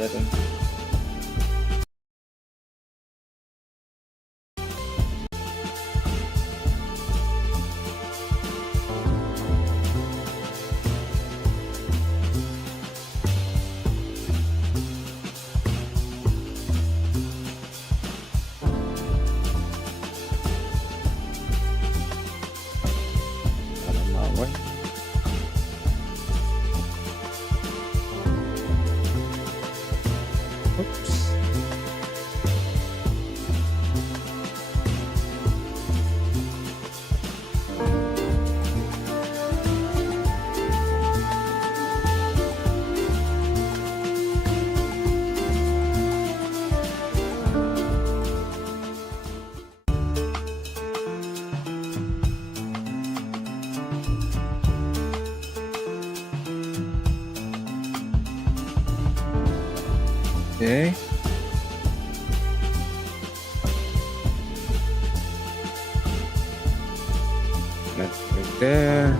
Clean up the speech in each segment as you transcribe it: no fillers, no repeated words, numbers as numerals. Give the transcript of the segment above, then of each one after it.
setting. Out of my way. Oops. Okay. That's right there.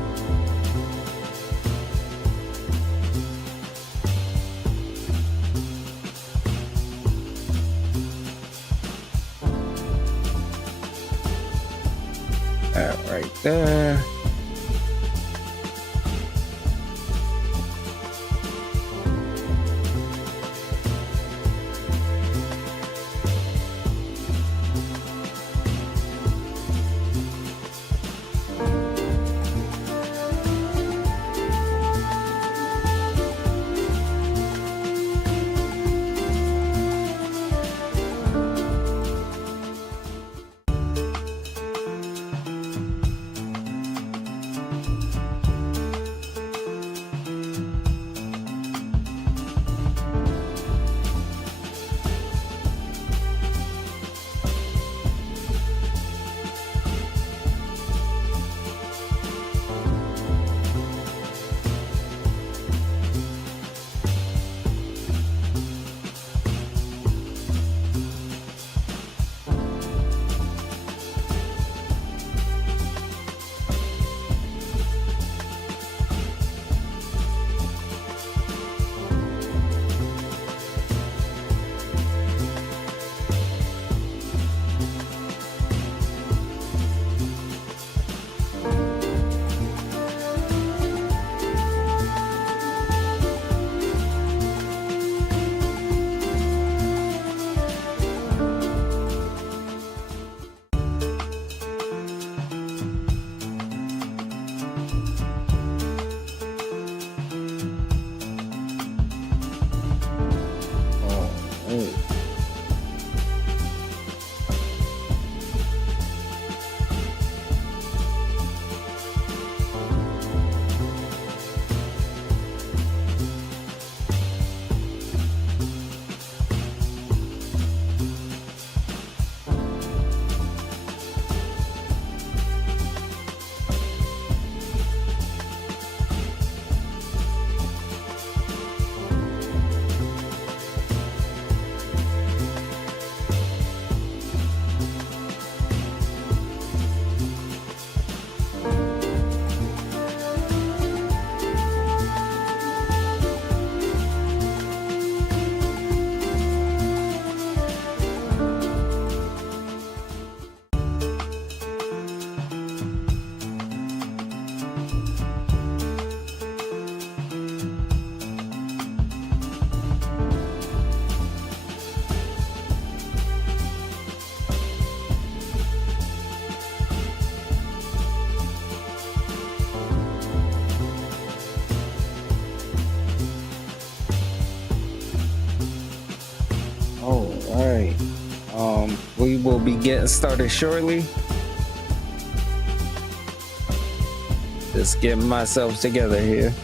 That right there. Oh. All right. We will be getting started shortly. Just getting myself together here.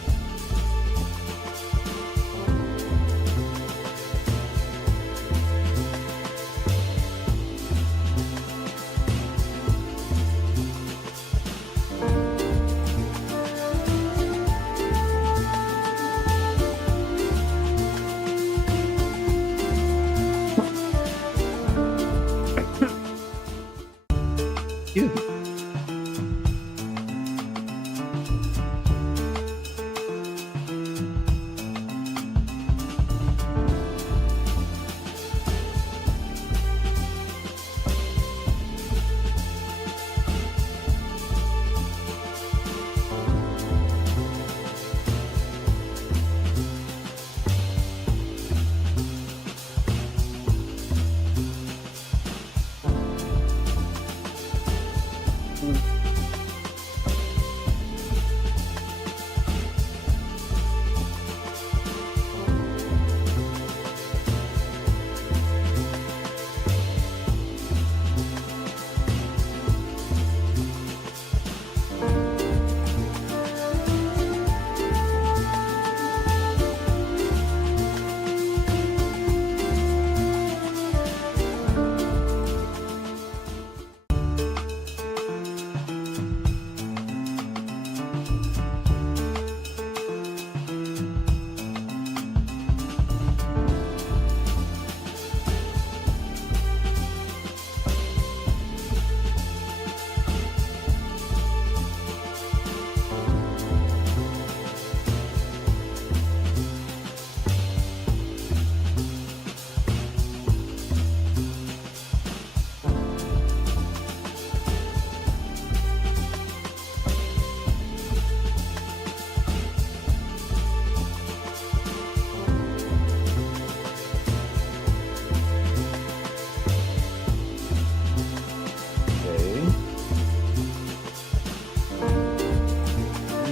Excuse me.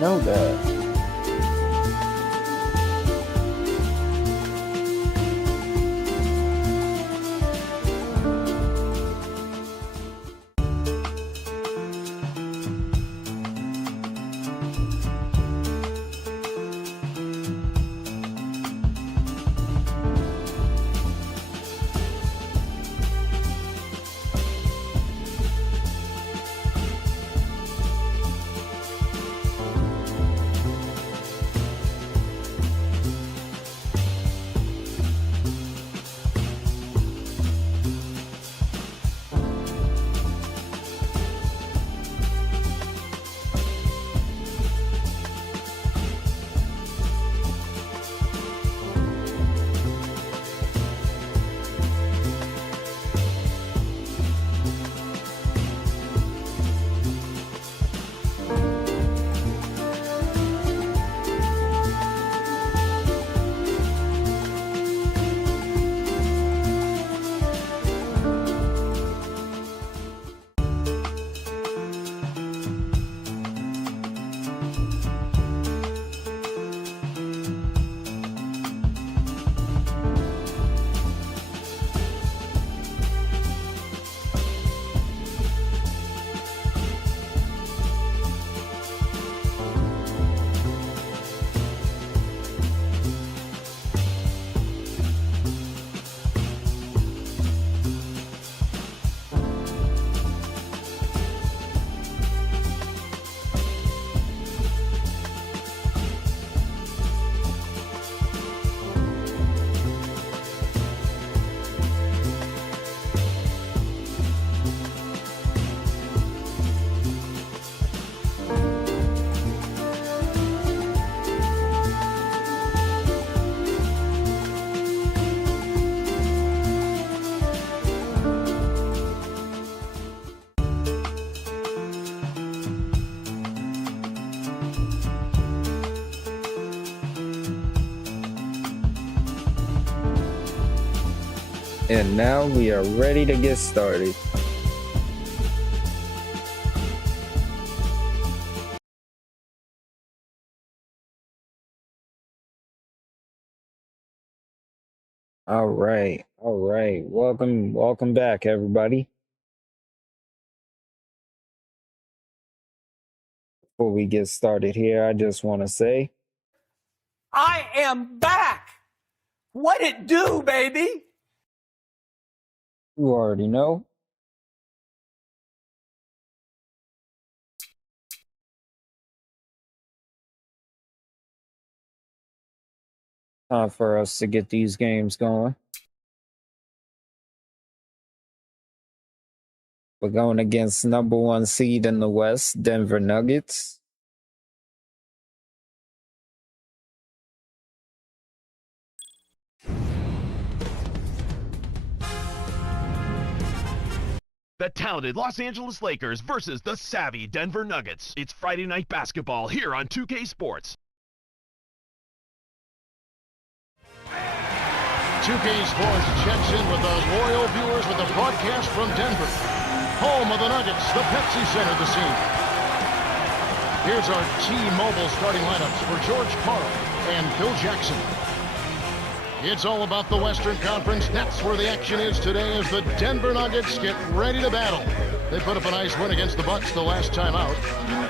know that. And now we are ready to get started. All right. Welcome back, everybody. Before we get started here, I just want to say, I am back. What it do, baby? you already know. Time for us to get these games going. We're going against number 1 seed in the West, Denver Nuggets. The talented Los Angeles Lakers versus the savvy Denver Nuggets. It's Friday Night Basketball here on 2K Sports. 2K Sports checks in with those loyal viewers with the broadcast from Denver, home of the Nuggets, the Pepsi Center this evening. Here's our T-Mobile starting lineups for George Karl and Phil Jackson. It's all about the Western Conference. That's where the action is today as the Denver Nuggets get ready to battle. They put up a nice win against the Bucks the last time out.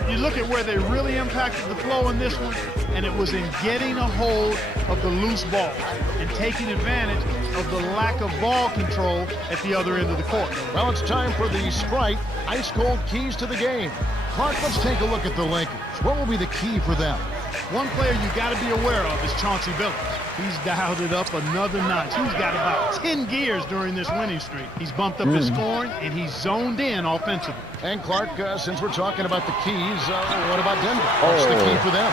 You look at where they really impacted the flow in this one, and it was in getting a hold of the loose ball and taking advantage of the lack of ball control at the other end of the court. Well, it's time for the Sprite ice-cold keys to the game. Clark, let's take a look at the Lakers. What will be the key for them? One player you got to be aware of is Chauncey Billups. He's dialed it up another notch. He's got about 10 gears during this winning streak. He's bumped up his scoring, and he's zoned in offensively. And Clark, since we're talking about the keys, what about Denver? What's the key for them?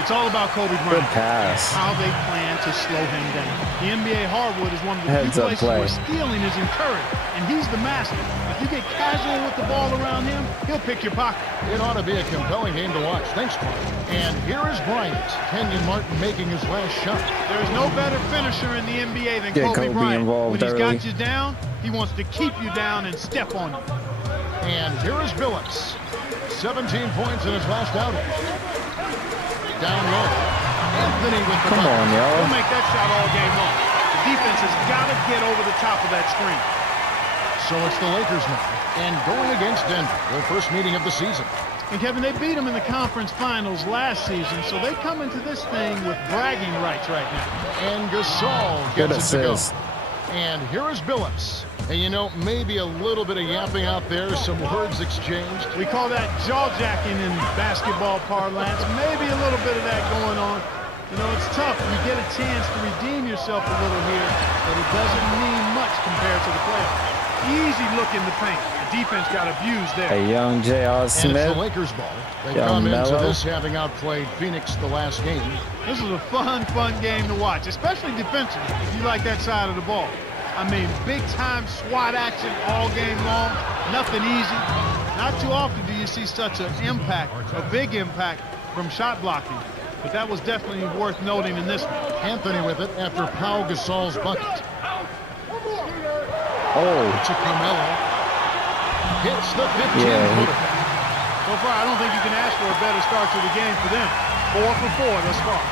It's all about Kobe Good Bryant. pass. How they plan to slow him down. The NBA hardwood is one of the Heads few up places play. where stealing is encouraged, and he's the master. If you get casual with the ball around him, he'll pick your pocket. It ought to be a compelling game to watch. Thanks, Clark. And here is Bryant. Kenyon Martin making his last shot. There's no better finisher in the NBA than Get Kobe Kobe Bryant. involved When he's early. got you down, he wants to keep you down and step on you. And here is Billups. 17 points in his last outing. down low. Anthony with the Come bucket. on, They'll y'all. make that shot all game long. The defense has got to get over the top of that screen. So it's the Lakers now, and going against Denver, their first meeting of the season. And Kevin, they beat them in the conference finals last season, so they come into this thing with bragging rights right now. And Gasol Good gets it to go. assist. And here is Billups. And you know, maybe a little bit of yapping out there, some words exchanged. We call that jaw-jacking in basketball parlance. Maybe a little bit of that going on. You know, it's tough. You get a chance to redeem yourself a little here, but it doesn't mean much compared to the playoffs. Easy look in the paint. The defense got abused there. A young J.R. And it's Smith. the Lakers ball. They Young come into Melo. this having outplayed Phoenix the last game. This is a fun game to watch, especially defensively, if you like that side of the ball. I mean, big-time SWAT action all game long. Nothing easy. Not too often do you see such an impact, a big impact from shot blocking. But that was definitely worth noting in this one. Anthony with it after Pau Gasol's bucket. Oh, To Carmelo. Hits the 15-footer. Yeah. So far, I don't think you can ask for a better start to the game for them. 4 for 4 thus far.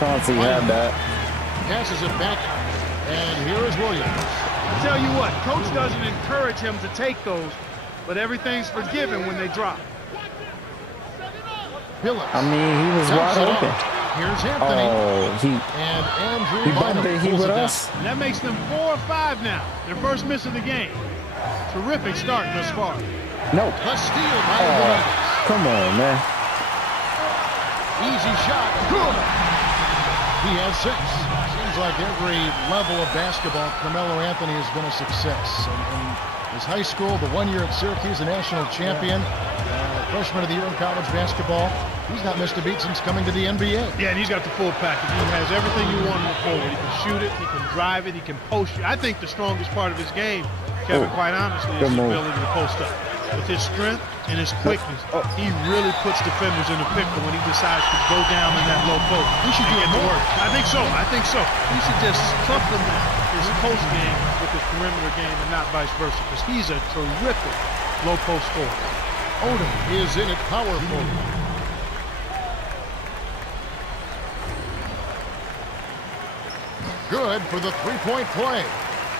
Chauncey had that. Passes it back. And here is Williams. I tell you what, coach doesn't encourage him to take those, but everything's forgiven when they drop. Billups. I mean, he was Dumps wide it open. off. Here's Anthony. Oh, And Andrew he Bynum bumped it. He pulls with it down. us. And that makes them 4 or 5 now. Their first miss of the game. Terrific start thus far. No. The steal by the Oh, Nuggets. come on, man. Easy shot. Good. He has 6. Seems like every level of basketball, Carmelo Anthony has been a success. In his high school, the 1 year at Syracuse, a national champion, freshman of the year in college basketball. He's not missed a beat since coming to the NBA. Yeah, and he's got the full package. He has everything you want in the forward. He can shoot it, he can drive it, he can post it. I think the strongest part of his game, Kevin, Oh, quite honestly, is good his move. ability to post up. With his strength and his quickness, he really puts defenders in the pickle when he decides to go down in that low post. He should do And it get to more. work. I think so. He should just supplement his post game with his perimeter game and not vice versa, because he's a terrific low post scorer. Odom is in at power forward. Good for the three-point play.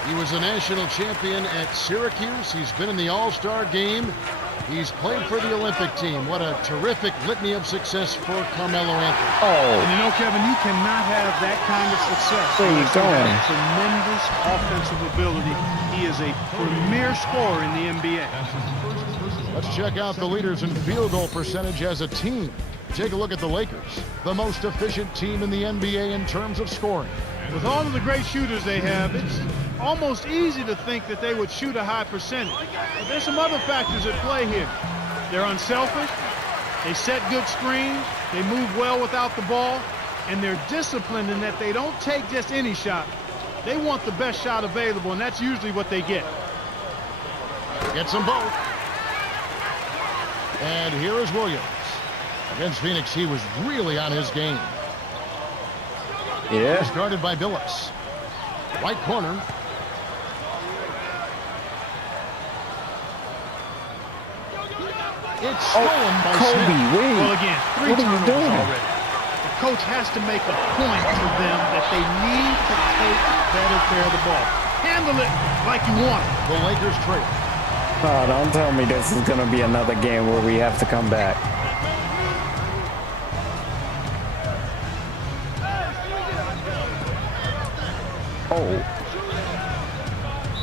He was a national champion at Syracuse. He's been in the All-Star game. He's played for the Olympic team. What a terrific litany of success for Carmelo Anthony. Oh, And you know, Kevin, you cannot have that kind of success. Where you unless you going? have tremendous offensive ability. He is a premier scorer in the NBA. Let's check out the leaders in field goal percentage as a team. Take a look at the Lakers, the most efficient team in the NBA in terms of scoring. With all of the great shooters they have, it's almost easy to think that they would shoot a high percentage. But there's some other factors at play here. They're unselfish, they set good screens, they move well without the ball, and they're disciplined in that they don't take just any shot. They want the best shot available, and that's usually what they get. Gets them both. And here is Williams. Against Phoenix, he was really on his game. yeah. He's guarded by Billups. Right corner. It's stolen by Kobe, Smith. wait. Well, again, 3 What are you turnovers doing? already. The coach has to make a point to them that they need to take better care of the ball. Handle it like you want it. The Lakers trail. Oh, don't tell me this is going to be another game where we have to come back. Oh,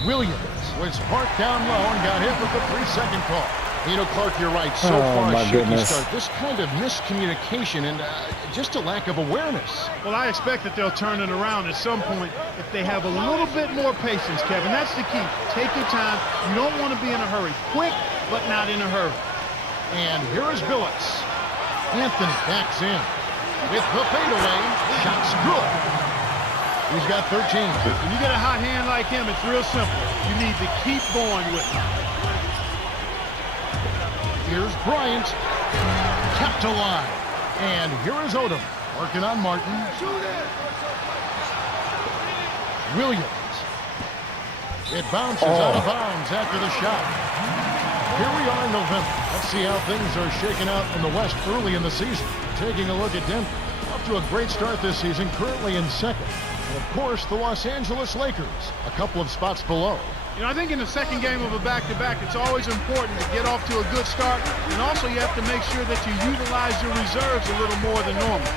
Williams was parked down low and got hit with the 3-second call. You know, Clark, you're right. So Oh, far, my shaky goodness. start. This kind of miscommunication and just a lack of awareness. Well, I expect that they'll turn it around at some point if they have a little bit more patience, Kevin. That's the key. Take your time. You don't want to be in a hurry. Quick, but not in a hurry. And here is Billups. Anthony backs in with the fadeaway. Shot's good. He's got 13. When you get a hot hand like him, it's real simple. You need to keep going with it. Here's Bryant. Kept alive. And here is Odom working on Martin. Williams. It bounces out of bounds after the shot. Here we are in November. Let's see how things are shaking out in the West early in the season. Taking a look at Denver. Up to a great start this season, currently in second. And of course, the Los Angeles Lakers, a couple of spots below. You know, I think in the second game of a back-to-back, it's always important to get off to a good start. And also, you have to make sure that you utilize your reserves a little more than normal.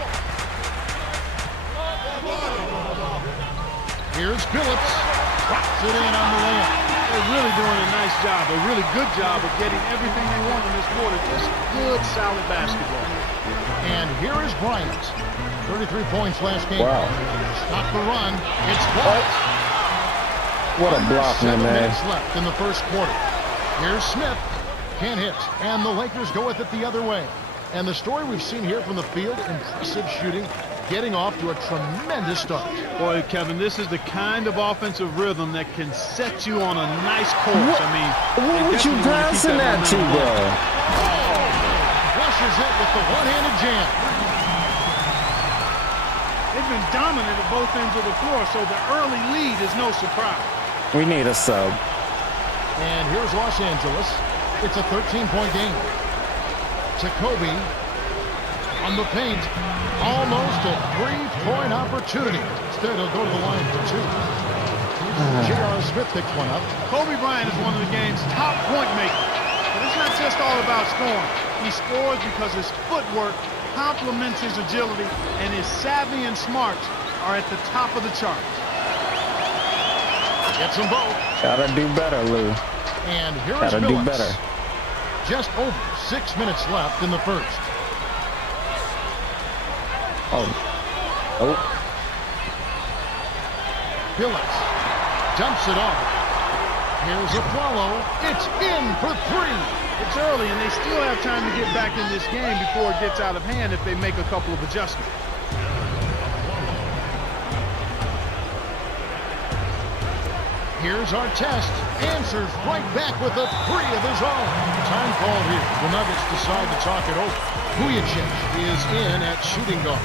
Here's Billups. Drops it in on the layup. They're really doing a nice job, a really good job of getting everything they want in this quarter. Just good, solid basketball. And here is Bryant. 33 points last game. Wow. Stop the run. It's blocked. What a block, my 7 man. minutes left in the first quarter. Here's Smith. Can't hit. And the Lakers go with it the other way. And the story we've seen here from the field, impressive shooting, getting off to a tremendous start. Boy, Kevin, this is the kind of offensive rhythm that can set you on a nice course. I mean, What would you passing that to, bro? Rushes it with the one-handed jam. They've been dominant at both ends of the floor, so the early lead is no surprise. We need a sub. And here's Los Angeles. It's a 13-point game. Jacoby on the paint. Almost a three-point opportunity. Instead, he'll go to the line for two. J.R. Smith picks one up. Kobe Bryant is one of the game's top point makers. But it's not just all about scoring. He scores because his footwork complements his agility, and his savvy and smarts are at the top of the charts. Gets them both. Gotta do better, Lou. And here is Gotta do Billups. better. Just over 6 minutes left in the first. Oh. Oh. Billups dumps it off. Here's a follow. It's in for three. It's early, and they still have time to get back in this game before it gets out of hand if they make a couple of adjustments. Here's Artest. Answers right back with a three of his own. Time called here. The Nuggets decide to talk it over. Vujacic is in at shooting guard.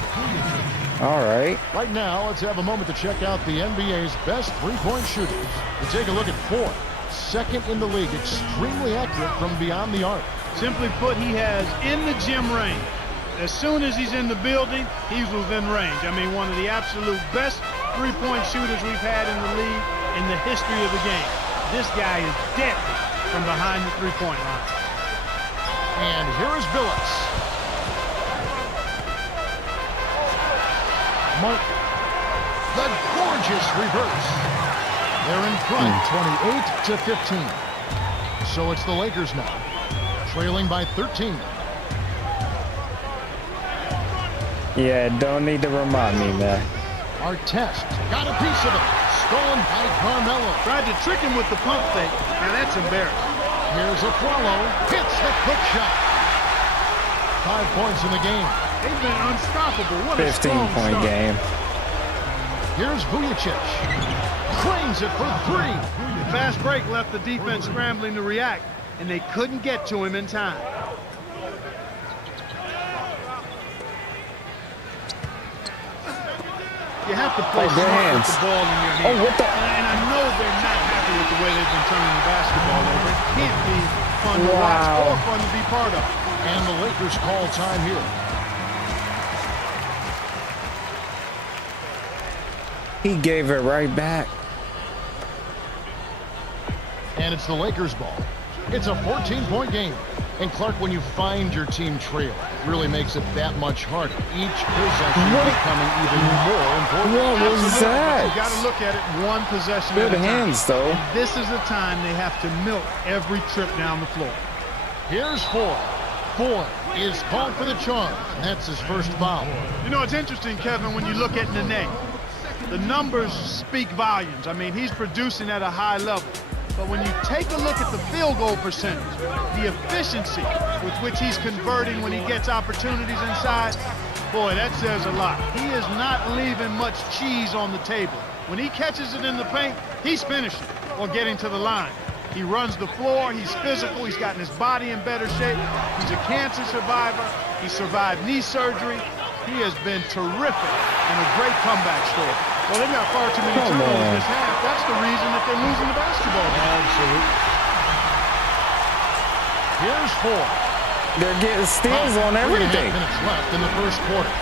All right. Right now, let's have a moment to check out the NBA's best three-point shooters. We take a look at four. Second in the league, extremely accurate from beyond the arc. Simply put, he has in the gym range. As soon as he's in the building, he's within range. I mean, one of the absolute best three-point shooters we've had in the league in the history of the game. This guy is deadly from behind the three-point line. And here is Billups. Martin. The gorgeous reverse. They're in front, 28-15. So it's the Lakers now, trailing by 13. Yeah, don't need to remind me, man. Artest got a piece of it. Stolen by Carmelo. Tried to trick him with the pump fake. Now that's embarrassing. Here's a follow. Hits the quick shot. 5 points in the game. They've been unstoppable. What a strong 15-point start. game. Here's Vujacic. Cranes it for three. The fast break left the defense scrambling to react, and they couldn't get to him in time. You have to play good smart hands. with the ball in your hand. Oh, what the? And I know they're not happy with the way they've been turning the basketball over. It can't be fun to watch Wow. or fun to be part of. And the Lakers call time here. He gave it right back. And it's the Lakers ball. It's a 14-point game. And Clark, when you find your team trail, it really makes it that much harder. Each possession What? becoming even more important. What was Absolutely, that? but you got to look at it one possession Good at a time. hands, though. And this is the time they have to milk every trip down the floor. Here's Ford. Ford is called for the charge. And that's his first foul. You know, it's interesting, Kevin, when you look at Nene. The numbers speak volumes. I mean, he's producing at a high level. But when you take a look at the field goal percentage, the efficiency with which he's converting when he gets opportunities inside, boy, that says a lot. He is not leaving much cheese on the table. When he catches it in the paint, he's finishing or getting to the line. He runs the floor, he's physical, he's gotten his body in better shape. He's a cancer survivor, he survived knee surgery. He has been terrific and a great comeback story. Well, they've got far too many Come turnovers on. this half. That's the reason that they're losing the basketball game. Absolutely. Here's 4. They're getting steals on 3.5 everything. minutes left in the first quarter.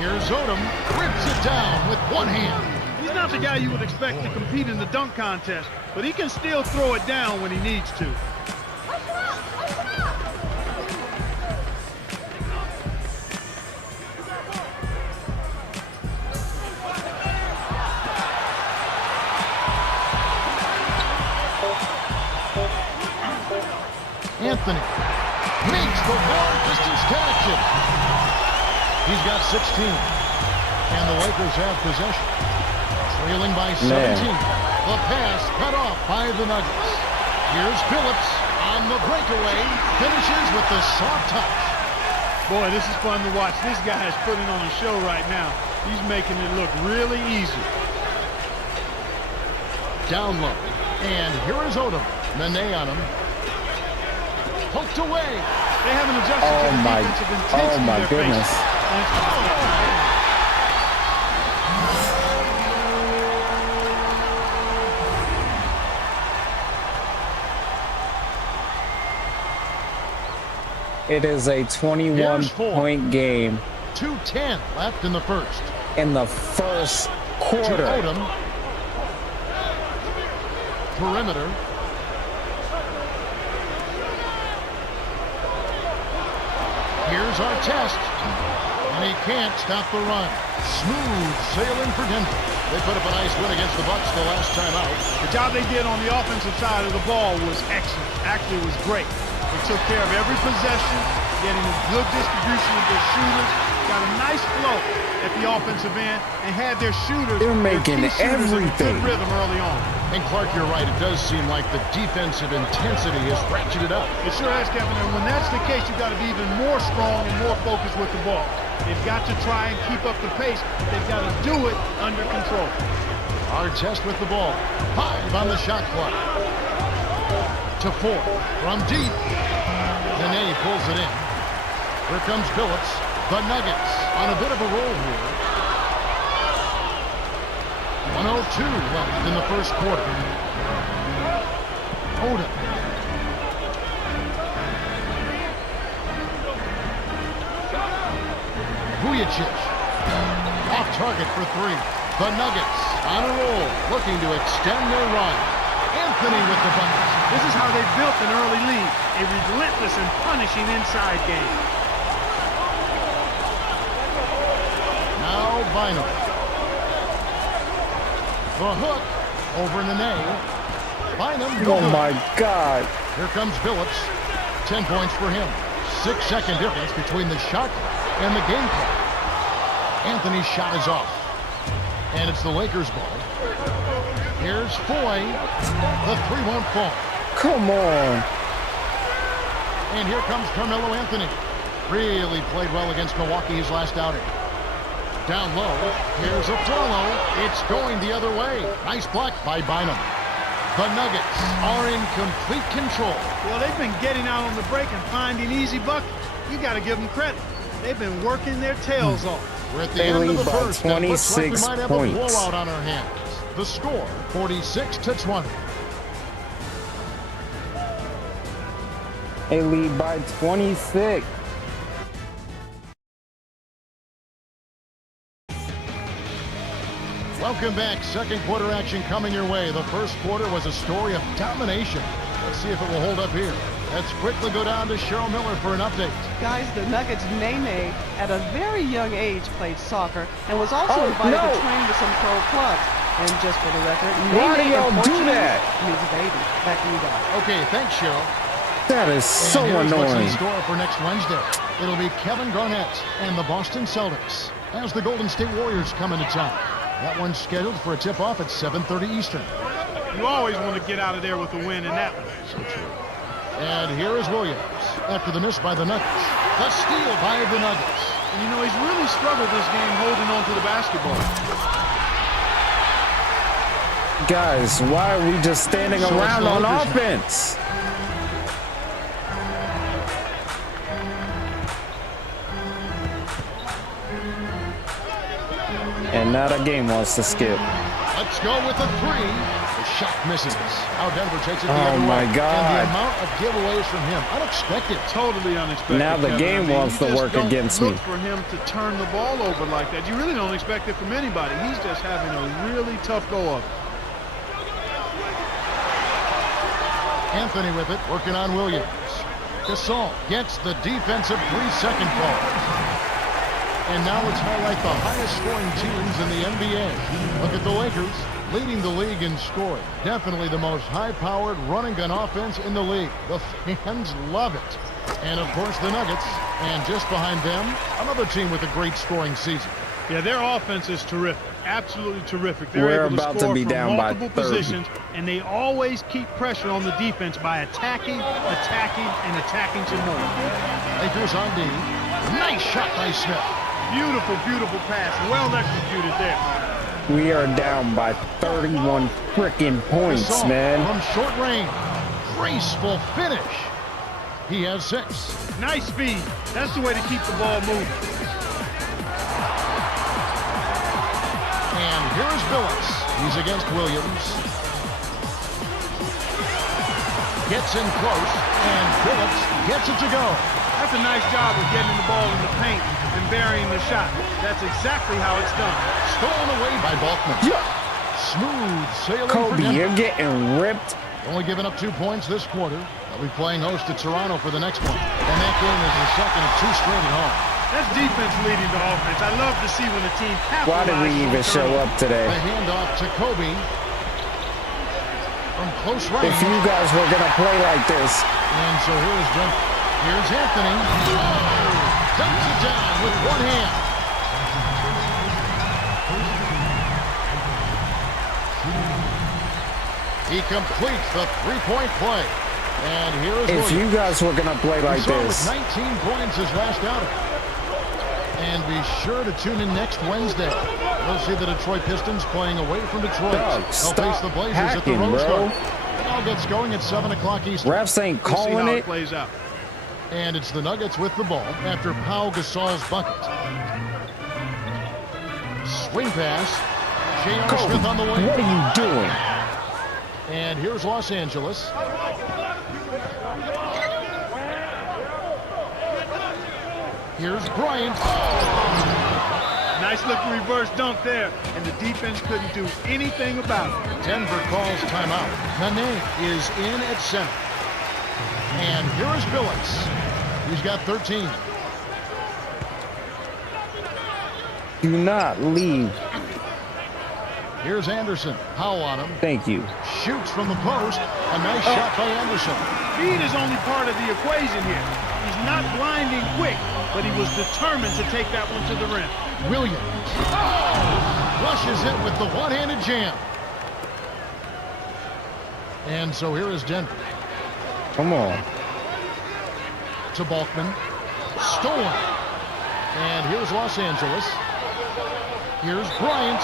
Here's Odom, rips it down with one hand. He's not the guy you would expect to compete in the dunk contest, but he can still throw it down when he needs to. Anthony makes the long distance connection. He's got 16. And the Lakers have possession. Trailing by 17. The pass cut off by the Nuggets. Here's Phillips on the breakaway. Finishes with the soft touch. Boy, this is fun to watch. This guy is putting on a show right now. He's making it look really easy. Down low. And here is Odom. Nene on him. Poked away. They haven't adjusted to the defensive intensity my they're goodness. facing. And it's It is a 21-point game 2:10 left in the first. in the first To quarter. Odom. Perimeter. Here's our test. And he can't stop the run. Smooth sailing for Denver. They put up a nice win against the Bucks the last time out. The job they did on the offensive side of the ball was excellent. Actually, it was great. They took care of every possession, getting a good distribution of their shooters, got a nice flow at the offensive end, and had their shooters, They're making their key shooters in everything. good rhythm early on. And Clark, you're right. It does seem like the defensive intensity has ratcheted up. It sure has, Kevin, and when that's the case, you've got to be even more strong and more focused with the ball. They've got to try and keep up the pace. They've got to do it under control. Our test with the ball. 5 on the shot clock. To 4 from deep. Nene pulls it in. Here comes Phillips. The Nuggets on a bit of a roll here. 1:02 left in the first quarter. Odom. Vujicic. Off target for 3. The Nuggets on a roll, looking to extend their run. Anthony with the bucket. This is how they built an early lead, a relentless and punishing inside game. Now Bynum. The hook over Nene. Bynum. Oh my God. Here comes Phillips. 10 points for him. 6-second difference between the shot and the game clock. Anthony's shot is off. And it's the Lakers' ball. Here's Foy. The 3 won't fall. Come on. And here comes Carmelo Anthony. Really played well against Milwaukee his last outing. Down low. Here's a follow. It's going the other way. Nice block by Bynum. The Nuggets are in complete control. Well, they've been getting out on the break and finding easy buckets. You got to give them credit. They've been working their tails off. We're at the They end of lead the by first. and it looks like we 26 might have points. a blowout on our hands. The score, 46-20. They lead by 26. Welcome back. Second quarter action coming your way. The first quarter was a story of domination. Let's see if it will hold up here. Let's quickly go down to Cheryl Miller for an update. Guys, the Nuggets' Nene, at a very young age, played soccer and was also Oh, invited no. to train with some pro clubs. And just for the record, Why do Nene y'all in do Portuguese that? means baby. Back to you guys. Okay, thanks, Cheryl. That is so And here's what's in annoying. store for next Wednesday. It'll be Kevin Garnett and the Boston Celtics as the Golden State Warriors come into town. That one's scheduled for a tip-off at 7:30 Eastern. You always want to get out of there with a win in that one. So true. And here is Williams after the miss by the Nuggets. The steal by the Nuggets. And you know, he's really struggled this game holding on to the basketball. Guys, why are we just standing So it's around the on Lakers now. offense? And now the game wants to skip. Let's go with a 3. The shot misses. Now Denver takes it the Oh other my way. And God. the amount of giveaways from him, unexpected. Totally unexpected. Now the Kevin. game I mean, wants you to just work don't against me. look for him to turn the ball over like that. You really don't expect it from anybody. He's just having a really tough go of it. Anthony with it, working on Williams. Gasol gets the defensive 3-second call. And now let's highlight the highest scoring teams in the NBA. Look at the Lakers, leading the league in scoring. Definitely the most high-powered run-and-gun offense in the league. The fans love it. And, of course, the Nuggets. And just behind them, another team with a great scoring season. Yeah, their offense is terrific. Absolutely terrific. They're We're able to about to score be from down by multiple 30. positions, and they always keep pressure on the defense by attacking, and attacking some more. Lakers on D. Nice shot by Smith. Beautiful, beautiful pass. Well executed there. We are down by 31 freaking points, Gasol man. from short range. Graceful finish. He has 6. Nice speed. That's the way to keep the ball moving. And here's Billups. He's against Williams. Gets in close, and Billups gets it to go. That's a nice job of getting the ball in the paint and burying the shot. That's exactly how it's done. Stolen away by Balkman. Yeah. Smooth sailing for Kobe, Denver. you're getting ripped. Only giving up 2 points this quarter. They'll be playing host to Toronto for the next one. And that game is the second of 2 straight at home. That's defense leading the offense. I love to see when the team Why capitalizes did we even on show turnovers. up today? The handoff to Kobe. From close range. If you guys were gonna play like this, And so here's Denver. Here's Anthony. Oh! Dumps it down with one hand. He completes the 3-point play. And here is if Williams. you guys were gonna play like Gasol this, with 19 points his last outing. And be sure to tune in next Wednesday. We'll see the Detroit Pistons playing away from Detroit. Dog, They'll stop face the Blazers at the hacking, Rose bro. Garden. It all gets going at 7 o'clock Eastern. refs ain't We'll see calling how it. it plays out. And it's the Nuggets with the ball after Pau Gasol's bucket. Swing pass. J.R. Kobe, Smith on the wing. what are you doing? And here's Los Angeles. Here's Bryant. Nice looking reverse dunk there, and the defense couldn't do anything about it. Denver calls timeout. Nene is in at center. And here is Billups. He's got 13. Do not leave. Here's Anderson. Powell on him. Thank you. Shoots from the post. A nice shot by Anderson. Speed is only part of the equation here. He's not blinding quick, but he was determined to take that one to the rim. Williams. Flushes it with the one-handed jam. And so here is Denver. Come on. To Balkman. Stolen. And here's Los Angeles. Here's Bryant.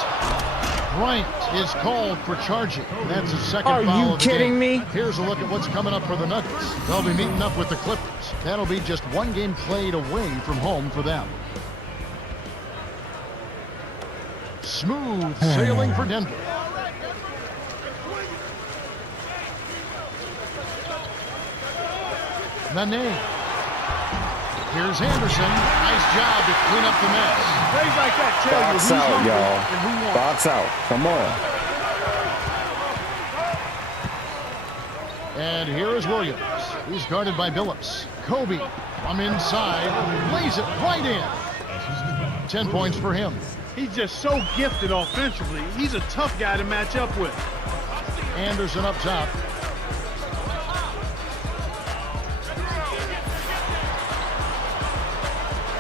Bryant is called for charging. That's his second Are foul you of the kidding game. me? Here's a look at what's coming up for the Nuggets. They'll be meeting up with the Clippers. That'll be just one game played away from home for them. Smooth sailing for Denver. Nene. Here's Anderson. Nice job to clean up the mess. Plays like that tell you Box who's out, hungry y'all. and who won't. Box out. Come on. And here is Williams. He's guarded by Billups. Kobe from inside. Lays it right in. 10 points for him. He's just so gifted offensively. He's a tough guy to match up with. Anderson up top.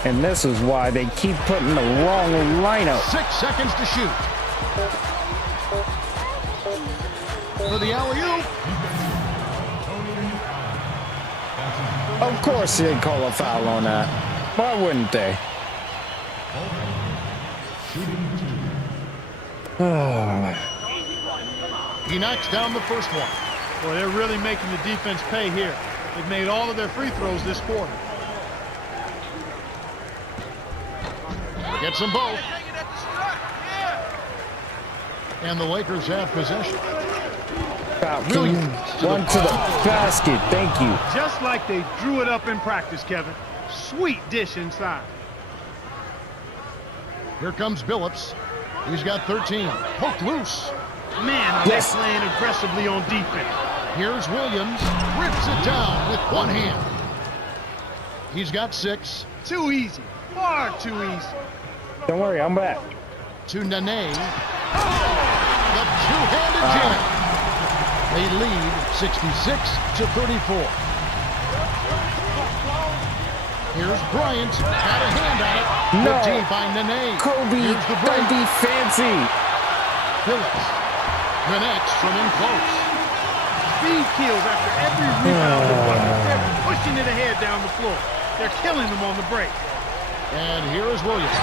And this is why they keep putting the wrong lineup. 6 seconds to shoot. For the alley-oop. Of course they call a foul on that. Why wouldn't they? He knocks down the first one. Boy, they're really making the defense pay here. They've made all of their free throws this quarter. Gets them both. And the Lakers have possession. Stop. Can you run to the basket? Thank you. Just like they drew it up in practice, Kevin. Sweet dish inside. Here comes Billups. He's got 13. Poked loose. Man, they're playing aggressively on defense. Here's Williams. Rips it down with one hand. He's got 6. Too easy. Far too easy. Don't worry, I'm back. To Nene. The two-handed jam. They lead 66-34. Here's Bryant. Got a hand on it. No. Good team by Nene. Kobe, Here's the break. don't be fancy. Phillips connects from in close. Speed kills after every rebound. They're pushing it ahead down the floor. They're killing them on the break. And here is Williams.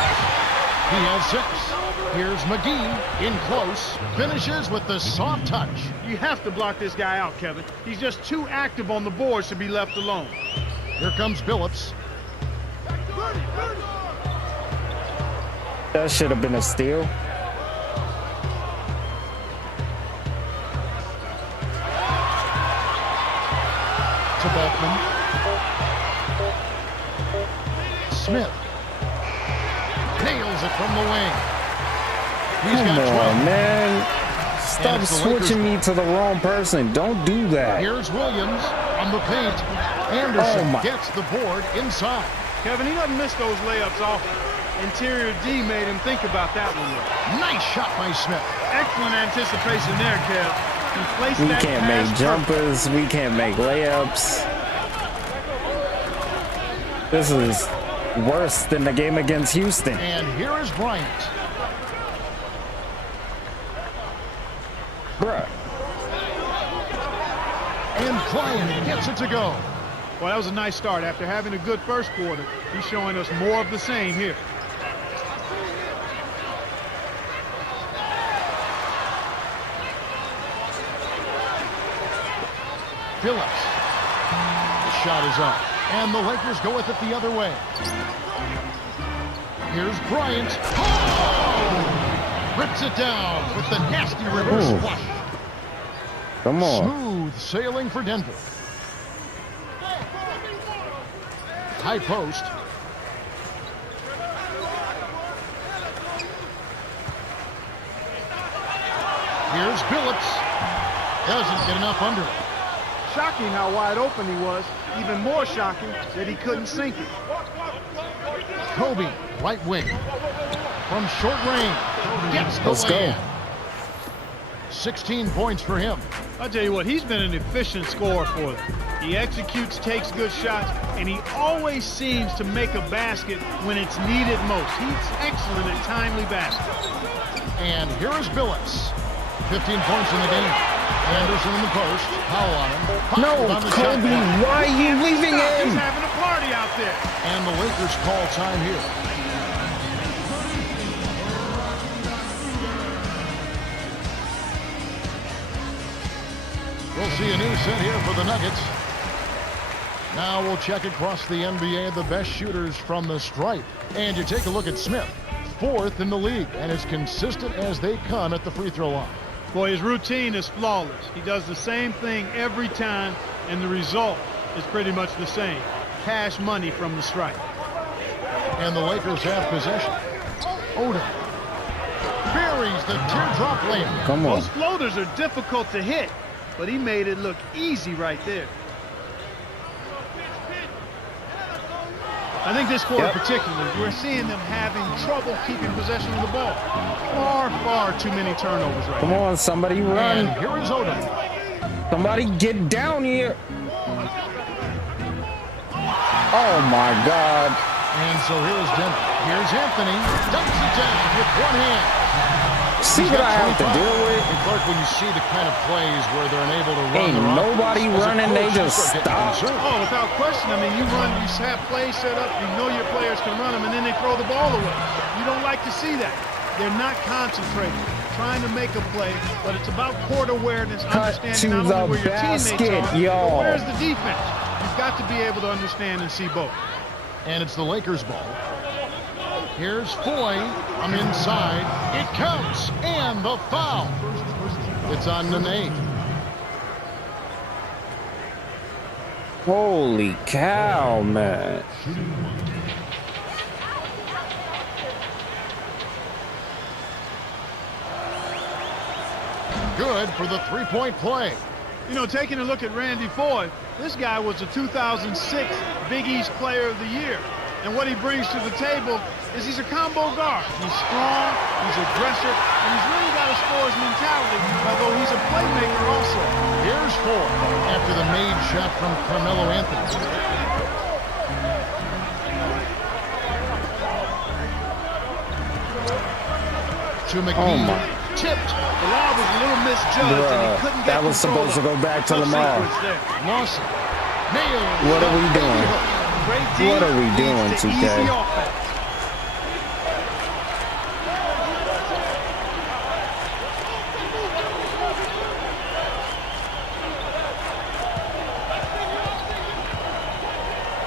He has 6. Here's McGee in close. Finishes with the soft touch. You have to block this guy out, Kevin. He's just too active on the boards to be left alone. Here comes Billups. That should have been a steal. To Beltman. Smith. Nails it from the wing. He's Come got 12. on, man. Stop And it's the switching Lakers. me to the wrong person. Don't do that. Here's Williams on the paint. Anderson Oh, my. gets the board inside. Kevin, he doesn't miss those layups often. Interior D made him think about that one. Nice shot by Smith. Excellent anticipation there, Kev. He placed We that can't pass make jumpers. We can't make layups. This is worse than the game against Houston. And here is Bryant. Bruh. And Bryant gets it to go. Well, that was a nice start. After having a good first quarter, he's showing us more of the same here. Phillips. The shot is up. And the Lakers go with it the other way. Here's Bryant. Oh! Rips it down with the nasty reverse Ooh. flush. Come on. Smooth sailing for Denver. High post. Here's Billups. Doesn't get enough under it. Shocking how wide open he was. Even more shocking that he couldn't sink it. Kobe, right wing. From short range. Gets the Let's go. land. 16 points for him. I'll tell you what, he's been an efficient scorer for them. He executes, takes good shots, and he always seems to make a basket when it's needed most. He's excellent at timely baskets. And here is Billups. 15 points in the game. Anderson in the post. Foul on him. No, Fouled on the shot Kobe, clock. why are you leaving Stop, he's him? having a party out there. And the Lakers call time here. We'll see a new set here for the Nuggets. Now we'll check across the NBA the best shooters from the stripe. And you take a look at Smith, 4th in the league, and as consistent as they come at the free throw line. Boy, his routine is flawless. He does the same thing every time, and the result is pretty much the same. Cash money from the stripe. And the Lakers have possession. Odom buries the teardrop layup. Come on. Those floaters are difficult to hit, but he made it look easy right there. I think this quarter particularly, we're seeing them having trouble keeping possession of the ball. Far too many turnovers right Come now. on, somebody And run. here is Odom. Somebody get down here. Oh my God. And so here's Denver. Here's Anthony. Dumps it down with one hand. See He's what got I have to 25. deal with? And Clark, when you see the kind of plays where they're unable to run Ain't their nobody offense, as a running, they coach, you just start getting stop. concerned. Oh, without question. I mean, you have plays set up, you know your players can run them, and then they throw the ball away. You don't like to see that. They're not concentrating, trying to make a play, but it's about court awareness, Cut understanding to not the only where your teammates basket, are, y'all. but where's the defense. You've got to be able to understand and see both. And it's the Lakers ball. Here's Foy. I'm inside. It counts. And the foul. It's on Nene. Holy cow, man. Good for the three-point play. You know, taking a look at Randy Foye, this guy was a 2006 Big East Player of the Year. And what he brings to the table is he's a combo guard. He's strong, he's aggressive, and he's really got a scorer's mentality, although he's a playmaker also. Here's Foye after the made shot from Carmelo Anthony. To McGee. Oh my. Tipped. The law was a little misjudged, and he couldn't get That was control supposed to of go back to Tough Lamar. sequence there. Lawson. Nails. What are we the doing? baby hook. Great D What are we doing, leads to 2K? easy offense.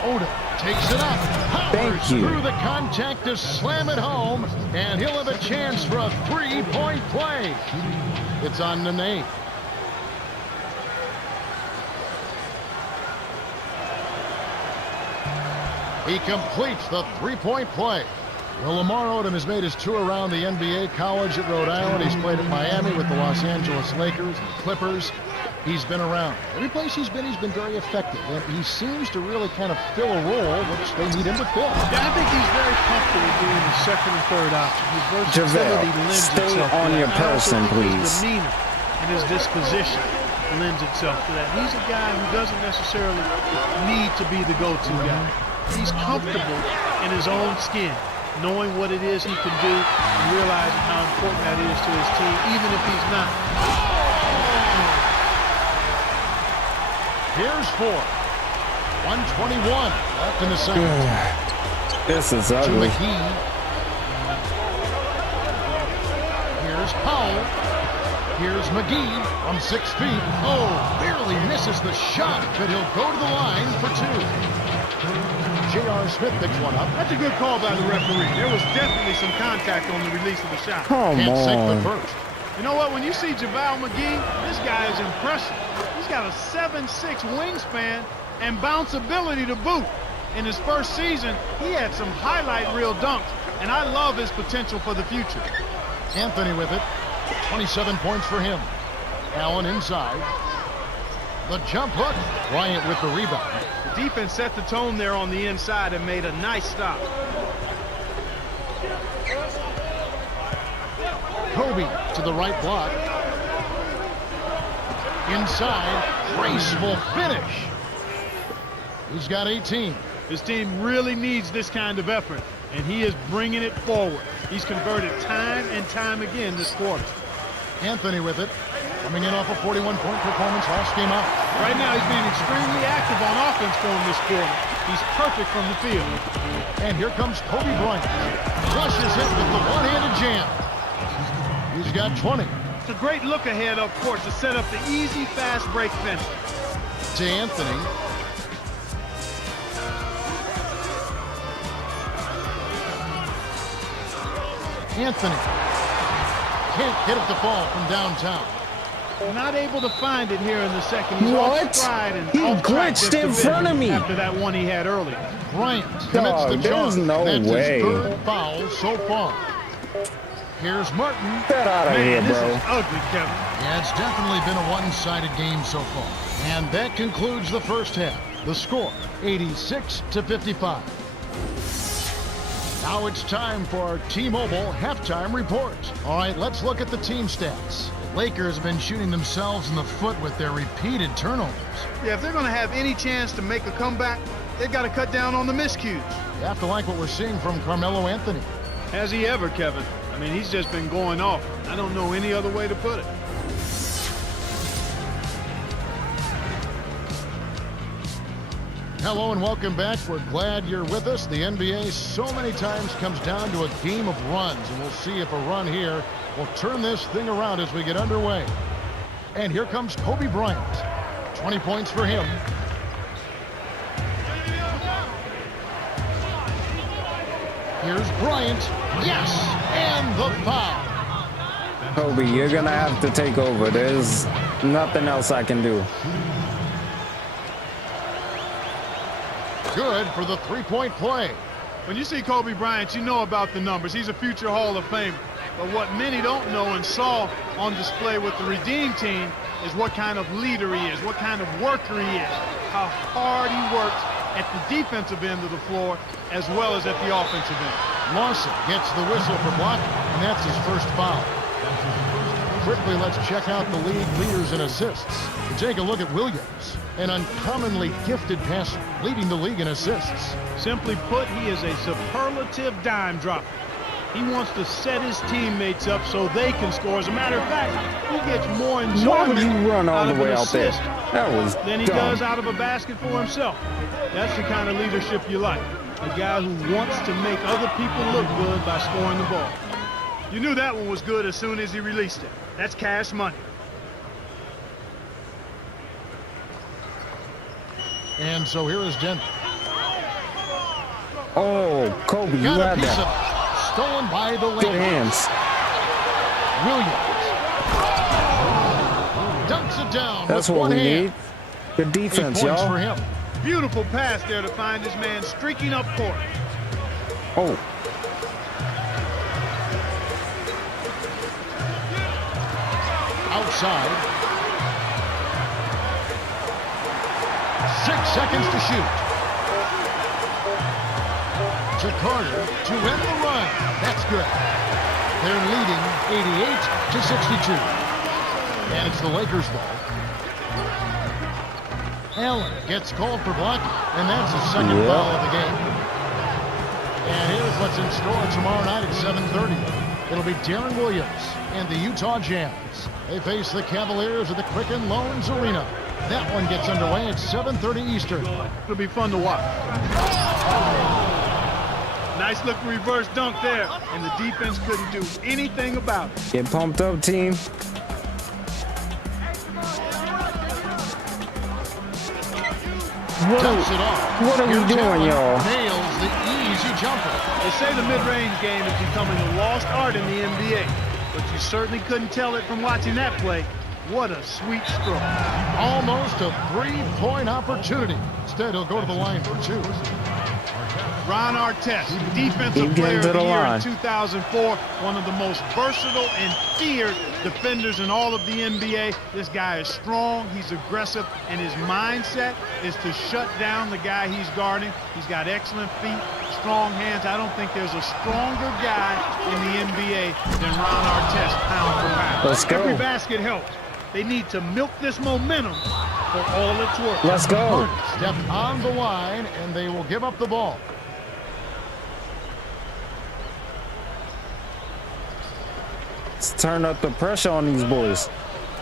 Oda takes it up. Thank Powers you. through the contact to slam it home, and he'll have a chance for a three-point play. It's on Nene. He completes the three-point play. Well, Lamar Odom has made his tour around the NBA, college at Rhode Island. He's played at Miami with the Los Angeles Lakers and Clippers. He's been around. Every place he's been very effective. And he seems to really kind of fill a role which they need him to fill. Yeah, I think he's very comfortable being the second and third option. His versatility JaVale, lends stay itself to on that. your I also person, think please. His demeanor and his disposition lends itself to that. He's a guy who doesn't necessarily need to be the go-to guy. He's comfortable in his own skin, knowing what it is he can do and realizing how important that is to his team, even if he's not. Here's Foye. 121 left in the second. This is To ugly. McGee. Here's Powell. Here's McGee from 6 feet. Oh, barely misses the shot, but he'll go to the line for two. J.R. Smith picks one up. That's a good call by the referee. There was definitely some contact on the release of the shot. Come Can't sink the on. first. You know what? When you see JaVale McGee, this guy is impressive. He's got a 7'6" wingspan and bounce ability to boot. In his first season, he had some highlight reel dunks, and I love his potential for the future. Anthony with it. 27 points for him. Allen inside. The jump hook. Bryant with the rebound. The defense set the tone there on the inside and made a nice stop. Kobe to the right block. Inside, graceful finish. He's got 18. His team really needs this kind of effort, and he is bringing it forward. He's converted time and time again this quarter. Anthony with it. Coming in off a 41-point performance last game out. Right now, he's being extremely active on offense for him this quarter. He's perfect from the field. And here comes Kobe Bryant. Flushes it with the one-handed jam. He's got 20. It's a great look ahead up court to set up the easy, fast break finish. To Anthony. Anthony can't get it to fall from downtown. Not able to find it here in the second. He's What? off stride and He off track glitched just a in bit front of me. after that one he had earlier. Bryant commits Dog, the there's charge. no That's way. his third foul so far. Here's Martin. Get out of here, Man, this bro. is ugly, Kevin. Yeah, it's definitely been a one-sided game so far. And that concludes the first half. The score, 86-55. Now it's time for our T-Mobile halftime report. All right, let's look at the team stats. The Lakers have been shooting themselves in the foot with their repeated turnovers. Yeah, if they're going to have any chance to make a comeback, they've got to cut down on the miscues. You have to like what we're seeing from Carmelo Anthony. Has he ever, Kevin? I mean, he's just been going off. I don't know any other way to put it. Hello and welcome back. We're glad you're with us. The NBA so many times comes down to a game of runs, and we'll see if a run here will turn this thing around as we get underway. And here comes Kobe Bryant. 20 points for him. Here's Bryant. Yes! And the foul. Kobe, you're gonna have to take over. There's nothing else I can do. Good for the three-point play. When you see Kobe Bryant, you know about the numbers. He's a future Hall of Famer. But what many don't know and saw on display with the Redeem team is what kind of leader he is, what kind of worker he is, how hard he works at the defensive end of the floor as well as at the offensive end. Lawson gets the whistle for blocking, and that's his first foul. Quickly, let's check out the league leaders in assists. We take a look at Williams, an uncommonly gifted passer, leading the league in assists. Simply put, he is a superlative dime dropper. He wants to set his teammates up so they can score. As a matter of fact, he gets more Why enjoyment would you run all out the of way an out there? assist That was than he dumb. does out of a basket for himself. That's the kind of leadership you like. A guy who wants to make other people look good by scoring the ball. You knew that one was good as soon as he released it. That's cash money. And so here is Denver. Oh, Kobe, you Got a had piece that. of it. Stolen by the Good Lakers. hands. Williams dunks it down That's with what one we hand. need. Good 8 defense, points for y'all. him. Beautiful pass there to find this man streaking up court. Oh, Outside. 6 seconds to shoot. To Carter to end the run. That's good. They're leading 88-62. And it's the Lakers' ball. Allen gets called for blocking, and that's his second Yeah. foul of the game. And here's what's in store tomorrow night at 7:30. It'll be Darren Williams and the Utah Jazz. They face the Cavaliers at the Quicken Loans Arena. That one gets underway at 7:30 Eastern. It'll be fun to watch. Nice looking reverse dunk there, and the defense couldn't do anything about it. get pumped up, team. Dumps it off. What are we Here's doing, Allen. y'all? Nails the easy jumper. They say the mid-range game is becoming a lost art in the NBA, but you certainly couldn't tell it from watching that play. What a sweet stroke. Almost a three-point opportunity. Instead, he'll go to the line for 2. Ron Artest, Defensive Keep Player getting of to the the Year line. in 2004, one of the most versatile and feared defenders in all of the NBA. This guy is strong, he's aggressive, and his mindset is to shut down the guy he's guarding. He's got excellent feet, strong hands. I don't think there's a stronger guy in the NBA than Ron Artest, pound for pound. Let's go. Every basket helps. They need to milk this momentum for all it's worth. Let's go. Step on the line, and they will give up the ball. Let's turn up the pressure on these boys.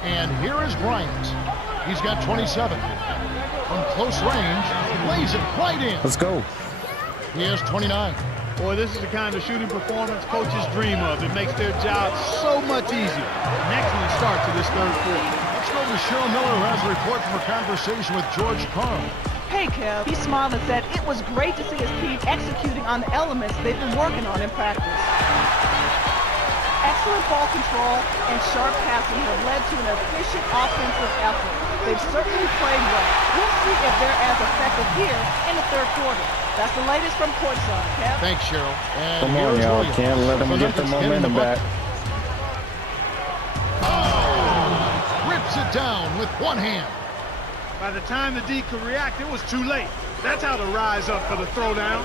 And here is Bryant. He's got 27. From close range, lays it right in. Let's go. He has 29. Boy, this is the kind of shooting performance coaches dream of. It makes their job so much easier. An excellent start to this third quarter. Let's go to Cheryl Miller, who has a report from a conversation with George Karl. Hey, Kev. He smiled and said it was great to see his team executing on the elements they've been working on in practice. Excellent ball control and sharp passing have led to an efficient offensive effort. They've certainly played well. We'll see if they're as effective here in the third quarter. That's the latest from courtside, Kev. Thanks, Cheryl. And Come on, here's y'all. Williams. Can't let them The get the Nuggets getting momentum back. Oh! Rips it down with one hand. By the time the D could react, it was too late. That's how to rise up for the throwdown.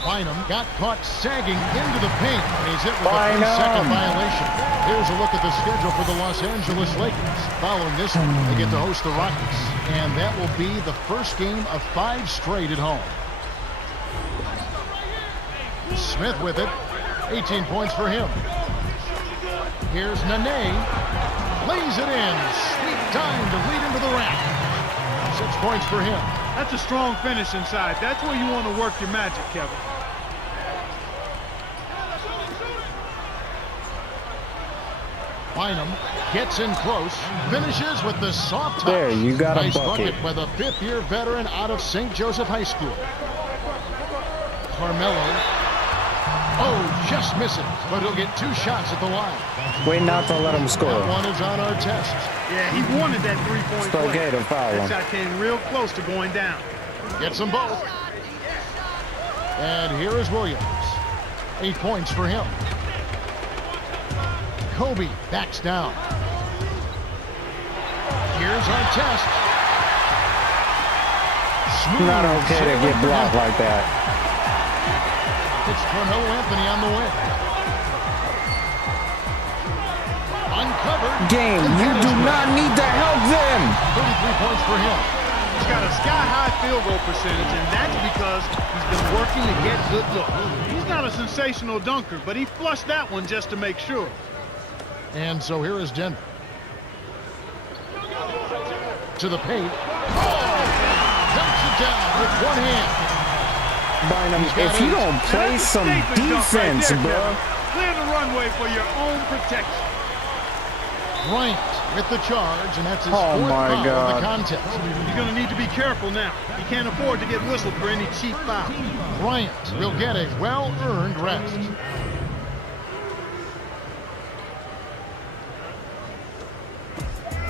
Bynum got caught sagging into the paint, and he's hit with a Bynum. 3-second violation. Here's a look at the schedule for the Los Angeles Lakers. Following this one, they get to host the Rockets, and that will be the first game of 5 straight at home. Smith with it, 18 points for him. Here's Nene, lays it in, sweet time to lead into the rack. 6 points for him. That's a strong finish inside. That's where you want to work your magic, Kevin. Bynum gets in close, finishes with the soft touch. There, you got a nice bucket. by the 5th-year veteran out of St. Joseph High School. Carmelo. Oh, just misses, but he'll get 2 shots at the line. Wait not to let them That score. one is on our test. Yeah, he wanted that three-point It's okay play. to foul That him. shot came real close to going down. Gets them both. And here is Williams. 8 points for him. Kobe backs down. Here's our test. Smooth Not okay to sailing get for blocked Denver. like that. It's Carmelo Anthony on the way. Uncovered. Game, you do not need to help them. 33 points for him. He's got a sky-high field goal percentage, and that's because he's been working to get good looks. He's not a sensational dunker, but he flushed that one just to make sure. And so here is Denver. To the paint. Oh! Dumps it down with one hand. Bynum, He's got if you it. don't play That's a some statement dunk defense, right there, bro. Kevin. Clear the runway for your own protection. Bryant with the charge, and that's his Oh fourth my foul of God. the contest. You're going to need to be careful now. He can't afford to get whistled for any cheap foul. Bryant will get a well-earned rest.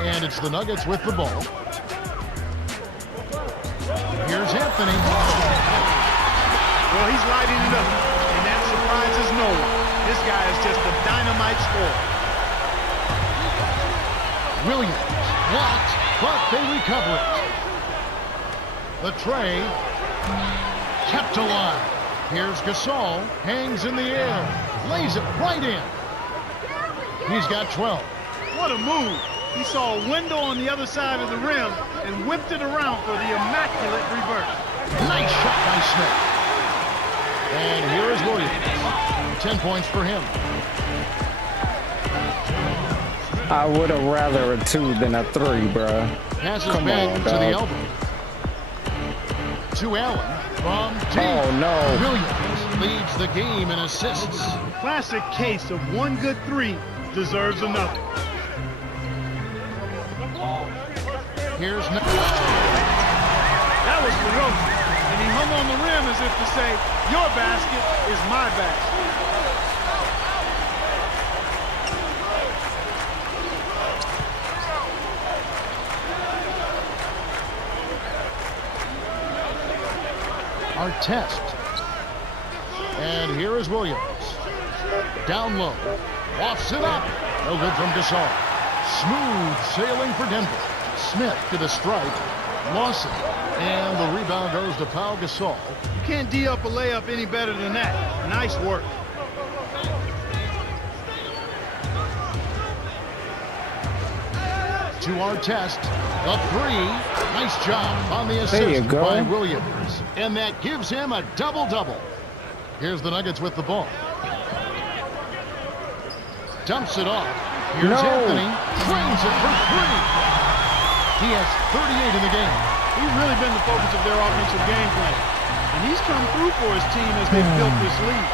And it's the Nuggets with the ball. Here's Anthony. Well, he's lighting it up, and that surprises no one. This guy is just a dynamite scorer. Williams blocked, but they recover it. The tray kept alive. Here's Gasol, hangs in the air, lays it right in. He's got 12. What a move. He saw a window on the other side of the rim and whipped it around for the immaculate reverse. Nice shot by Smith. And here is Williams. 10 points for him. I would have rather a 2 than a 3, bro. Passes Come back on, to the dog. elbow. To Allen from deep. Oh, no. Williams leads the game in assists. Classic case of one good three deserves another. Here's That was ferocious, and he hung on the rim as if to say, your basket is my basket. our test. And here is Williams. Down low. Wafts it up. No good from Gasol. Smooth sailing for Denver. Smith to the stripe. Lawson. And the rebound goes to Pau Gasol. You can't D up a layup any better than that. Nice work. To our test, the three. Nice job on the There you assist go. by Williams. And that gives him a double-double. Here's the Nuggets with the ball. Dumps it off. Here's No. Anthony. Trains it for three. He has 38 in the game. He's really been the focus of their offensive game plan. And he's come through for his team as they've built this lead.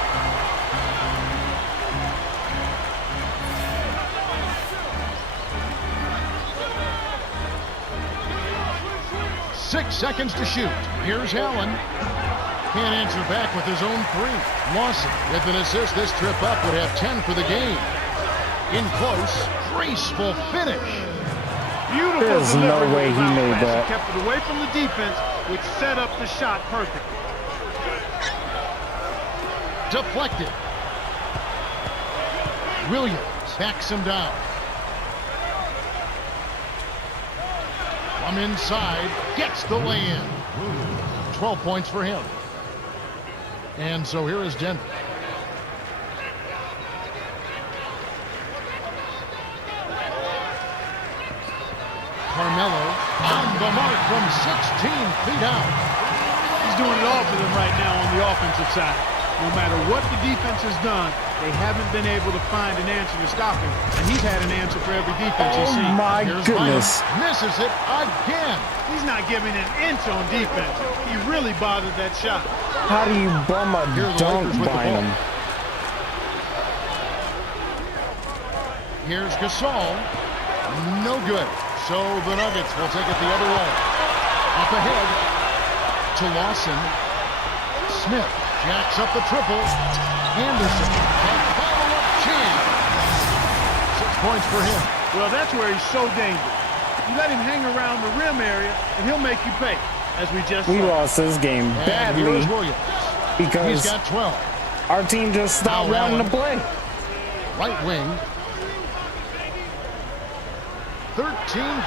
Six seconds to shoot. Here's Allen. Can't answer back with his own three. Lawson with an assist. This trip up would have 10 for the game. In close, graceful finish. Beautiful There's no delivery way with he the made pass. that. He kept it away from the defense, which set up the shot perfect. Deflected. Williams backs him down. From inside, gets the lay-in. 12 points for him. And so here is Denver. Carmelo on the mark from 16 feet out. He's doing it all for them right now on the offensive side. No matter what the defense has done, they haven't been able to find an answer to stop him. And he's had an answer for every defense he's Oh seen. my Here's goodness. Bynum. Misses it again. He's not giving an inch on defense. He really bothered that shot. How do you bum a Here are the dunk Lakers with the by ball. him? Here's Gasol. No good. So the Nuggets will take it the other way. Up ahead to Lawson. Smith jacks up the triple. Anderson. And follow-up chance. 6 points for him. Well, that's where he's so dangerous. You let him hang around the rim area, and he'll make you pay. as we just We saw. lost this game And badly here's Williams. He's because got 12. our team just stopped Now wanting to Allen. play. Right wing. 13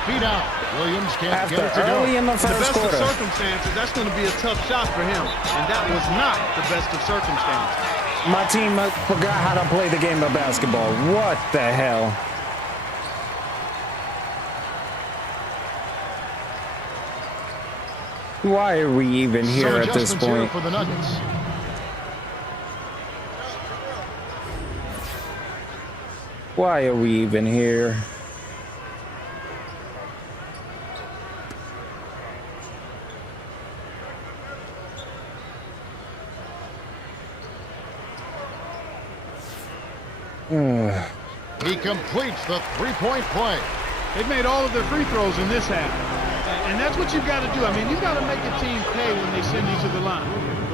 feet out. Williams can't get it After to go. early in the In the first best of quarter. circumstances, that's going to be a tough shot for him. And that was not the best of circumstances. My team forgot how to play the game of basketball. What the hell? Why are we even Some here at this adjustments here point? for the Nuggets. Why are we even here? He completes the three-point play. They've made all of their free throws in this half. And that's what you've got to do. I mean, you've got to make a team pay when they send you to the line.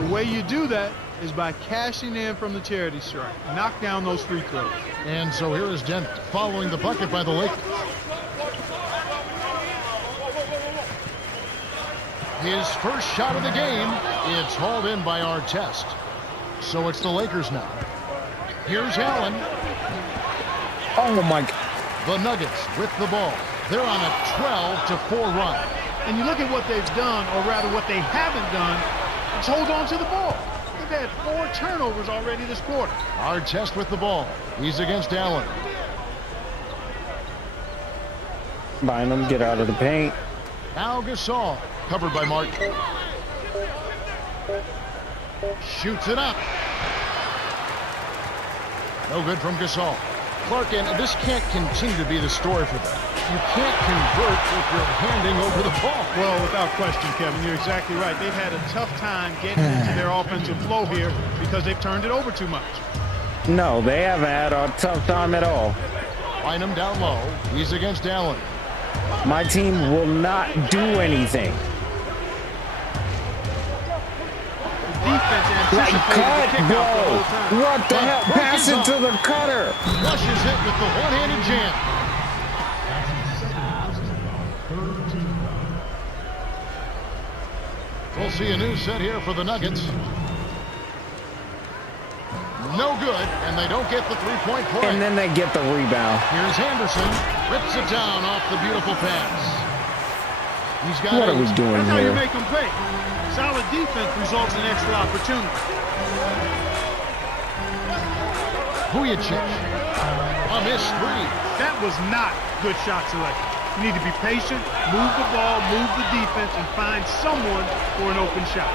The way you do that is by cashing in from the charity stripe. Knock down those free throws. And so here is Denver following the bucket by the Lakers. His first shot of the game. It's hauled in by Artest. So it's the Lakers now. Here's Allen. Oh my! The Nuggets with the ball. They're on a 12-4 run. And you look at what they've done, or rather what they haven't done, is hold on to the ball. They've had 4 turnovers already this quarter. Artest with the ball. He's against Allen. Bynum, get out of the paint. Now Gasol, covered by Martin. Shoots it up. No good from Gasol. Clark, and this can't continue to be the story for them. You can't convert if you're handing over the ball. Well, without question, Kevin, you're exactly right. They've had a tough time getting into their offensive flow here because they've turned it over too much. No, they haven't had a tough time at all. Line him down low. He's against Allen. My team will not do anything. Defense Like, anticipated cut, the kick out the whole bro. time. What the hell? Work Pass is it on. to the cutter. Flushes it with the one-handed jam. We'll see a new set here for the Nuggets. No good, and they don't get the three-point play. And then they get the rebound. Here's Henderson. Rips it down off the beautiful pass. He's got What are we 8. doing That's how you here? make them pay. Solid defense results in extra opportunity. Vujicic. A missed 3. That was not good shot selection. You need to be patient, move the ball, move the defense, and find someone for an open shot.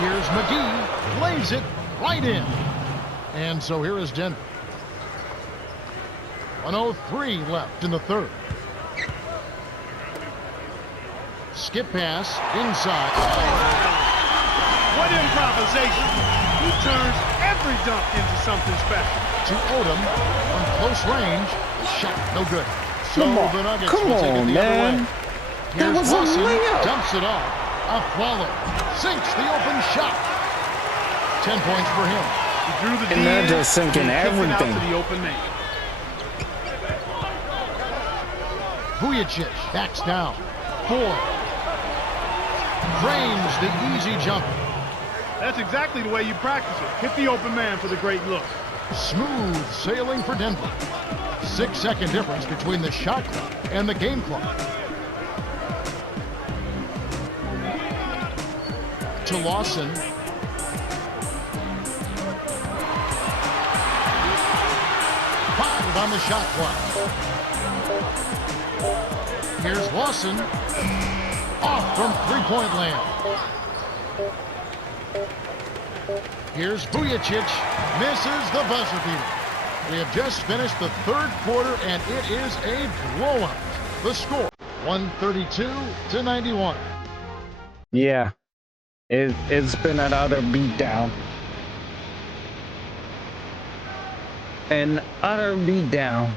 Here's McGee. Lays it right in. And so here is Denver. 1:03 left in the third. Skip pass inside. What improvisation! He turns every dunk into something special. To Odom from close range. Shot no good. So Come on. the Nuggets Come will take it on, the man. other way. That Here's was a Lawson, layup. dumps it off. Afflalo sinks the open shot. 10 points for him. He drew the And they're D in, just sinking and kicked it out everything. to the open man. Vujicic backs down. 4. Frames the easy jumper. That's exactly the way you practice it. Hit the open man for the great look. Smooth sailing for Denver. 6-second difference between the shot clock and the game clock. To Lawson. Five on the shot clock. Here's Lawson. Off from three-point land. Here's Vujicic. Misses the buzzer beater. We have just finished the third quarter, and it is a blowout. The score, 132-91. Yeah. It's been an utter beatdown. An utter beatdown.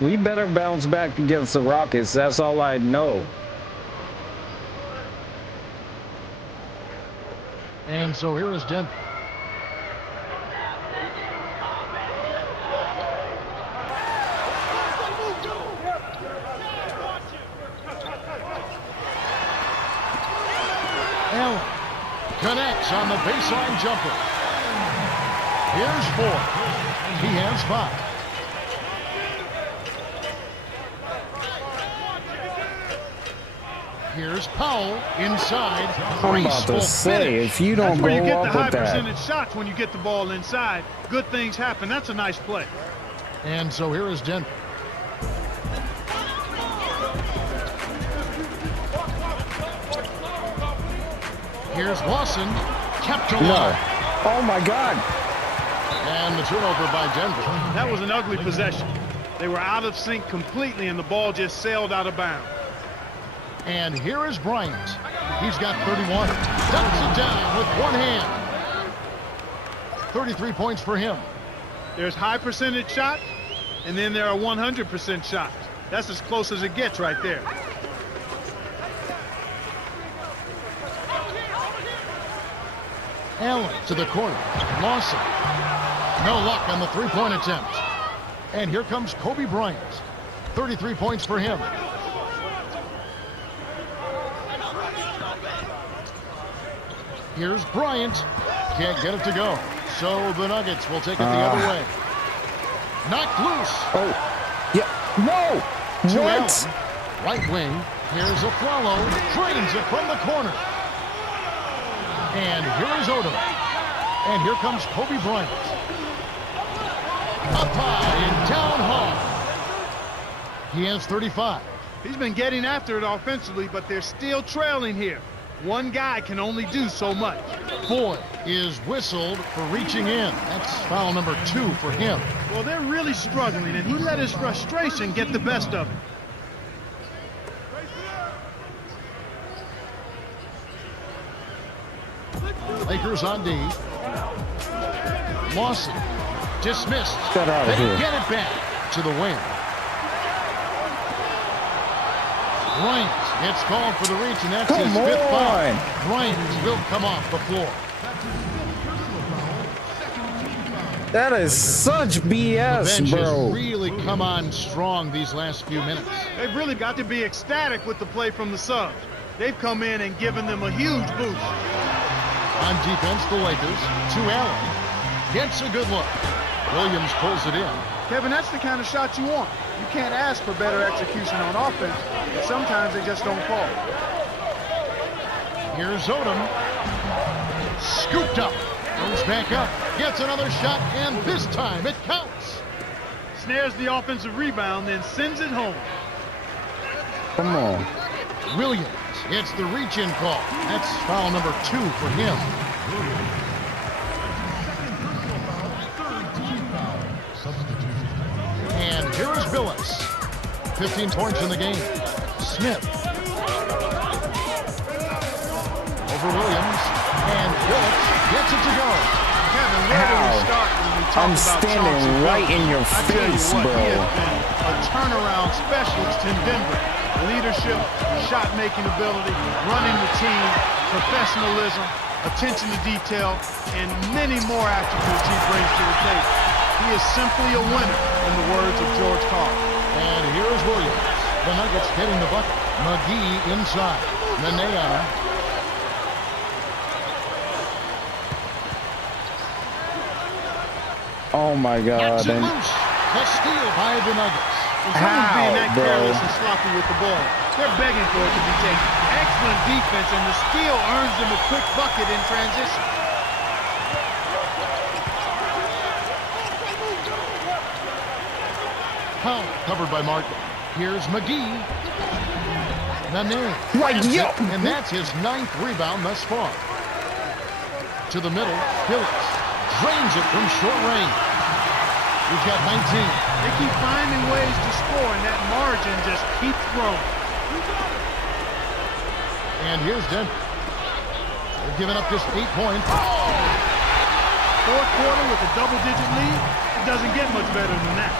We better bounce back against the Rockets. That's all I know. And so here is Denver. Allen connects on the baseline jumper. Here's Ford. He has 5. Here's Powell inside. I'm about to say, if you That's don't where you go get the up high with that. percentage shots when you get the ball inside. Good things happen. That's a nice play. And so here is Denver. Here's Lawson, kept alive. No. Oh my God. And the turnover by Denver. That was an ugly possession. They were out of sync completely, and the ball just sailed out of bounds. And here is Bryant. He's got 31. Dumps it down with one hand. 33 points for him. There's high percentage shots, and then there are 100% shots. That's as close as it gets right there. Allen to the corner. Lawson. No luck on the three-point attempt. And here comes Kobe Bryant. 33 points for him. Here's Bryant. Can't get it to go. So the Nuggets will take it the other way. Knocked loose. Oh. Yeah. No. To What? Allen. Right wing. Here's a follow. Drains it from the corner. And here is Odom. And here comes Kobe Bryant. Up high and down hard. He has 35. He's been getting after it offensively, but they're still trailing here. One guy can only do so much. Boyd is whistled for reaching in. That's foul number 2 for him. Well, they're really struggling, and he let his frustration get the best of him. Lakers on D. Lawson dismissed. Get out of They here. get it back to the wing. Bryant gets called for the reach, and that's his Come 5th foul. on. Bryant will come off the floor. That is such BS, Bench bro. has really come on strong these last few minutes. They've really got to be ecstatic with the play from the subs. They've come in and given them a huge boost. On defense, the Lakers. To Allen. Gets a good look. Williams pulls it in. Kevin, that's the kind of shot you want. You can't ask for better execution on offense, but sometimes they just don't fall. Here's Odom. Scooped up. Goes back up. Gets another shot, and this time it counts. Snares the offensive rebound, then sends it home. Come on. Williams. It's the reach-in call. That's foul number 2 for him. And here is Billups. 15 points in the game. Smith. Over Williams. And Billups gets it to go. Kevin, where do we Ow. start when we talk I'm about standing Chauncey right Billups? in your I tell you face, what, bro. He has been a turnaround specialist in Denver. Leadership, shot-making ability, running the team, professionalism, attention to detail, and many more attributes he brings to the table. He is simply a winner, in the words of George Carl. And here is Williams. The Nuggets getting the bucket. McGee inside. Nene on him. Oh my God. Knocks it And loose. The steal by the Nuggets. When someone's being that How, bro? careless and sloppy with the ball, they're begging for it to be taken. Excellent defense, and the steal earns them a quick bucket in transition. Powell covered by Martin. Here's McGee. Nene. Like, yo. And that's his 9th rebound thus far. To the middle. Billups drains it from short range. He's got 19. They keep finding ways to score, and that margin just keeps growing. And here's Denver. They're giving up just 8 points. Fourth quarter with a double-digit lead, it doesn't get much better than that.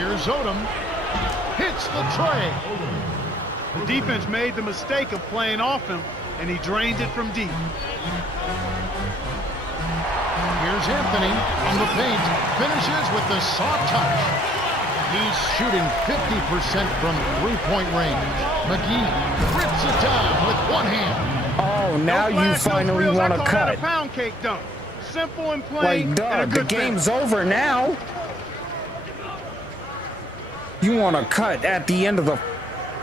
Here's Odom. Hits the tray. The defense made the mistake of playing off him, and he drained it from deep. Here's Anthony on the paint. Finishes with the soft touch. He's shooting 50% from three-point range. McGee rips it down with one hand. Oh, now you finally want to cut. Pound cake dunk. Simple and plain. Like, dog, the game's over now. You want to cut at the end of the...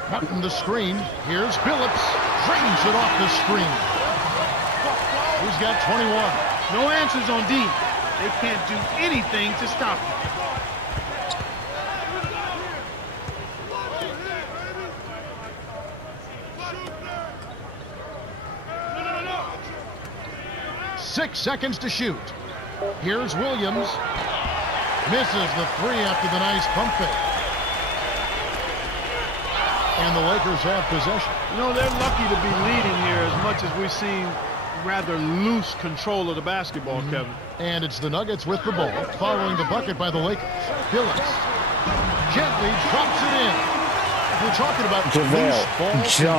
Cutting the screen. Here's Phillips. Drains it off the screen. He's got 21. No answers on D. They can't do anything to stop him. Six seconds to shoot. Here's Williams. Misses the three after the nice pump fake. And the Lakers have possession. You know, they're lucky to be leading here as much as we've seen rather loose control of the basketball, Kevin. And it's the Nuggets with the ball, following the bucket by the Lakers. Phillips gently drops it in. We're talking about loose ball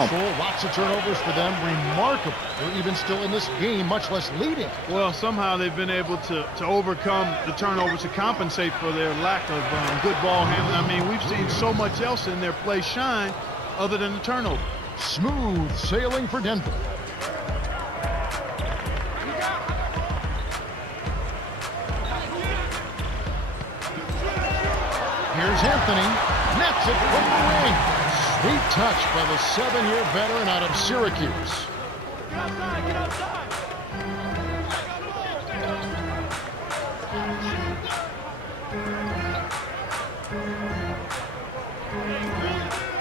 control, lots of turnovers for them. Remarkable. They're even still in this game, much less leading. Well, somehow they've been able to overcome the turnovers to compensate for their lack of good ball handling. I mean, we've seen so much else in their play shine other than the turnover. Smooth sailing for Denver. Here's Anthony. Nets it from the wing. Sweet touch by the 7-year veteran out of Syracuse.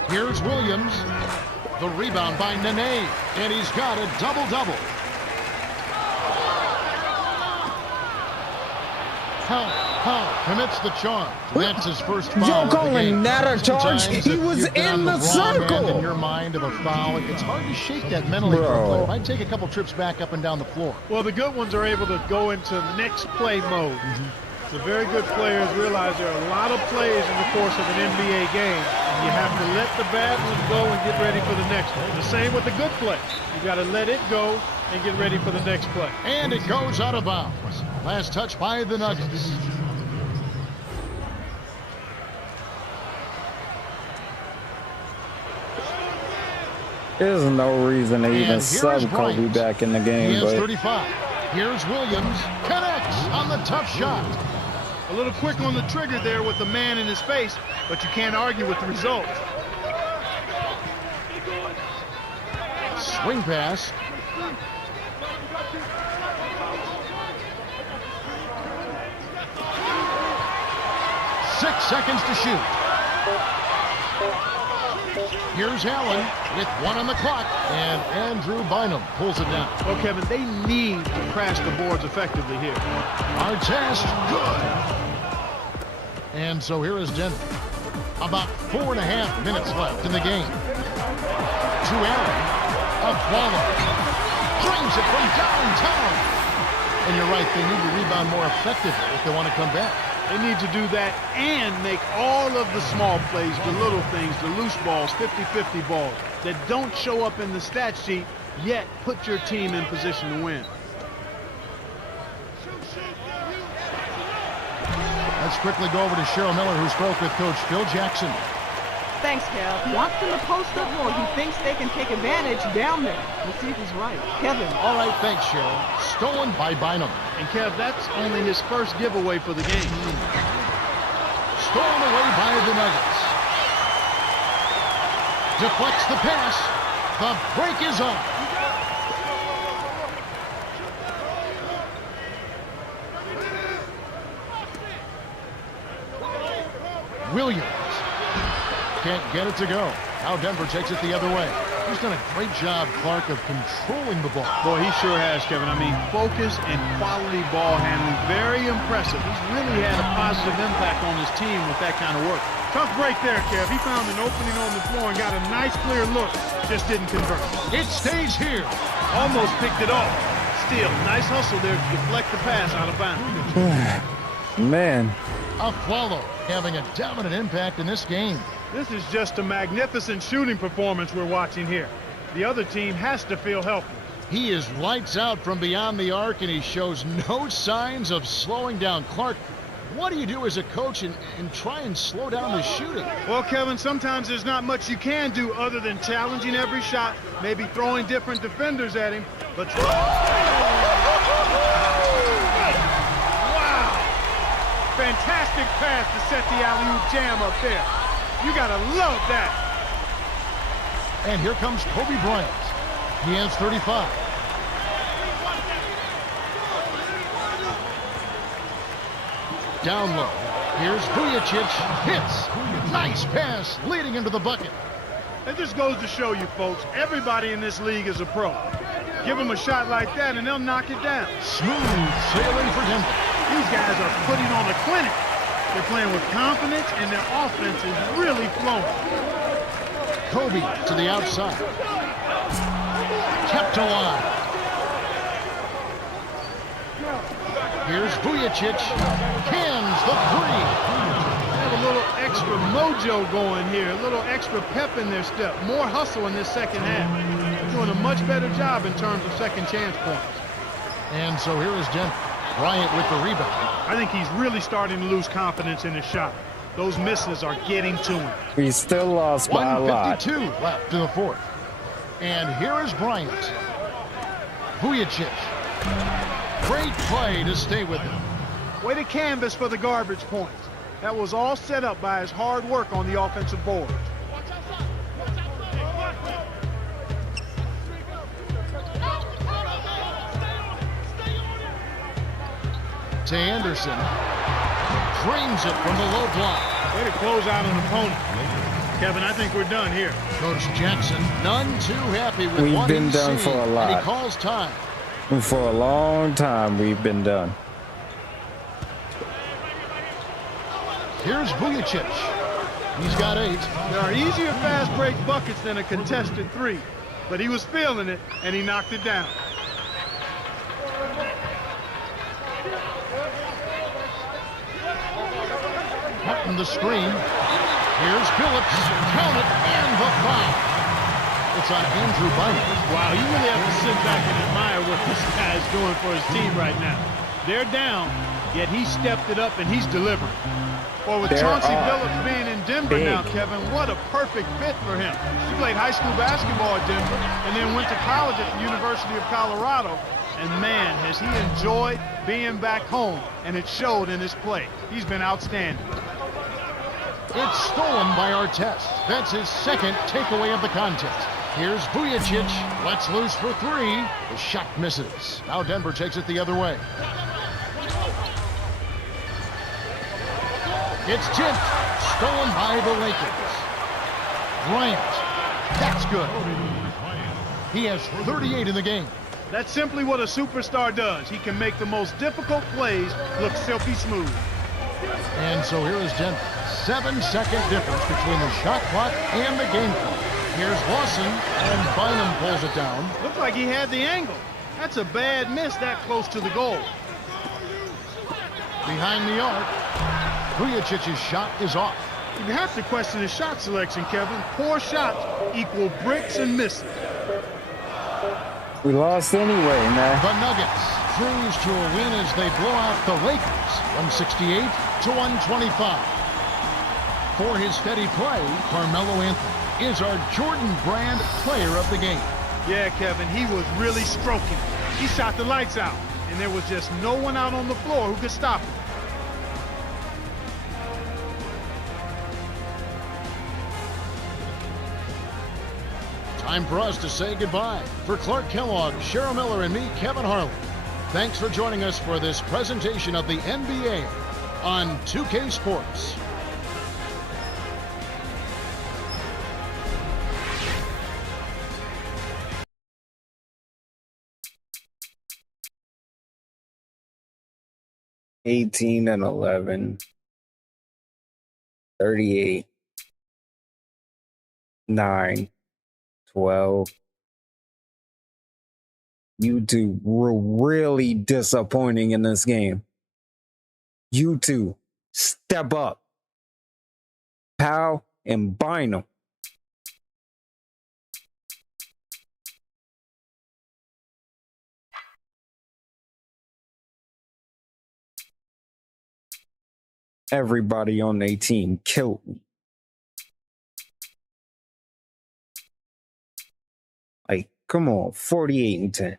Here's Williams. The rebound by Nene. And he's got a double-double. Powell commits the charge. That's his first foul. You're calling that a charge? He was in the circle. In your mind of a foul, it's hard to shake that mentally for a player. Might take a couple trips back up and down the floor. Well, the good ones are able to go into next play mode. The very good players realize there are a lot of plays in the course of an NBA game. And you have to let the bad ones go and get ready for the next one. The same with the good play. You got to let it go and get ready for the next play. And it goes out of bounds. Last touch by the Nuggets. There's no reason to even sub Kobe back in the game. He has 35. Here's Williams. Connects on the tough shot. A little quick on the trigger there with the man in his face, but you can't argue with the result. Swing pass. Six seconds to shoot. Here's Allen with one on the clock, and Andrew Bynum pulls it down. Well, Kevin, they need to crash the boards effectively here. Artest, good. And so here is Denver. About 4.5 minutes left in the game. To Allen. Afflalo. Brings it from downtown. And you're right, they need to rebound more effectively if they want to come back. They need to do that and make all of the small plays, the little things, the loose balls, 50-50 balls that don't show up in the stat sheet, yet put your team in position to win. Let's quickly go over to Cheryl Miller, who spoke with Coach Phil Jackson. Thanks, Kev. Wants them to post up more. He thinks they can take advantage down there. We'll see if he's right. Kevin. All right, thanks, Cheryl. Stolen by Bynum. And Kev, that's only his first giveaway for the game. Stolen away by the Nuggets. Deflects the pass. The break is on. Williams. Can't get it to go. Now Denver takes it the other way. He's done a great job, Clark, of controlling the ball. Boy, he sure has, Kevin. I mean, focus and quality ball handling, very impressive. He's really had a positive impact on his team with that kind of work. Tough break there, Kev. He found an opening on the floor and got a nice, clear look. Just didn't convert. It stays here. Almost picked it off. Still, nice hustle there to deflect the pass out of bounds. Man. Afflalo having a dominant impact in this game. This is just a magnificent shooting performance we're watching here. The other team has to feel helpless. He is lights out from beyond the arc, and he shows no signs of slowing down. Clark, what do you do as a coach and try and slow down the shooting? Well, Kevin, sometimes there's not much you can do other than challenging every shot, maybe throwing different defenders at him. But wow! Fantastic pass to set the alley-oop jam up there. You gotta love that. And here comes Kobe Bryant. He has 35. Down low. Here's Vujacic. Hits. Nice pass leading into the bucket. It just goes to show you, folks, everybody in this league is a pro. Give them a shot like that, and they'll knock it down. Smooth sailing for Denver. These guys are putting on a clinic. They're playing with confidence, and their offense is really flowing. Kobe to the outside. Kept alive. Here's Vujacic. Cans the three. They have a little extra mojo going here, a little extra pep in their step, more hustle in this second half. They're doing a much better job in terms of second chance points. And so here is Denver. Bryant with the rebound. I think he's really starting to lose confidence in his shot. Those misses are getting to him. We still lost by a lot. 1:52 left in the fourth. And here is Bryant. Vujacic. Great play to stay with him. Way to canvas for the garbage points. That was all set up by his hard work on the offensive board. To Anderson. Frames it from the low block. Way to close out an opponent. Kevin, I think we're done here. Coach Jackson, none too happy with We've what been he's done seen, for a and lot. he calls time. For a long time, we've been done. Here's Vujacic. He's got 8. There are easier fast break buckets than a contested three, but he was feeling it, and he knocked it down. Up in the screen. Here's Phillips. Count it, and the foul. It's on Andrew Bynum. Wow, you really have to sit back and admire what this guy is doing for his team right now. They're down, yet he stepped it up and he's delivering. Well, with There Chauncey are Billups being in Denver big. now, Kevin, what a perfect fit for him. He played high school basketball at Denver and then went to college at the University of Colorado. And man, has he enjoyed being back home, and it showed in his play. He's been outstanding. It's stolen by Artest. That's his second takeaway of the contest. Here's Vujacic. Lets loose for 3. The shot misses. Now Denver takes it the other way. It's tipped. Stolen by the Lakers. Bryant. That's good. He has 38 in the game. That's simply what a superstar does. He can make the most difficult plays look silky smooth. And so here is Denver. 7-second difference between the shot clock and the game clock. Here's Lawson, and Bynum pulls it down. Looked like he had the angle. That's a bad miss that close to the goal. Behind the arc, Vujacic's shot is off. You have to question his shot selection, Kevin. Poor shots equal bricks and misses. We lost anyway, man. The Nuggets cruise to a win as they blow out the Lakers, 168-125. For his steady play, Carmelo Anthony is our Jordan Brand player of the game. Yeah, Kevin, he was really stroking. He shot the lights out, and there was just no one out on the floor who could stop him. Time for us to say goodbye. For Clark Kellogg, Cheryl Miller, and me, Kevin Harlan, thanks for joining us for this presentation of the NBA on 2K Sports. $18 and $11, 38, 9, 12. You two were really disappointing in this game. You two, step up. Powell and Bynum. Everybody on their team killed me. Like, come on, 48-10.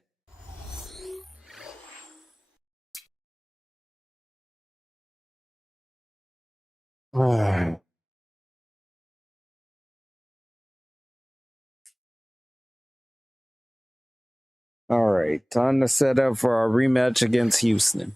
All right, time to set up for our rematch against Houston.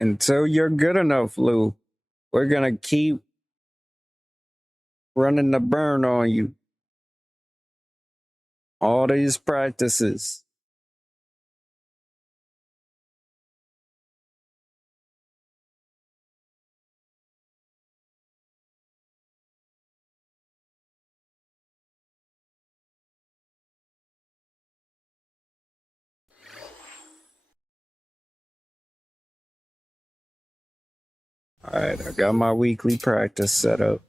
Until you're good enough, Lou, we're gonna keep running the burn on you. All these practices. All right, I got my weekly practice set up.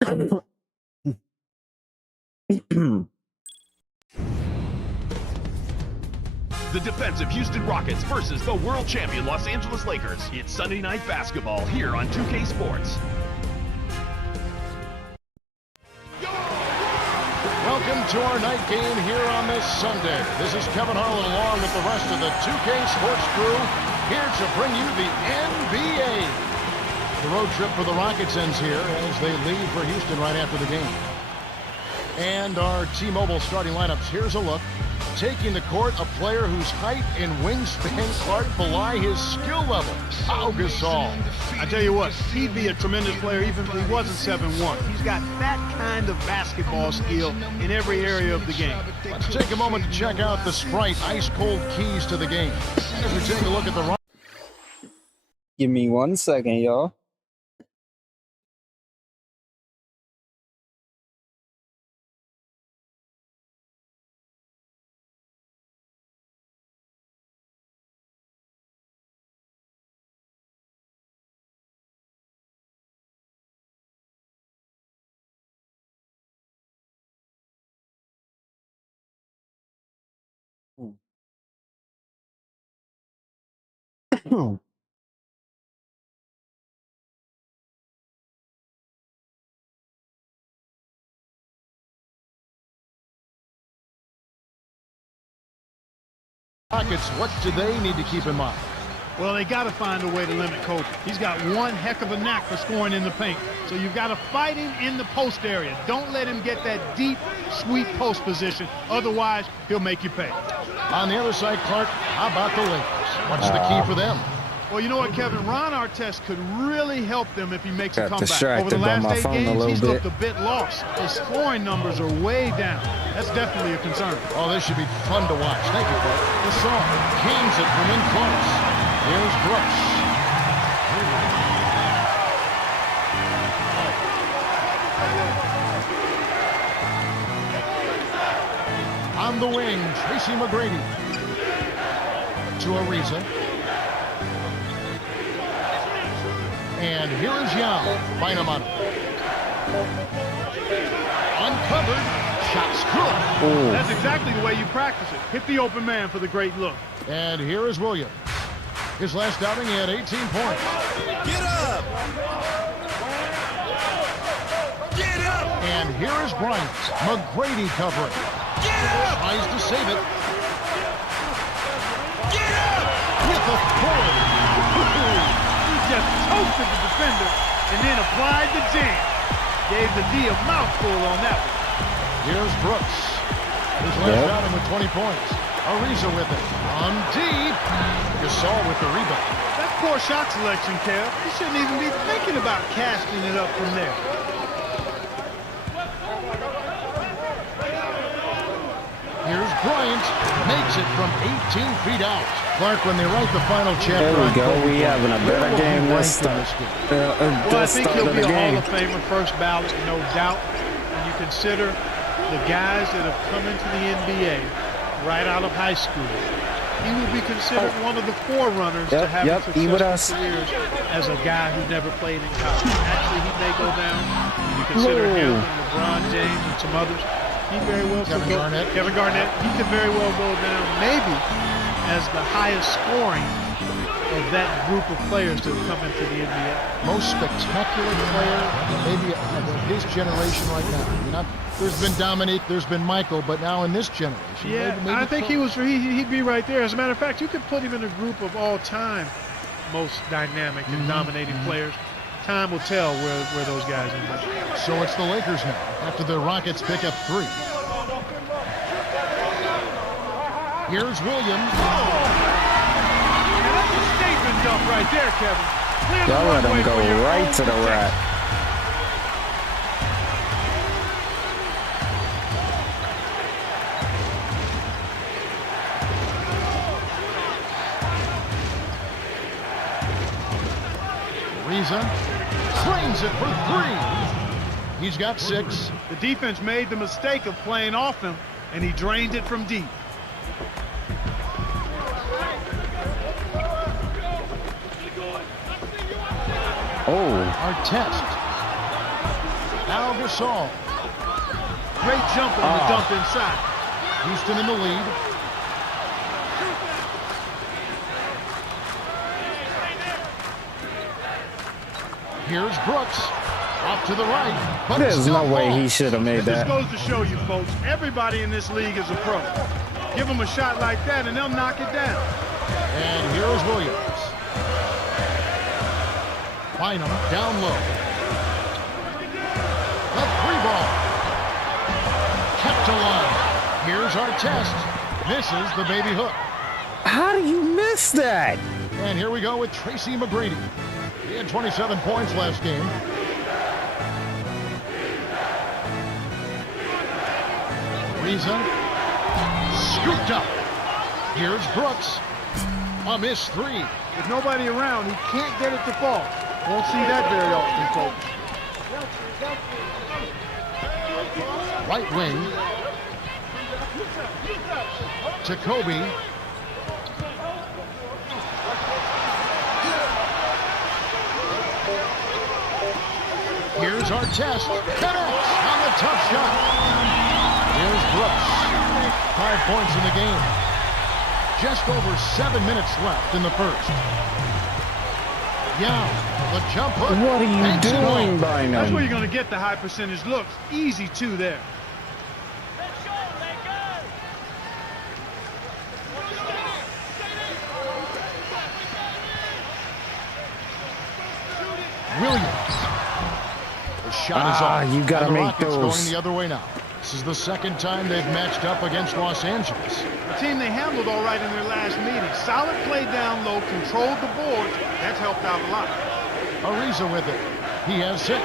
The defensive Houston Rockets versus the world champion Los Angeles Lakers. It's Sunday Night Basketball here on 2K Sports. Welcome to our night game here on this Sunday. This is Kevin Harlan along with the rest of the 2K Sports crew here to bring you the NBA. The road trip for the Rockets ends here as they leave for Houston right after the game. And our T-Mobile starting lineups. Here's a look. Taking the court, a player whose height and wingspan, Clark, belie his skill level. Pau Gasol. I tell you what, he'd be a tremendous player even if he wasn't 7'1". He's got that kind of basketball skill in every area of the game. Let's take a moment to check out the Sprite ice-cold keys to the game. And as we take a look at the... Give me 1 second, y'all. Rockets, what do they need to keep in mind? Well, they got to find a way to limit Kobe. He's got one heck of a knack for scoring in the paint. So you've got to fight him in the post area. Don't let him get that deep, sweet post position. Otherwise, he'll make you pay. On the other side, Clark, how about the Lakers? What's the key for them? Well, you know what, Kevin? Ron Artest could really help them if he makes a Got comeback. distracted Over the by last my 8 phone a games, little he's bit. looked a bit lost. His scoring numbers are way down. That's definitely a concern. Oh, this should be fun to watch. Thank you, Clark. Gasol canes it from in close. Here's Brooks. On the wing, Tracy McGrady. To Ariza. And here is Yao. Bynum. Uncovered. Shots good. That's exactly the way you practice it. Hit the open man for the great look. And here is Williams. His last outing, he had 18 points. Get up! Get up! And here is Bryant. McGrady covering. Get up! Tries to save it. Get up! With authority. He just toasted the defender and then applied the jam. Gave the D a mouthful on that one. Here's Brooks. His last outing with 20 points. Ariza with it. On deep. Gasol with the rebound. That's poor shot selection, Kev. He shouldn't even be thinking about casting it up from there. Bryant makes it from 18 feet out. Clark, when they write the final chapter, There we on go. Kobe We Bryant, having a where better will he game rank this in time. this game? Well, I think Start he'll of be the a Hall game. of Famer, first ballot, no doubt. When you consider the guys that have come into the NBA right out of high school, he will be considered one of the forerunners to have He with us. careers as a guy who never played in college. Actually, he may go down. When you consider him and LeBron James and some others, he very well could go. Kevin Garnett, he could very well go down maybe as the highest scoring of that group of players to have come into the NBA. Most spectacular player, maybe of his generation right now. I mean, there's been Dominique, there's been Michael, but now in this generation, Yeah, maybe I think he'd be right there. As a matter of fact, you could put him in a group of all-time most dynamic and dominating players. Time will tell where those guys end up. So it's the Lakers now, after the Rockets pick up 3. Here's Williams. That's a statement dunk right there, Kevin. Y'all let him go right to the rack. Ariza trains it for 3. He's got 6. The defense made the mistake of playing off him, and he drained it from deep. Artest. Al Gasol. Great jump on the dump inside. Houston in the lead. Here's Brooks. Off to the right. But There's still no way falls. he should have made This that. goes to show you, folks, everybody in this league is a pro. Give them a shot like that, and they'll knock it down. And here's Williams. Bynum down low. The 3-ball. Kept alive. Here's Artest. Misses the baby hook. How do you miss that? And here we go with Tracy McGrady. He had 27 points last game. Ariza. Scooped up. Here's Brooks. A missed 3. With nobody around, he can't get it to fall. Won't see that very often, folks. Right wing. To Kobe. Here's Artest. Connects on the tough shot. Here's Brooks. 5 points in the game. Just over 7 minutes left in the first. Young, the jump hook. What are you Banks it doing, home. That's where Bynum? you're going to get the high percentage looks. Easy, too, there. Williams. The shot is off. You gotta And the make Rockets those. going the other way now. This is the second time they've matched up against Los Angeles. A team they handled all right in their last meeting. Solid play down low, controlled the board. That's helped out a lot. Ariza with it. He has 6.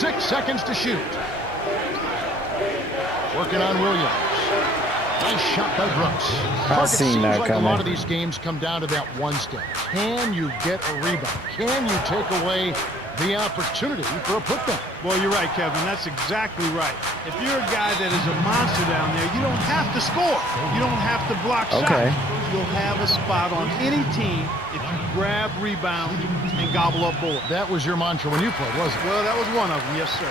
6 seconds to shoot. Working on Williams. Nice shot by Brooks. Look, seen it seems that like a lot coming. of these games come down to that one step. Can you get a rebound? Can you take away the opportunity for a putback? Well, you're right, Kevin. That's exactly right. If you're a guy that is a monster down there, you don't have to score. You don't have to block Okay. shots. You'll have a spot on any team if you grab, rebound, and gobble up boards. That was your mantra when you played, wasn't it? Well, that was one of them, yes, sir.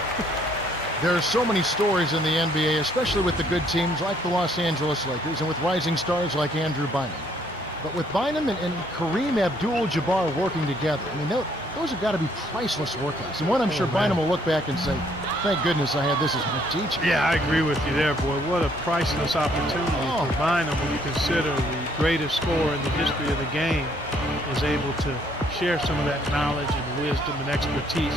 There are so many stories in the NBA, especially with the good teams like the Los Angeles Lakers and with rising stars like Andrew Bynum. But with Bynum and Kareem Abdul-Jabbar working together, I mean, those have got to be priceless workouts. And one I'm sure Bynum will look back and say, thank goodness I had this as my teacher. Yeah, I agree with you there, boy. What a priceless opportunity for Bynum when you consider the greatest scorer in the history of the game is able to share some of that knowledge and wisdom and expertise.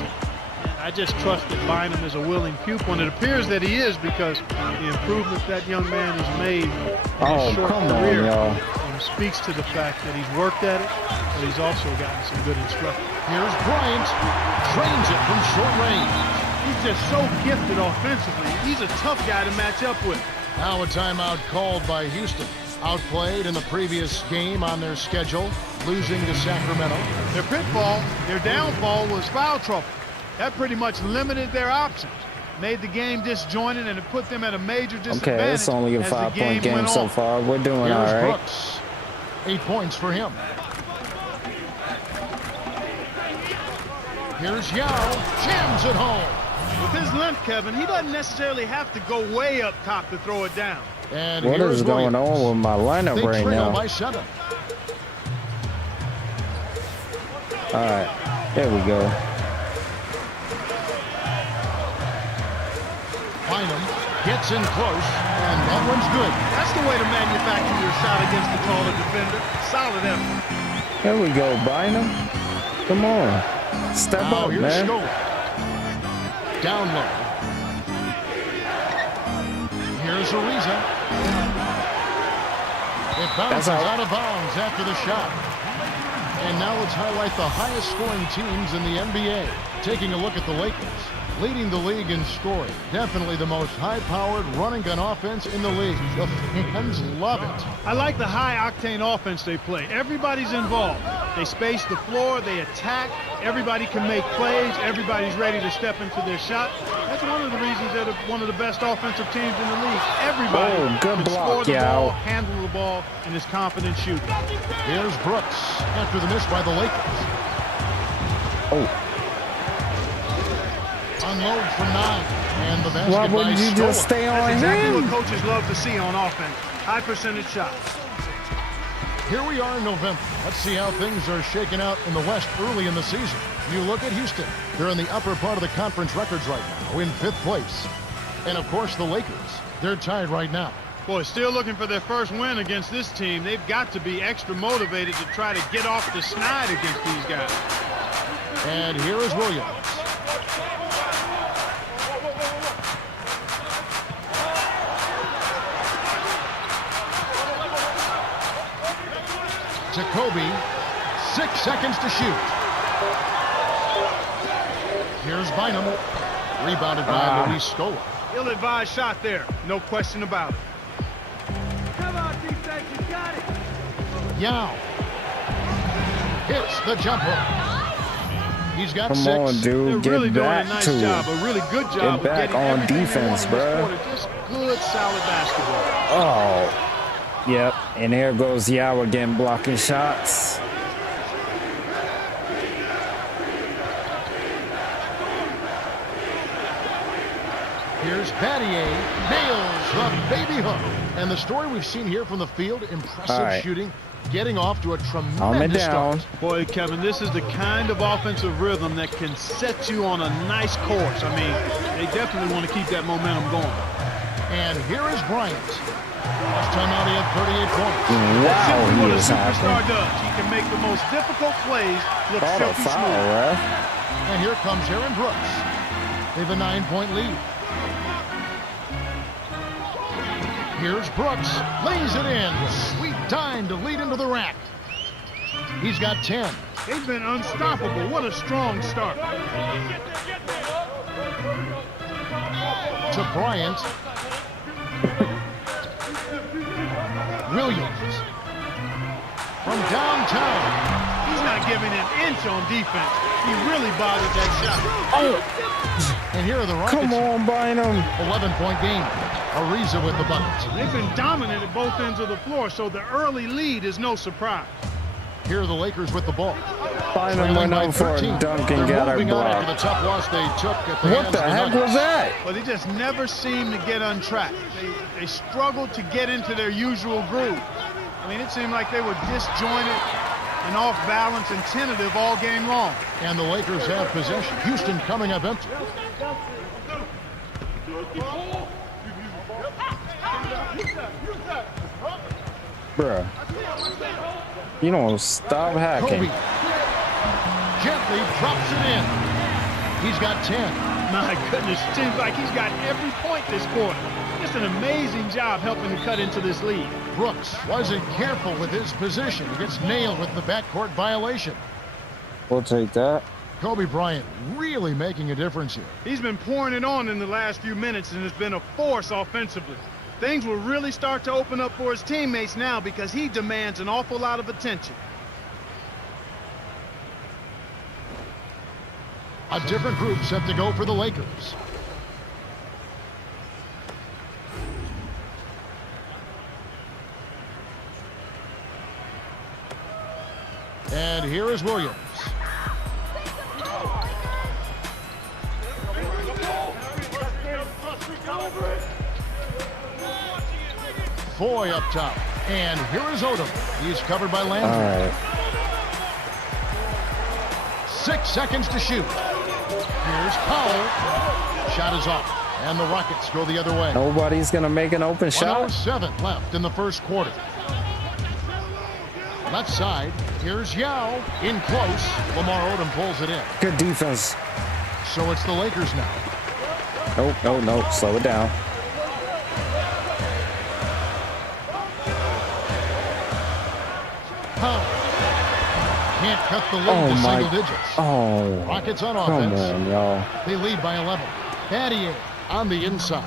I just trust that Bynum is a willing pupil, and it appears that he is because the improvement that young man has made in his short come on, career y'all. speaks to the fact that he's worked at it, but he's also gotten some good instruction. Here's Bryant. Trains it from short range. He's just so gifted offensively. He's a tough guy to match up with. Now a timeout called by Houston. Outplayed in the previous game on their schedule, losing to Sacramento. Their pitfall, their downfall was foul trouble. That pretty much limited their options. Made the game disjointed, and it put them at a major disadvantage. Okay, it's only a as the 5-point game so on. far. We're doing all Here's right. Brooks. 8 points for him. Here's Yao. Jams it home. With his length, Kevin, he doesn't necessarily have to go way up top to throw it down. And What here's is going Williams. on with my lineup They right trail now? by 7. All right, there we go. Bynum gets in close, and that one's good. That's the way to manufacture your shot against the taller defender. Solid effort. There we go, Bynum. Come on, step Now up, here's man. Scola. Down low. Here's Ariza. It bounces out of bounds after the shot. And now let's highlight the highest scoring teams in the NBA. Taking a look at the Lakers. Leading the league in scoring. Definitely the most high-powered running gun offense in the league. The fans love it. I like the high-octane offense they play. Everybody's involved. They space the floor. They attack. Everybody can make plays. Everybody's ready to step into their shot. That's one of the reasons they're one of the best offensive teams in the league. Everybody good can block, score the Yao. ball, handle the ball, and is confident shooting. Here's Brooks after the miss by the Lakers. Oh, Unload from 9. And the basket why by wouldn't you Scola. just stay on That's exactly him? what coaches love to see on offense. High percentage shots. Here we are in November. Let's see how things are shaking out in the West early in the season. You look at Houston. They're in the upper part of the conference records right now, in 5th place. And, of course, the Lakers. They're tied right now. Boy, still looking for their first win against this team. They've got to be extra motivated to try to get off the snide against these guys. And here is Williams. To Kobe. 6 seconds to shoot. Here's Bynum. Rebounded by Luis Scola. Ill-advised shot there. No question about it. Yao. Hits the jumper. He's got Come 6. on, dude. They're really Get doing a back nice to job, it. a really good job Get of back getting on everything they defense, want in this bruh. quarter. Just good, solid basketball. Oh, yep. And there goes Yao again blocking shots. Here's Battier. Nails the baby hook. And the story we've seen here from the field, impressive All right. shooting, getting off to a Calm it tremendous down. start. Boy, Kevin, this is the kind of offensive rhythm that can set you on a nice course. I mean, they definitely want to keep that momentum going. And here is Bryant. Last time out, he had 38 points. That's Wow, simply he what a is superstar happy. does. He can make the most difficult plays look Caught a silky foul, smooth. ref. And here comes Aaron Brooks. They have a 9-point lead. Here's Brooks. Lays it in. Sweet dime to lead into the rack. He's got 10. They've been unstoppable. What a strong start. To Bryant. Williams. From downtown. He's not giving an inch on defense. He really bothered that shot. And here are the Rockets. Come on, Bynum. 11-point game. Ariza with the buckets. They've been dominant at both ends of the floor, so the early lead is no surprise. Here are the Lakers with the ball. Bynum Trailing went by out for a 13. dunk They're and got her moving on after blocked. the tough loss they took at the What hands the of the heck Nuggets. was that? But they just never seem to get untracked. They struggled to get into their usual groove. I mean, it seemed like they were disjointed and off balance and tentative all game long. And the Lakers have possession. Houston coming up empty. Bruh. You don't stop hacking. Kobe gently drops it in. He's got 10. My goodness, seems like he's got every point this quarter. Just an amazing job helping to cut into this lead. Brooks wasn't careful with his position. He gets nailed with the backcourt violation. We'll take that. Kobe Bryant really making a difference here. He's been pouring it on in the last few minutes and has been a force offensively. Things will really start to open up for his teammates now because he demands an awful lot of attention. A different group set to go for the Lakers. And here is Williams. Foy up top. And here is Odom. He's covered by Landry. All right. 6 seconds to shoot. Here's Powell. Shot is off. And the Rockets go the other way. Nobody's going to make an open shot. 1:07 left in the first quarter. Left side. Here's Yao. In close. Lamar Odom pulls it in. Good defense. So it's the Lakers now. Nope. Slow it down. Powell. Can't cut the lead Oh, to my. single digits. Oh, Rockets on come offense. on, y'all. They lead by 11. Battier on the inside.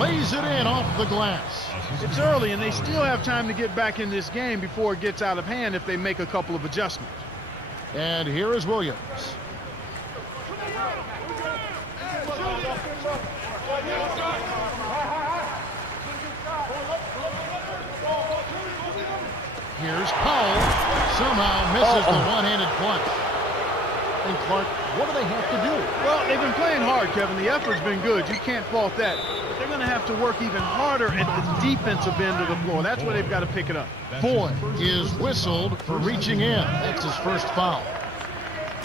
Lays it in off the glass. It's early and they still have time to get back in this game before it gets out of hand if they make a couple of adjustments. And here is Williams. Here's Powell. Somehow misses the one-handed clutch. And Clark, what do they have to do? Well, they've been playing hard, Kevin. The effort's been good. You can't fault that. But they're going to have to work even harder at the defensive end of the floor. That's where they've got to pick it up. Foy is whistled for reaching in. That's his first foul.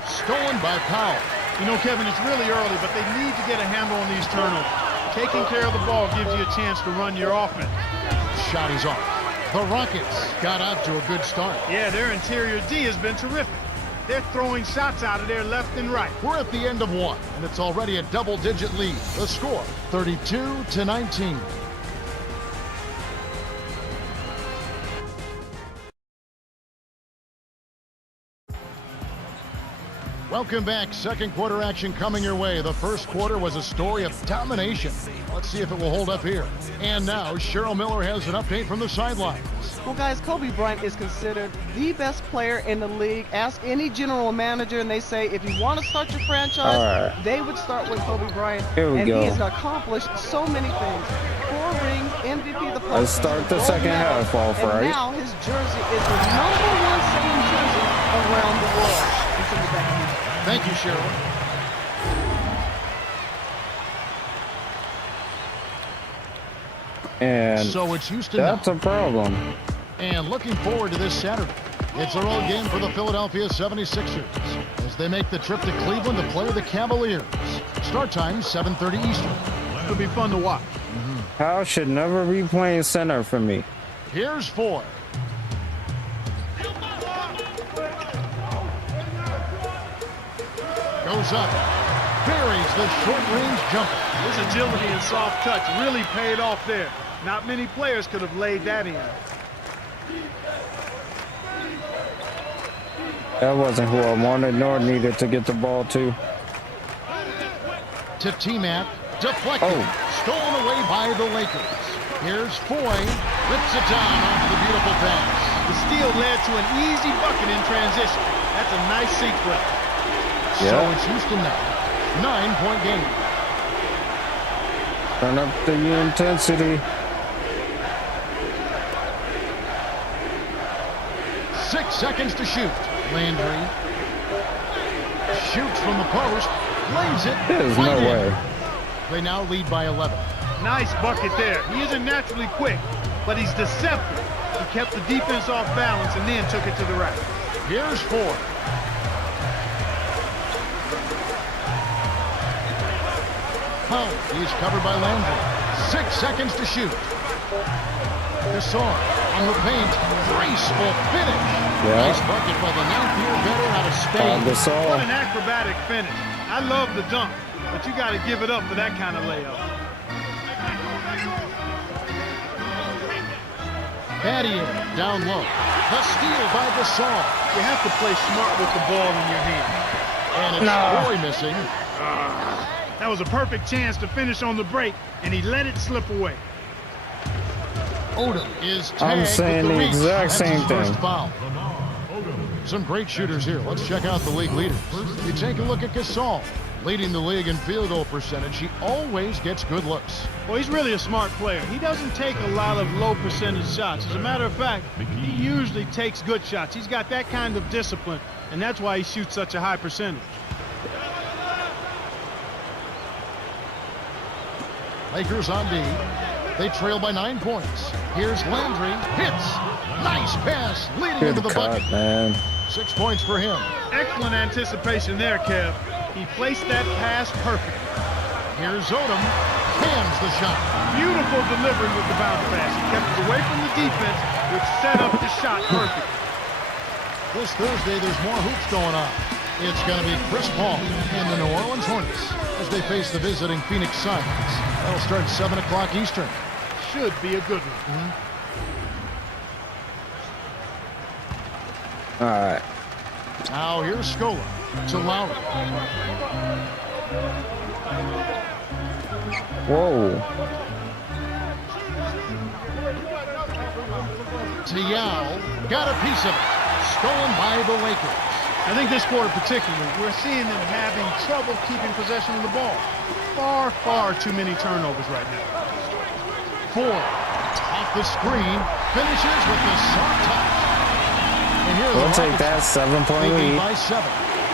Stolen by Powell. You know, Kevin, it's really early, but they need to get a handle on these turnovers. Taking care of the ball gives you a chance to run your offense. Shot is off. The Rockets got out to a good start. Yeah, their interior D has been terrific. They're throwing shots out of there left and right. We're at the end of one, and it's already a double-digit lead. The score, 32-19. Welcome back. Second quarter action coming your way. The first quarter was a story of domination. Let's see if it will hold up here. And now Cheryl Miller has an update from the sidelines. Well, guys, Kobe Bryant is considered the best player in the league. Ask any general manager, and they say if you want to start your franchise, All right. they would start with Kobe Bryant. Here we and go. he has accomplished so many things. 4 rings, MVP of the postseason. Let's start the gold second medal, half off and right. now his jersey is the #1 selling jersey around the world. And send it back to you. Thank you, Cheryl. And So it's Houston now. that's a problem. And looking forward to this Saturday. It's a road game for the Philadelphia 76ers as they make the trip to Cleveland to play the Cavaliers. Start time, 7:30 Eastern. It'll be fun to watch. Powell should never be playing center for me. Here's Foy. Goes up. Buries the short-range jumper. His agility and soft touch really paid off there. Not many players could have laid that in. That wasn't who I wanted nor needed to get the ball to. To T-Mac. Deflected. Oh. Stolen away by the Lakers. Here's Foy. Rips it down off the beautiful pass. The steal led to an easy bucket in transition. That's a nice sequence. So Yeah. it's Houston now. 9-point game. Turn up the intensity. 6 seconds to shoot. Landry shoots from the post. Lays it. There's no Right in. way. They now lead by 11. Nice bucket there. He isn't naturally quick, but he's deceptive. He kept the defense off balance and then took it to the rack. Here's Ford. Powell, he's covered by Landry. 6 seconds to shoot. Gasol on the paint. Graceful finish. Yeah. Nice bucket by the 9th-year veteran out of Spain. What Gasol. an acrobatic finish. I love the dunk, but you got to give it up for that kind of layup. Battier down low. The steal by Gasol. You have to play smart with the ball in your hand. And it's Roy missing. That was a perfect chance to finish on the break, and he let it slip away. Odom is tagged I'm saying with the the reach. exact That's same his first thing. foul. Some great shooters here. Let's check out the league leaders. You take a look at Gasol, leading the league in field goal percentage. He always gets good looks. Well, he's really a smart player. He doesn't take a lot of low percentage shots. As a matter of fact, he usually takes good shots. He's got that kind of discipline, and that's why he shoots such a high percentage. Lakers on D. They trail by 9 points. Here's Landry. Hits. Nice pass. Leading into Good the cut, bucket. man. 6 points for him. Excellent anticipation there, Kev. He placed that pass perfect. Here's Odom. Hands the shot. Beautiful delivery with the bounce pass. He kept it away from the defense, which set up the shot perfect. This Thursday, there's more hoops going on. It's going to be Chris Paul and the New Orleans Hornets as they face the visiting Phoenix Suns. That'll start 7 o'clock Eastern. Should be a good one. All right. Now here's Scola to Lowry. Whoa. To Yao. Got a piece of it. Stolen by the Lakers. I think this quarter particularly, we're seeing them having trouble keeping possession of the ball. Far too many turnovers right now. Ford. Off the screen. Finishes with the soft touch. And here We'll the take Rockets that 7-point leading lead. by 7.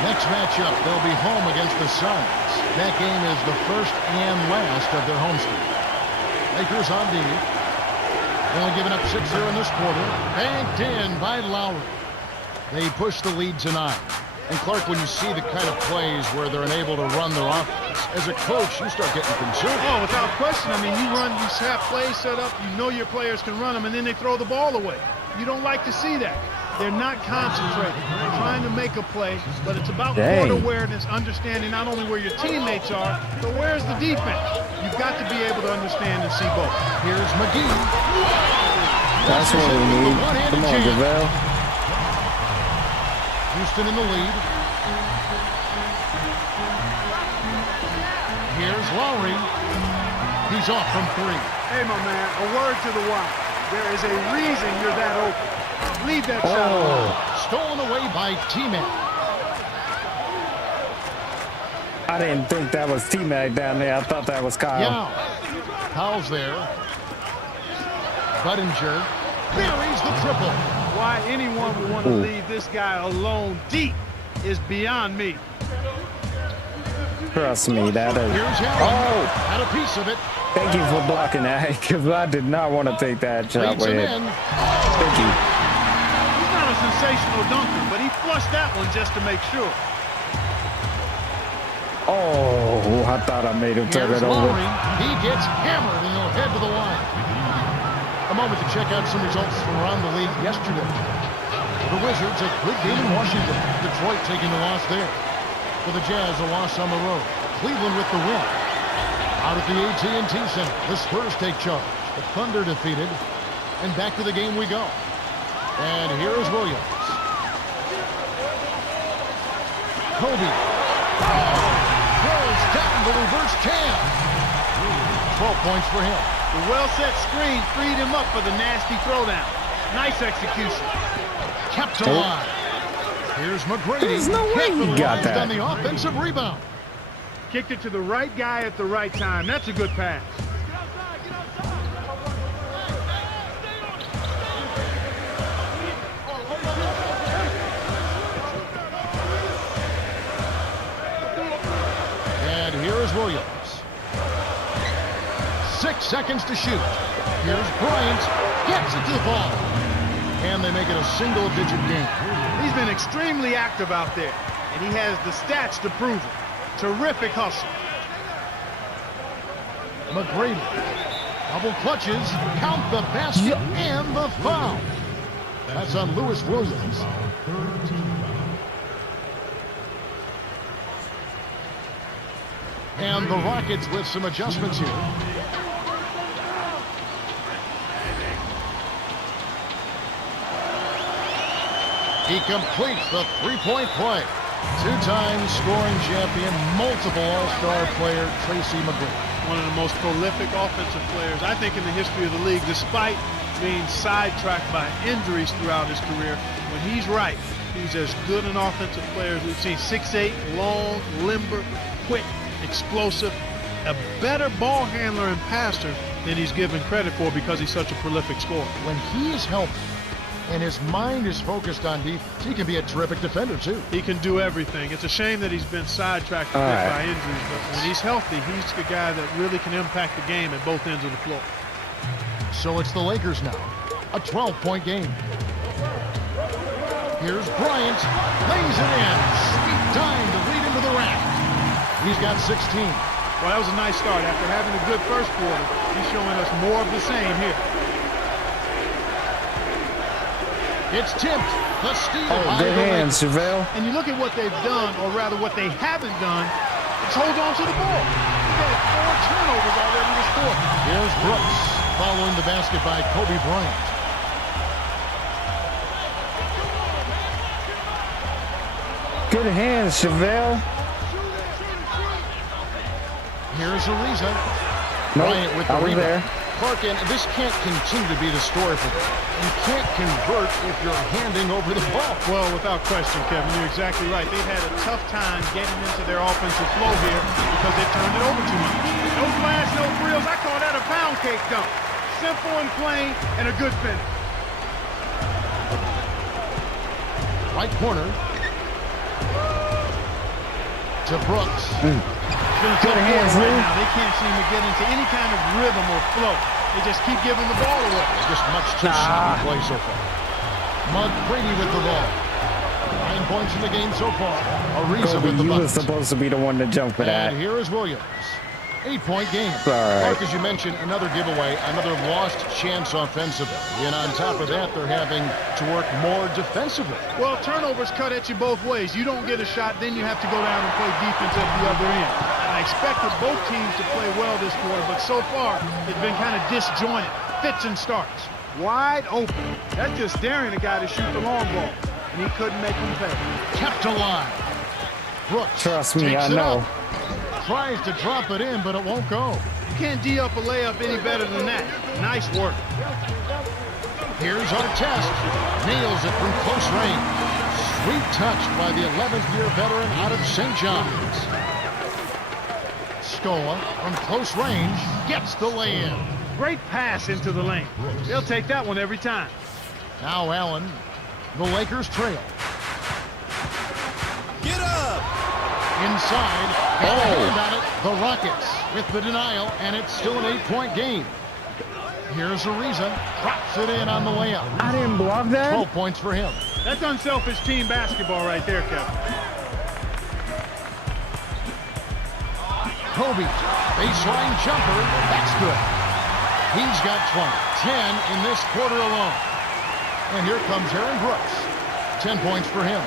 Next matchup, they'll be home against the Suns. That game is the first and last of their home streak. Lakers on D. Only giving up 6 here in this quarter. Banked in by Lowry. They push the lead to 9. And Clark, when you see the kind of plays where they're unable to run their offense, as a coach, you start getting concerned. Oh, without question. I mean, you have plays set up, you know your players can run them, and then they throw the ball away. You don't like to see that. They're not concentrated. They're trying to make a play, but it's about court awareness, understanding not only where your teammates are, but where's the defense. You've got to be able to understand and see both. Here's McGee. That's what we need. Come on, JaVale. Houston in the lead. Here's Lowry. He's off from 3. Hey, my man, a word to the wise. There is a reason you're that open. Leave that shot alone. Stolen away by T-Mac. I didn't think that was T-Mac down there. I thought that was Kyle. Yao. Kyle's there. Budinger buries the triple. Why anyone would want to leave this guy alone deep is beyond me. Trust me, that is. Here's Allen. Had a piece of it. Thank you for blocking that, because I did not want to take that shot Leads with him it. in. Thank you. He's not a sensational dunker, but he flushed that one just to make sure. Oh, I thought I made him turn Here's it over. Lowry. He gets hammered and he'll head to the line. A moment to check out some results from around the league yesterday. The Wizards, a good game in Washington. Detroit taking the loss there. For the Jazz, a loss on the road. Cleveland with the win. Out at the AT&T Center, the Spurs take charge. The Thunder defeated. And back to the game we go. And here is Williams. Kobe. Throws down the reverse jam. 12 points for him. The well-set screen freed him up for the nasty throwdown. Nice execution. Kept alive. Here's McGrady. There's no way he got that. On the offensive rebound. Kicked it to the right guy at the right time. That's a good pass. And here is Williams. 6 seconds to shoot. Here's Bryant. Gets it to the ball. And they make it a single-digit game. He's been extremely active out there, and he has the stats to prove it. Terrific hustle. McGrady. Double clutches. Count the basket and the foul. That's on Lewis Williams. And the Rockets with some adjustments here. He completes the three-point play. Two-time scoring champion, multiple All-Star player, Tracy McGrady. One of the most prolific offensive players, I think, in the history of the league, despite being sidetracked by injuries throughout his career. When he's right, he's as good an offensive player as we've seen. 6'8", long, limber, quick, explosive, a better ball handler and passer than he's given credit for because he's such a prolific scorer. When he is healthy and his mind is focused on defense, he can be a terrific defender, too. He can do everything. It's a shame that he's been sidetracked a bit by injuries, but when he's healthy, he's the guy that really can impact the game at both ends of the floor. So it's the Lakers now, a 12-point game. Here's Bryant, lays it in. Sweet time to lead into the rack. He's got 16. Well, that was a nice start. After having a good first quarter, he's showing us more of the same here. It's tipped. The steal. Oh, good hands, JaVale. And you look at what they've done, or rather what they haven't done, it's hold on to the ball. They've had 4 turnovers already this quarter. Here's Brooks following the basket by Kobe Bryant. Good hands, JaVale. Here's Ariza. Nope, Bryant with the I was rebound. there. Clark, and this can't continue to be the story for them. You can't convert if you're handing over the ball. Well, without question, Kevin, you're exactly right. They've had a tough time getting into their offensive flow here because they've turned it over too much. No flash, no frills. I call that a pound cake dunk. Simple and plain, and a good finish. Right corner. To Brooks. Good hands, right Lou. now. They can't seem to get into any kind of rhythm or flow. They just keep giving the ball away. Just much too sloppy play so far. McGrady with the ball. 9 points in the game so far. Ariza Kobe, with the you were bucket. supposed to be the one to jump for that. And here is Williams. 8-point game. All right. Clark, as you mentioned, another giveaway, another lost chance offensively. And on top of that, they're having to work more defensively. Well, turnovers cut at you both ways. You don't get a shot, then you have to go down and play defense at the other end. I expected both teams to play well this quarter, but so far, it's been kind of disjointed. Fits and starts. Wide open. That's just daring a guy to shoot the long ball, and he couldn't make him pay. Kept alive. Brooks Trust me, takes I it know. up. Tries to drop it in, but it won't go. You can't D up a layup any better than that. Nice work. Here's Artest. Nails it from close range. Sweet touch by the 11th-year veteran out of St. John's. Scola from close range gets the lay-in. Great pass into the lane. They'll take that one every time. Now Allen. The Lakers trail. Get up. Inside. Got a hand on it. The Rockets with the denial, and it's still an 8-point game. Here's Ariza. Drops it in on the layup. I didn't block that. 12 points for him. That's unselfish team basketball right there, Kevin. Kobe. Baseline jumper. That's good. He's got 20. 10 in this quarter alone. And here comes Aaron Brooks. 10 points for him.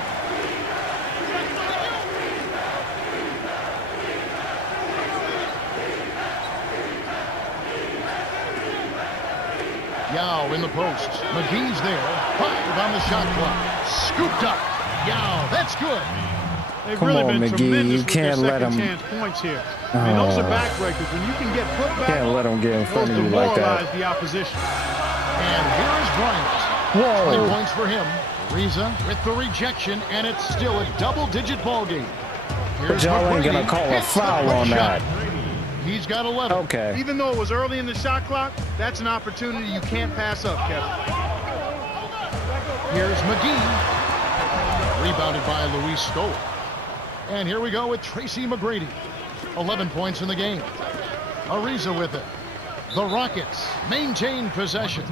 Yao in the post. McGee's there. 5 on the shot clock. Scooped up. Yao, that's good. They've Come really on, been McGee, tremendous you with can't their let second 'em- chance points here. I mean, those are backbreakers. When you can get put back, Can't let him get in front of you like demoralize that. the opposition. And here is Bryant. 20 Whoa. points for him. Ariza with the rejection, and it's still a double-digit ball game. But y'all ain't gonna McGrady. call a Hits the foul quick on shot. that. He's got 11. Okay. Even though it was early in the shot clock, that's an opportunity you can't pass up, Kevin. Here's McGee. Rebounded by Luis Scola. And here we go with Tracy McGrady. 11 points in the game. Ariza with it. The Rockets maintain possession.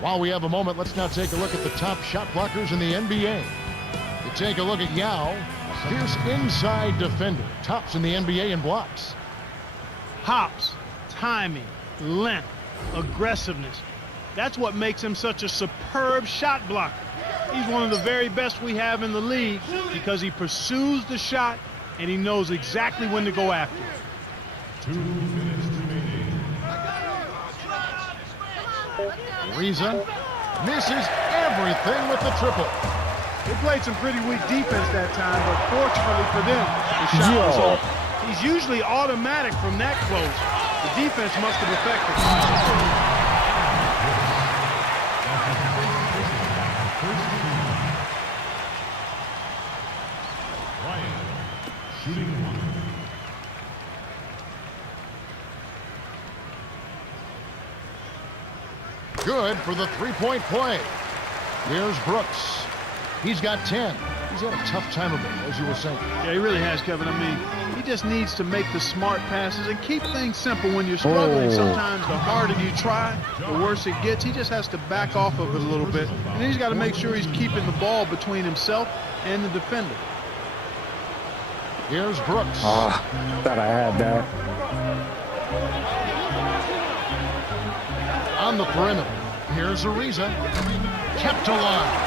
While we have a moment, let's now take a look at the top shot blockers in the NBA. You take a look at Yao. Fierce inside defender. Tops in the NBA in blocks. Hops, timing, length, aggressiveness. That's what makes him such a superb shot blocker. He's one of the very best we have in the league because he pursues the shot and he knows exactly when to go after it. Ariza misses everything with the triple. They played some pretty weak defense that time, but fortunately for them, the shot was off. He's usually automatic from that close. The defense must have affected him. Good for the three-point play. Here's Brooks. He's got 10. He's had a tough time of it, as you were saying. Yeah, he really has, Kevin. I mean, he just needs to make the smart passes and keep things simple when you're struggling. Sometimes the harder you try, the worse it gets. He just has to back off of it a little bit. And he's got to make sure he's keeping the ball between himself and the defender. Here's Brooks. Thought I had that. On the perimeter. Here's Ariza. Kept alive.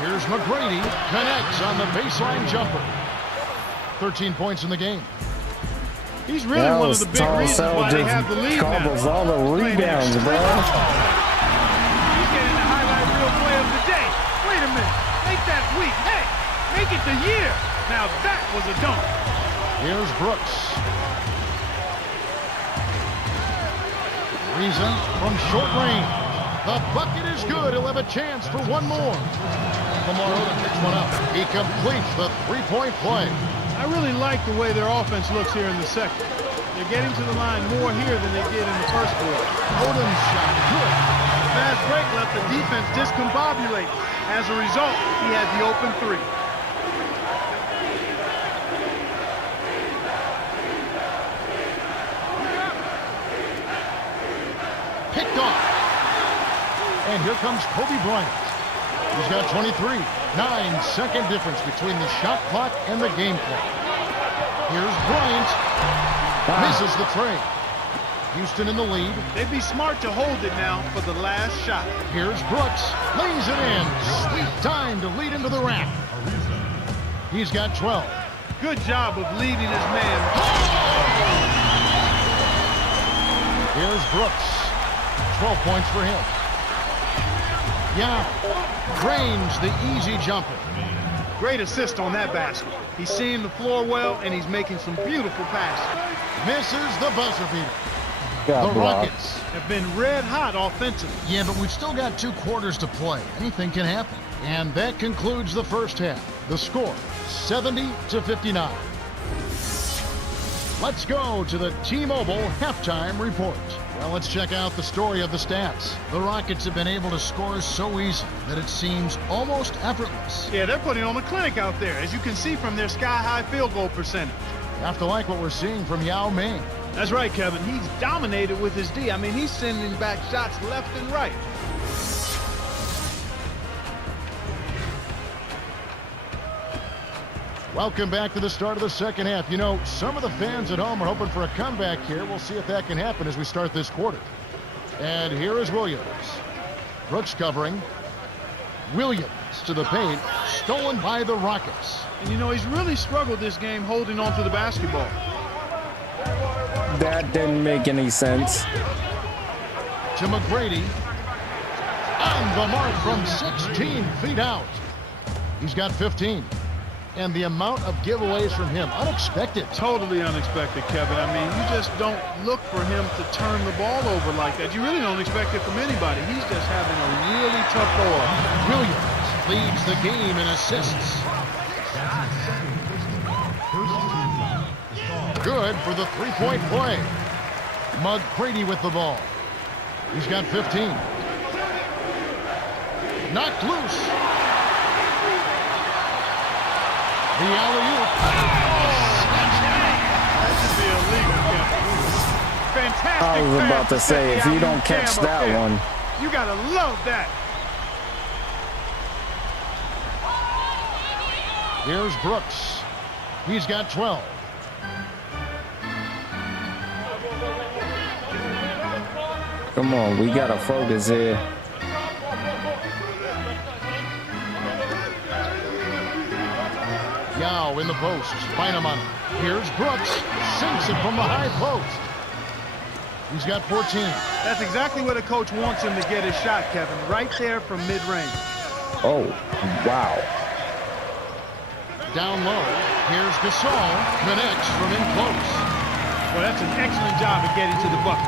Here's McGrady. Connects on the baseline jumper. 13 points in the game. He's really one of the big reasons why they have the lead now. Cobbles all the rebounds, bro. He's getting the highlight reel play of the day. Wait a minute. Make that week. Hey, make it the year. Now that was a dunk. Here's Brooks. Ariza from short range. The bucket is good. He'll have a chance for one more. Lamar Odom picks one up. He completes the three-point play. I really like the way their offense looks here in the second. They're getting to the line more here than they did in the first quarter. Odom's shot good. The fast break left the defense discombobulated. As a result, he had the open three. Picked off. And here comes Kobe Bryant. He's got 23. 9-second difference between the shot clock and the game clock. Here's Bryant. Misses the trade. Houston in the lead. They'd be smart to hold it now for the last shot. Here's Brooks. Lays it in. Sweet time to lead into the rack. He's got 12. Good job of leading his man. Here's Brooks. 12 points for him. Yeah, drains the easy jumper. Great assist on that basket. He's seeing the floor well, and he's making some beautiful passes. Misses the buzzer beater. Got The blocked. Rockets Have been red hot offensively. Yeah, but we've still got 2 quarters to play. Anything can happen. And that concludes the first half. The score, 70-59. Let's go to the T-Mobile halftime report. Well, let's check out the story of the stats. The Rockets have been able to score so easy that it seems almost effortless. Yeah, they're putting on a clinic out there, as you can see from their sky-high field goal percentage. You have to like what we're seeing from Yao Ming. That's right, Kevin. He's dominated with his D. I mean, he's sending back shots left and right. Welcome back to the start of the second half. You know, some of the fans at home are hoping for a comeback here. We'll see if that can happen as we start this quarter. And here is Williams. Brooks covering. Williams to the paint. Stolen by the Rockets. And, you know, he's really struggled this game holding on to the basketball. That didn't make any sense. To McGrady. On the mark from 16 feet out. He's got 15. And the amount of giveaways from him, unexpected. Totally unexpected, Kevin. I mean, you just don't look for him to turn the ball over like that. You really don't expect it from anybody. He's just having a really tough go off. Williams leads the game in assists. Good for the three-point play. McGrady with the ball. He's got 15. Knocked loose. The alley-oop. That should be illegal, Kevin. Fantastic. I was about pass to say, set if the you don't alley-oop catch jam up that there. one. You gotta love that. Here's Brooks. He's got 12. Come on, we gotta focus here. Yao in the post. Bynum on it. Here's Brooks. Sinks it from the high post. He's got 14. That's exactly what a coach wants him to get his shot, Kevin. Right there from mid-range. Oh, wow. Down low. Here's Gasol. Connects from in close. Well, that's an excellent job of getting to the bucket.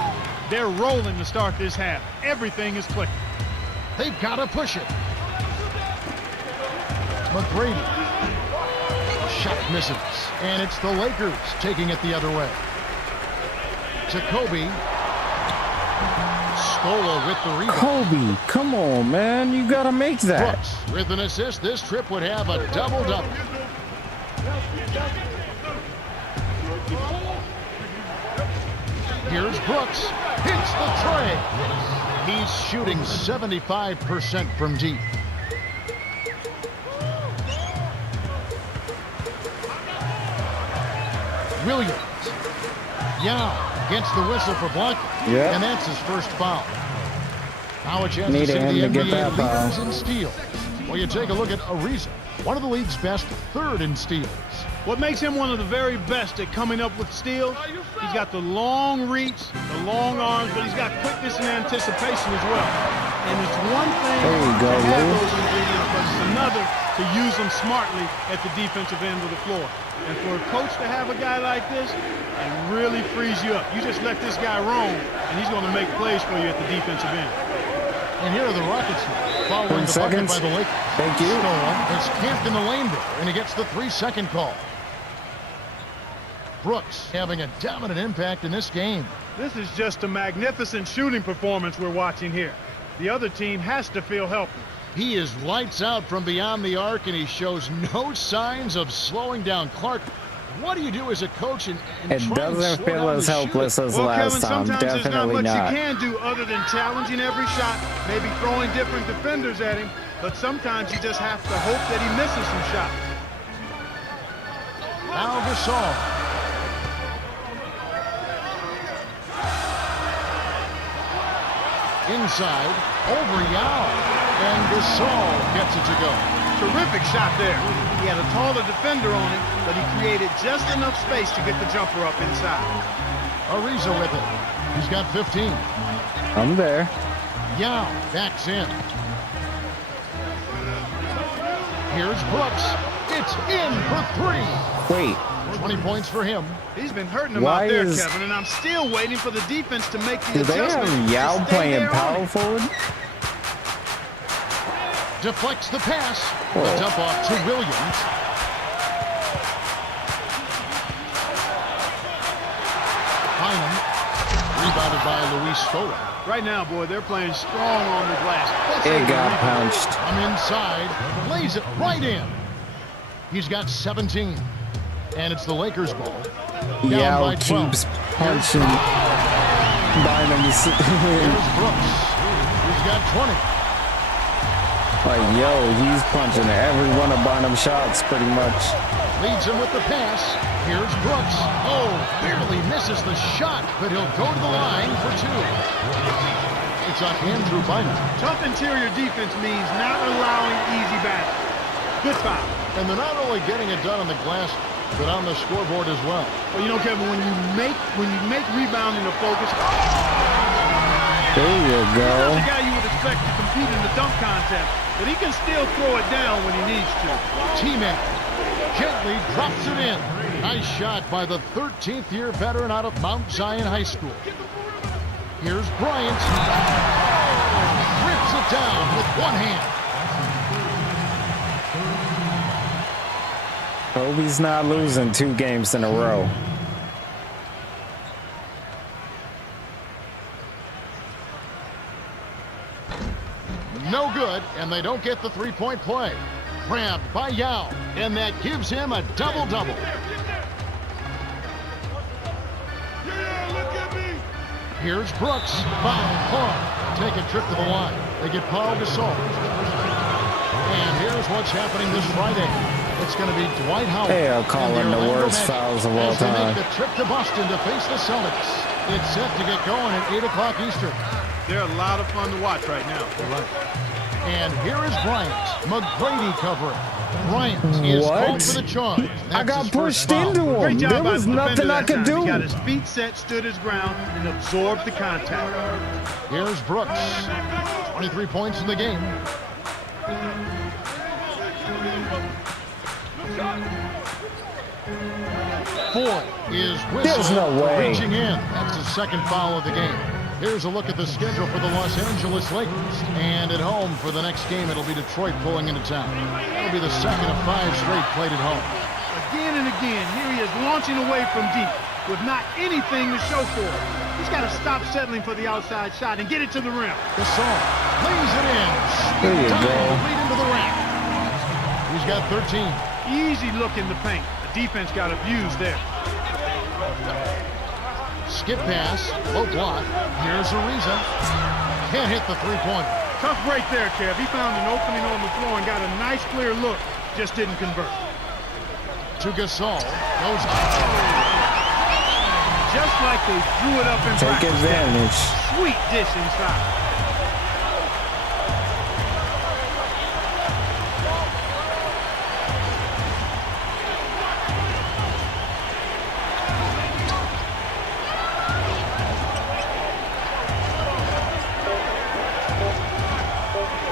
They're rolling to start this half. Everything is clicking. They've got to push it. McGrady. Shot misses. And it's the Lakers taking it the other way. Jacoby. Scola with the rebound. Kobe, come on, man. You gotta make that. Brooks with an assist. This trip would have a double-double. Here's Brooks. Hits the tray. He's shooting 75% from deep. Williams. Yao gets the whistle for blocking. Yeah. And that's his first foul. Now a chance to Needed see him the to get NBA that foul. leaders in steals. Well, you take a look at Ariza, one of the league's best, third in steals. What makes him one of the very best at coming up with steals, he's got the long reach, the long arms, but he's got quickness and anticipation as well. And it's one thing There you go, to have Lou. those ingredients, but it's another to use them smartly at the defensive end of the floor. And for a coach to have a guy like this, it really frees you up. You just let this guy roam, and he's going to make plays for you at the defensive end. And here are the Rockets following 10 the bucket seconds. by the Lakers. Thank you. Stolen. It's camped in the lane there, and he gets the 3-second call. Brooks having a dominant impact in this game. This is just a magnificent shooting performance we're watching here. The other team has to feel helpless. He is lights out from beyond the arc, and he shows no signs of slowing down. Clark, what do you do as a coach and It try and doesn't slow feel down as the helpless shooting? as Well, last Kevin, time. sometimes there's not Definitely much not. you can do other than challenging every shot, maybe throwing different defenders at him, but sometimes you just have to hope that he misses some shots. Al Gasol. Inside, over Yao. And Gasol gets it to go. Terrific shot there. He had a taller defender on him, but he created just enough space to get the jumper up inside. Ariza with it. He's got 15. I'm there. Yao backs in. Here's Brooks. It's in for 3. Wait, 20 points for him. He's been hurting him Why out there, is- Kevin, and I'm still waiting for the defense to make the do they adjustment. have to Yao stay playing there on power it. forward? Deflects the pass. Whoa. The dump off to Williams. Bynum. Rebounded by Luis Scola. Right now, boy, they're playing strong on the glass. Plus, It they got rebound. punched. From inside. Lays it right in. He's got 17. And it's the Lakers' ball. Down Yao by 12. keeps punching Bynum's. Here's Brooks. He's got 20. Like, yo, he's punching every one of Bynum's shots pretty much. Leads him with the pass. Here's Brooks. Oh, barely misses the shot, but he'll go to the line for 2. It's on Andrew Bynum. Tough interior defense means not allowing easy baskets. Good foul. And they're not only getting it done on the glass, but on the scoreboard as well. Well, you know, Kevin, when you make rebounding a focus, There you he's not go. the guy you would expect to compete in the dunk contest, but he can still throw it down when he needs to. T-Mac gently drops it in. Nice shot by the 13th year veteran out of Mount Zion High School. Here's Bryant. Rips it down with one hand. Kobe's not losing 2 games in a row. No good, and they don't get the 3-point play. Grabbed by Yao, and that gives him a double-double. Here's Brooks. Foul. Paul. Take a trip to the line. They get Paul Gasol. And here's what's happening this Friday. It's going to be Dwight Howard. They are and calling the Orlando worst Magic fouls of all as they time. make the trip to Boston to face the Celtics. It's set to get going at 8 o'clock Eastern. They're a lot of fun to watch right now. And here is Bryant. McGrady covering. Bryant is What? called for the charge. I That's got his pushed first foul. into him. Great job There by was the nothing defender I that could time. He got do. his feet set, stood his ground, and absorbed the contact. Here's Brooks. 23 points in the game. Ford is There's no whistled for way. reaching in. That's the second foul of the game. Here's a look at the schedule for the Los Angeles Lakers. And at home for the next game, it'll be Detroit pulling into town. It'll be the second of 5 straight played at home. Again and again, here he is launching away from deep with not anything to show for it. He's got to stop settling for the outside shot and get it to the rim. Gasol lays it in. There you Time go. to lead into the rack. He's got 13. Easy look in the paint. The defense got abused there. Skip pass, low block. Here's Ariza. Can't hit the three-pointer. Tough break there, Kev. He found an opening on the floor and got a nice clear look. Just didn't convert. To Gasol. Goes Just like they threw it up in Take practice. advantage. Sweet dish inside.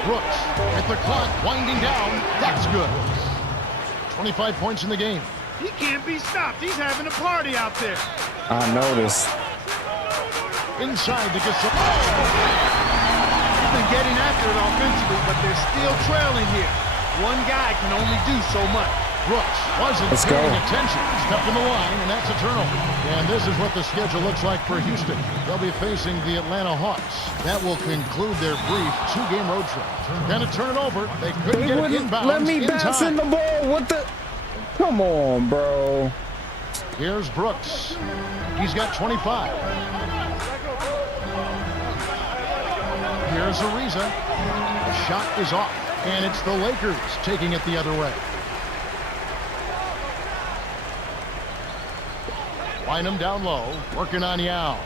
Brooks with the clock winding down. That's good. 25 points in the game. He can't be stopped. He's having a party out there. I noticed. Inside to Gasol. He's been getting after it offensively, but they're still trailing here. One guy can only do so much. Brooks wasn't Let's go. paying attention. Stepped in the line, and that's a turnover. And this is what the schedule looks like for Houston. They'll be facing the Atlanta Hawks. That will conclude their brief 2-game road trip. Gonna turn it over. They couldn't They get it wouldn't inbounds let me in pass time. in the ball. What the? Come on, bro. Here's Brooks. He's got 25. Here's Ariza. The shot is off, and it's the Lakers taking it the other way. Bynum down low, working on Yao.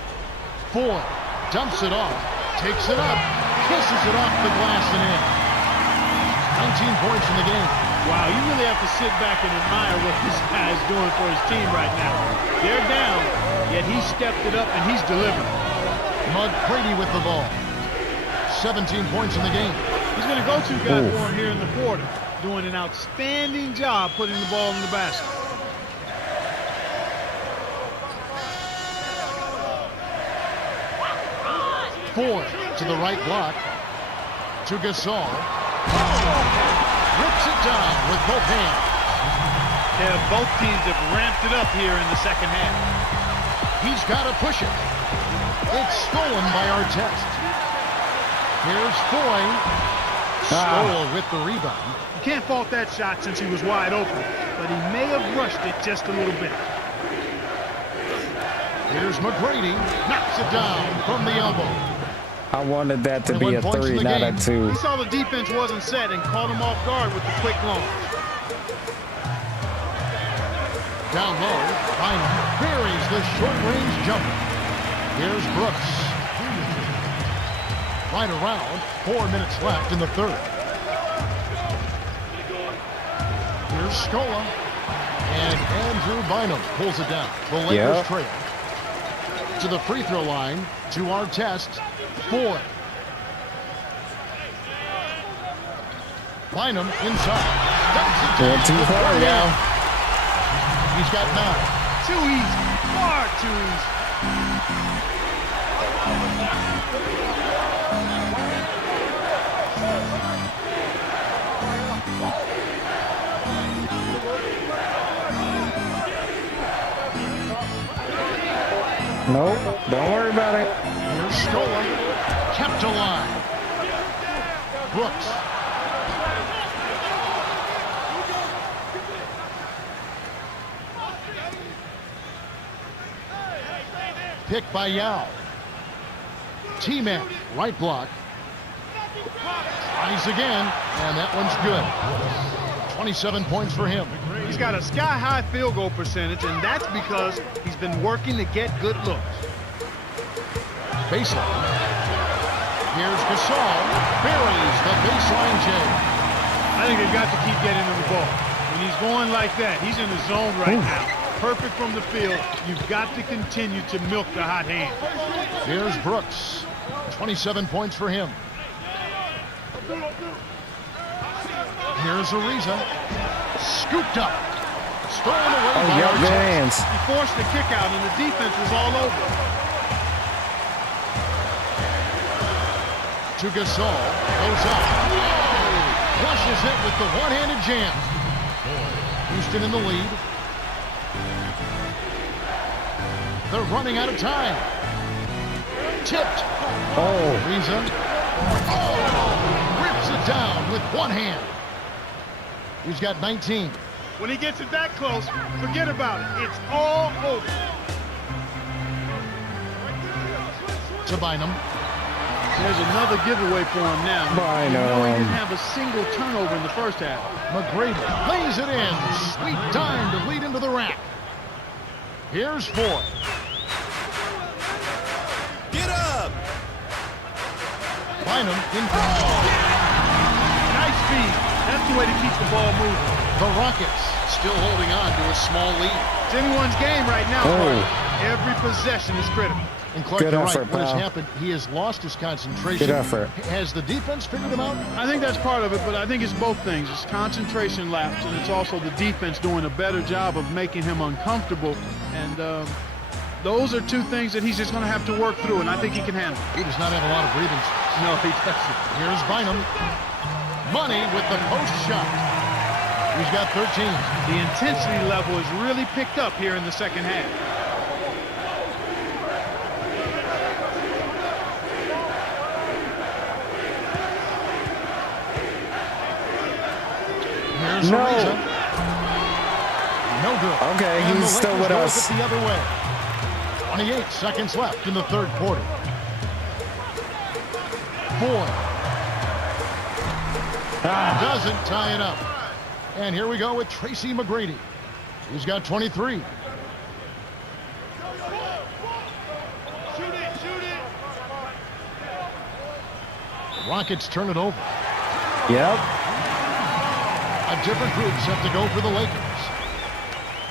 Ford dumps it off, takes it up, kisses it off the glass and in. 19 points in the game. Wow, you really have to sit back and admire what this guy is doing for his team right now. They're down, yet he stepped it up and he's delivering. McGrady with the ball. 17 points in the game. He's going to go to guy for him here in the quarter, doing an outstanding job putting the ball in the basket. Ford to the right block. To Gasol. Rips it down with both hands. Yeah, both teams have ramped it up here in the second half. He's got to push it. It's stolen by Artest. Here's Foy. Stoll with the rebound. You can't fault that shot since he was wide open, but he may have rushed it just a little bit. Here's McGrady. Knocks it down from the elbow. I wanted that to be 21 a points in 3, the not a game. 2. He saw the defense wasn't set and caught him off guard with the quick launch. Down low, Bynum buries the short-range jumper. Here's Brooks. Right around, 4 minutes left in the third. Here's Scola. And Andrew Bynum pulls it down. The Lakers trail. To the free throw line, to Artest. Ford. Bynum inside. Dumps it down. Went too with far one now. hand. He's got 9. Too easy, far too easy. Nope, don't worry about it. Here's Scola. Kept alive. Brooks. Picked by Yao. T-Man, right block. Tries again, and that one's good. 27 points for him. He's got a sky-high field goal percentage, and that's because he's been working to get good looks. Baseline. Here's Gasol. Buries the baseline jam. I think they've got to keep getting him the ball. When he's going like that, he's in the zone right now. Perfect from the field. You've got to continue to milk the hot hand. Here's Brooks. 27 points for him. Here's Ariza. Scooped up. Stolen away Oh, by yep, good Artest. hands. He forced the kick out, and the defense was all over. To Gasol. Goes up. Flushes it with the one-handed jam. Houston in the lead. They're running out of time. Tipped. Oh, Ariza. Oh! Rips it down with one hand. He's got 19. When he gets it that close, forget about it. It's all over. To Bynum. There's another giveaway for him now. Bynum. You know he didn't have a single turnover in the first half. McGrady lays it in. Sweet dime to lead into the rack. Here's Ford. Get up. Bynum in control. Nice speed. That's the way to keep the ball moving. The Rockets still holding on to a small lead. It's anyone's game right now. Oh. Mark. Every possession is critical. And Clark, Good you're effort, right. What has pal. happened, he has lost his concentration. Good effort. Has the defense figured him out? I think that's part of it, but I think it's both things. It's concentration lapse, and it's also the defense doing a better job of making him uncomfortable. And those are two things that he's just going to have to work through, and I think he can handle. He does not have a lot of breathing space. No, he doesn't. Here's Bynum. Money with the post shot. He's got 13. The intensity level has really picked up here in the second half. Here's No. Ariza. No good. Okay, And he's the still Lakers with go us. it the other way. 28 seconds left in the third quarter. Ford. Doesn't tie it up. And here we go with Tracy McGrady. He's got 23. Shoot it, shoot it. Rockets turn it over. yep. A different group set to go for the Lakers.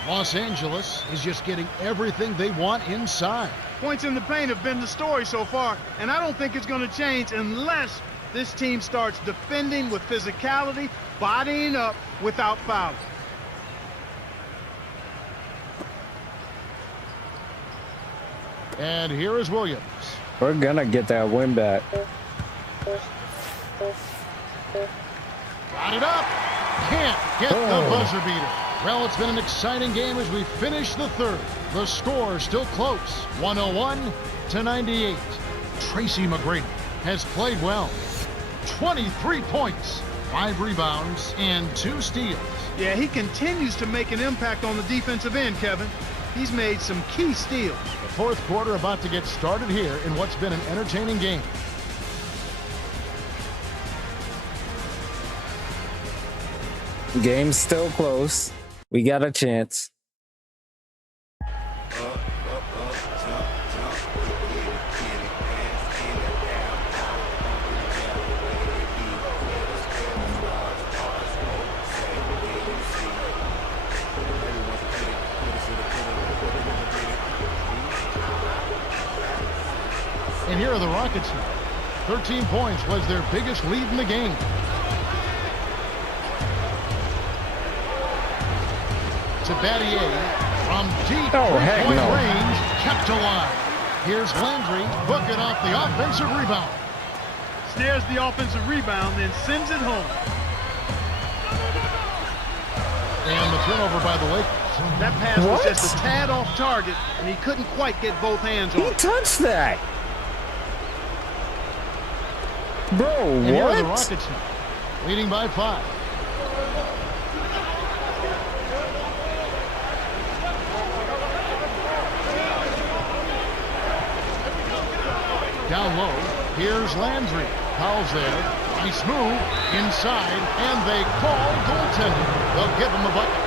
Los Angeles is just getting everything they want inside. Points in the paint have been the story so far, and I don't think it's going to change unless this team starts defending with physicality, bodying up without fouling. And here is Williams. We're gonna get that win back. Got it up. Can't get the buzzer beater. Well, it's been an exciting game as we finish the third. The score still close, 101-98. Tracy McGrady has played well. 23 points, 5 rebounds, and 2 steals. Yeah, he continues to make an impact on the defensive end, Kevin. He's made some key steals. The fourth quarter about to get started here in what's been an entertaining game. Game's still close. We got a chance. And here are the Rockets. 13 points was their biggest lead in the game. To Battier from deep heck three-point no. range, kept alive. Here's Landry hooking off the offensive rebound. Snares the offensive rebound, then sends it home. And the turnover by the Lakers. That pass was What? just a tad off target, and he couldn't quite get both hands on He it. touched that. Bro, And here are the what? Rockets now, leading by 5. Down low, here's Landry. Fouls there. Nice move inside, and they call goaltending. They'll give him the bucket.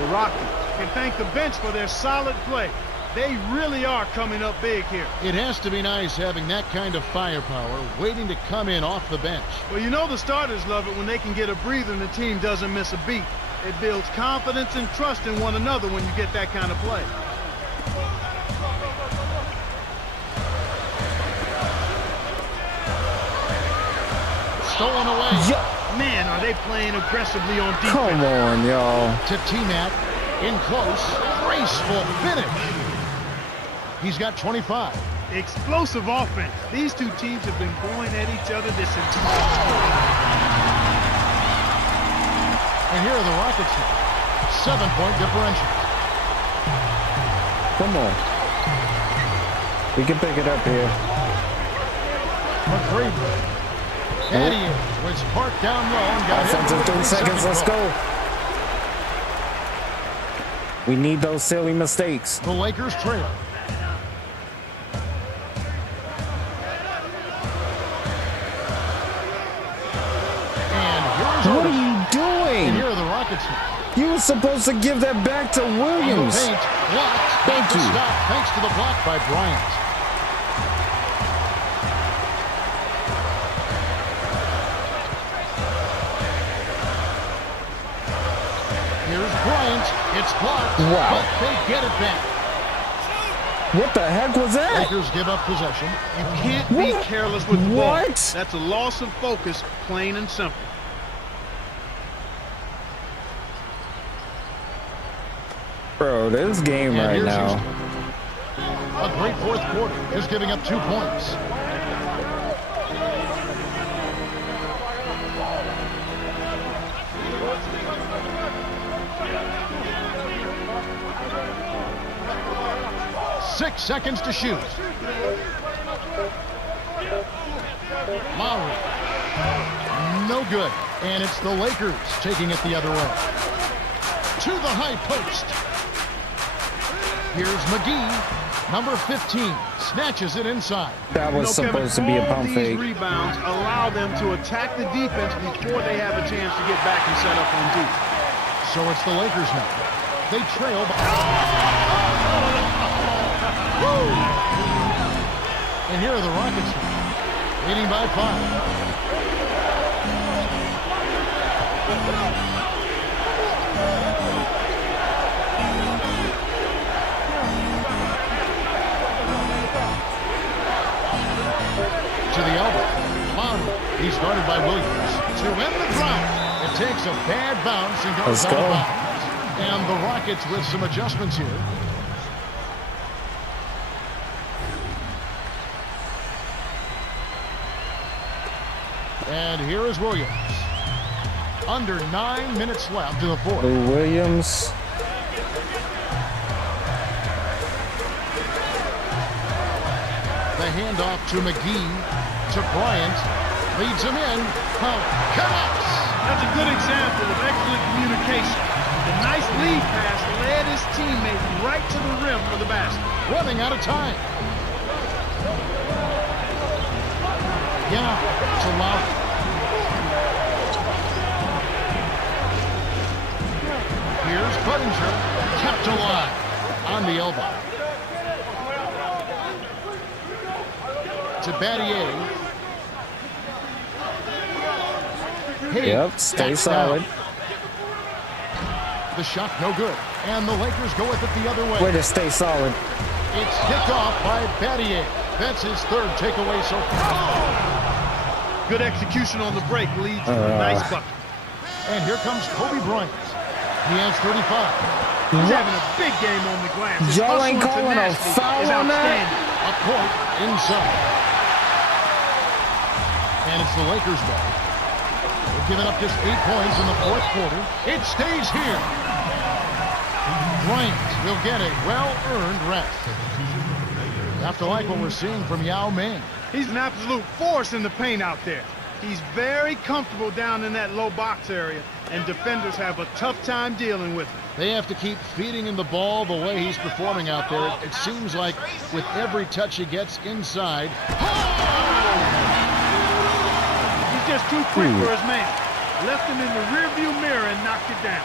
The Rockets can thank the bench for their solid play. They really are coming up big here. It has to be nice having that kind of firepower waiting to come in off the bench. Well, you know the starters love it when they can get a breather and the team doesn't miss a beat. It builds confidence and trust in one another when you get that kind of play. Stolen away. man, are they playing aggressively on defense. Come on, y'all. To T-Mac, in close, graceful finish. He's got 25. Explosive offense. These two teams have been going at each other this entire. And here are the Rockets now. 7-point differential. Come on. We can pick it up here. McGrady. Daddy was parked down low and got Offensive 3 seconds. Let's go. We need those silly mistakes. The Lakers trail. And here's What are Oden. you And doing? here are the Rockets now. You were supposed to give that back to On the Williams. paint, blocked. Thank Not to you. stop, thanks to the block by Bryant. Here's Bryant. It's blocked. Wow. But they get it back. What the heck was that? Lakers give up possession. You can't be What? careless with the ball. What? That's a loss of focus, plain and simple. Bro, this game And right here's now. Houston. A great fourth quarter, just giving up 2 points. Six seconds to shoot. Lowry. No good. And it's the Lakers taking it the other way. To the high post. Here's McGee, number 15, snatches it inside. That was Kevin, supposed to be a all pump these fake. rebounds allow them to attack the defense before they have a chance to get back and set up on defense. So it's the Lakers now. They trail by. And here are the Rockets now, leading by 5. To the elbow. Lowry. He's guarded by Williams. To end the drought. It takes a bad bounce and goes Let's out of go. bounds. And the Rockets with some adjustments here. And here is Williams. Under 9 minutes left in the fourth. Lou Williams. The handoff to McGee. To Bryant. Leads him in. Connects. That's a good example of excellent communication. The nice lead pass led his teammate right to the rim for the basket. Running out of time. Yeah, to Lowry. Here's Budinger, kept alive on the elbow. To Battier. Hey, Yep, stay backs solid. down. The shot no good. And the Lakers go with it the other way. Way to stay solid. It's kicked off by Battier. That's his third takeaway so far. Good execution on the break leads to a nice bucket. And here comes Kobe Bryant. He has 35. He's having a big game on the glass. His Y'all hustle ain't and calling a tenacity foul is on that? outstanding. A point inside. And it's the Lakers' ball. They've given up just 8 points in the fourth quarter. It stays here. Bryant will get a well-earned rest. You have to like what we're seeing from Yao Ming. He's an absolute force in the paint out there. He's very comfortable down in that low box area, and defenders have a tough time dealing with him. They have to keep feeding him the ball the way he's performing out there. It seems like with every touch he gets inside. He's just too quick for his man. Left him in the rearview mirror and knocked it down.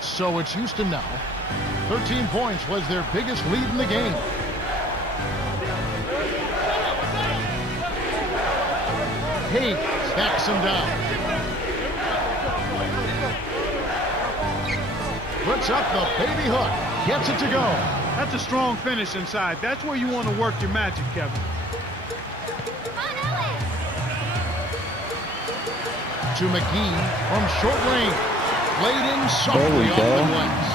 So it's Houston now. 13 points was their biggest lead in the game. Hayes backs him down. Puts up the baby hook. Gets it to go. That's a strong finish inside. That's where you want to work your magic, Kevin. to McGee from short range. Laid in softly There we off go. the glass.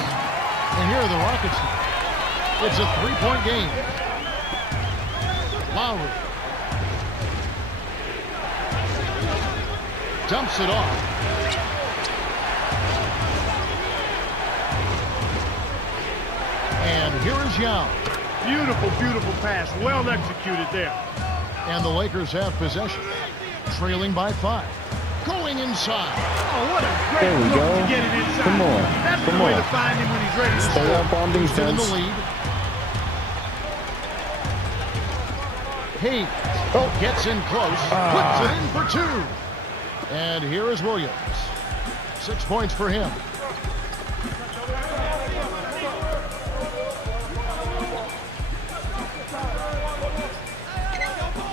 And here are the Rockets. It's a 3-point game. Lowry. Dumps it off. And here is Young. Beautiful, beautiful pass. Well executed there. And the Lakers have possession. Trailing by 5. Going inside. Oh, what a great There we look go. to get it inside. Come on. That's Come the way on. to find him when he's ready to Stay score. up on Houston in the defense. lead. Hayes gets in close. Puts it in for 2. And here is Williams. 6 points for him.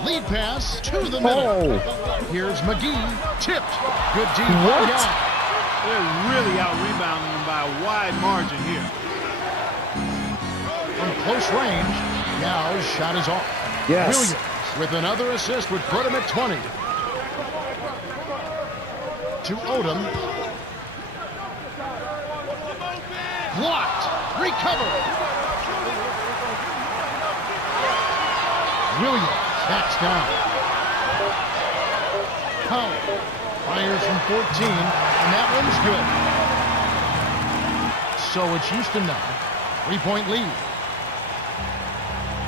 Lead pass to the middle. Oh, Here's McGee. Tipped. Good D. What? Young. They're really out-rebounding him by a wide margin here. From close range, Yow's shot is off. yes. Williams with another assist would put him at 20. To Odom. Blocked. Recovered. Williams backs down. Powell fires from 14, and that one's good. So it's Houston now. 3-point lead.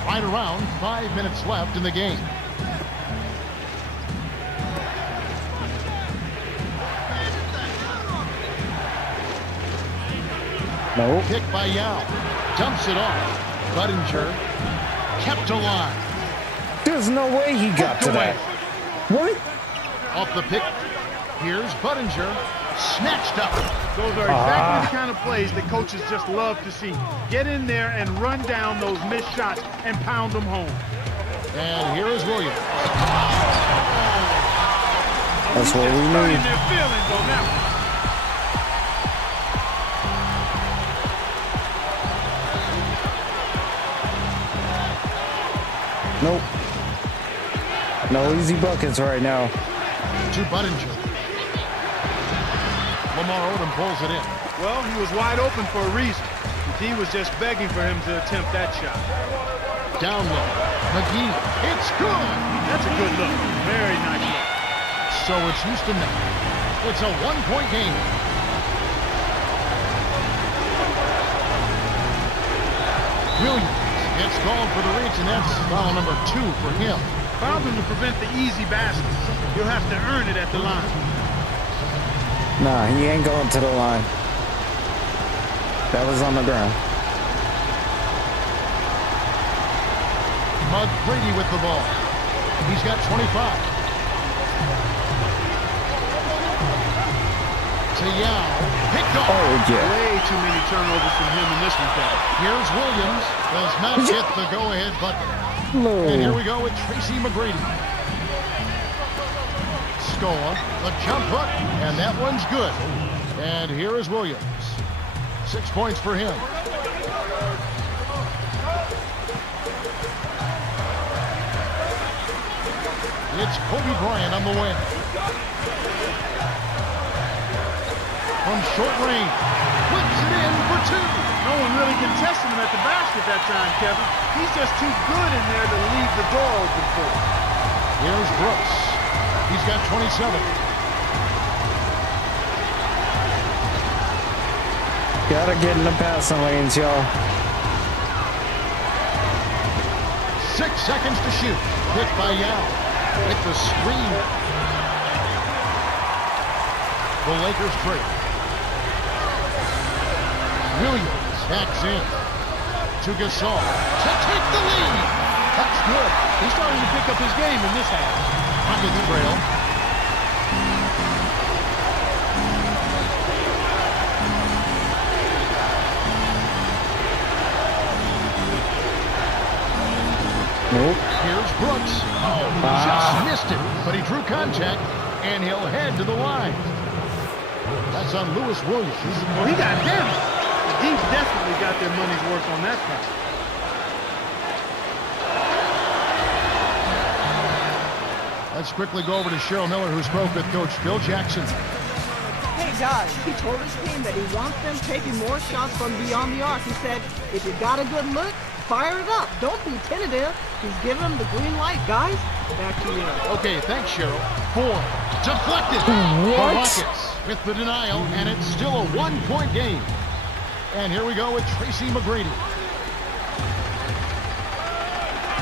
Right around 5 minutes left in the game. Nope. Kick by Yao. Dumps it off. Budinger kept alive. There's no way he got to that. What? Off the pick. Here's Budinger. Snatched up. Those are exactly the kind of plays that coaches just love to see. Get in there and run down those missed shots and pound them home. And here is Williams. That's what we Hurting need. their feelings on that one. Nope. No easy buckets right now. To Budinger. Lamar Odom pulls it in. Well, he was wide open for a reason. He was just begging for him to attempt that shot. Down low. McGee. It's good. That's a good look. Very nice look. So it's Houston now. It's a 1-point game. Williams gets called for the reach, and that's foul number 2 for him. Fouled him to prevent the easy basket. You'll have to earn it at the line. Nah, he ain't going to the line. That was on the ground. Mud Brady with the ball. He's got 25. To Yao. Picked off. Oh, yeah. Way too many turnovers from him in this one, Kevin. Here's Williams. Does not get the go-ahead bucket. And here we go with Tracy McGrady. Scola, the jump hook, and that one's good. And here is Williams. 6 points for him. It's Kobe Bryant on the way. From short range, whips it in for 2. No one really contested him at the basket that time, Kevin. He's just too good in there to leave the door open for him. Here's Brooks. He's got 27. Gotta get in the passing lanes, y'all. 6 seconds to shoot. Hit by Yao. With the screen. The Lakers trade. Williams backs in. To Gasol. To take the lead. That's good. He's starting to pick up his game in this half. Rockets trail. Nope. Here's Brooks. Oh, just missed it. But he drew contact, and he'll head to the line. That's on Lewis Williams. Well, he got hammered. The Deep definitely got their money's worth on that foul. Let's quickly go over to Cheryl Miller, who spoke with Coach Phil Jackson. Hey guys, he told his team that he wants them taking more shots from beyond the arc. He said, if you got a good look, fire it up. Don't be tentative. He's giving them the green light, guys. Back to you. Okay, thanks, Cheryl. 4. Deflected. The Rockets with the denial, and it's still a 1-point game. And here we go with Tracy McGrady.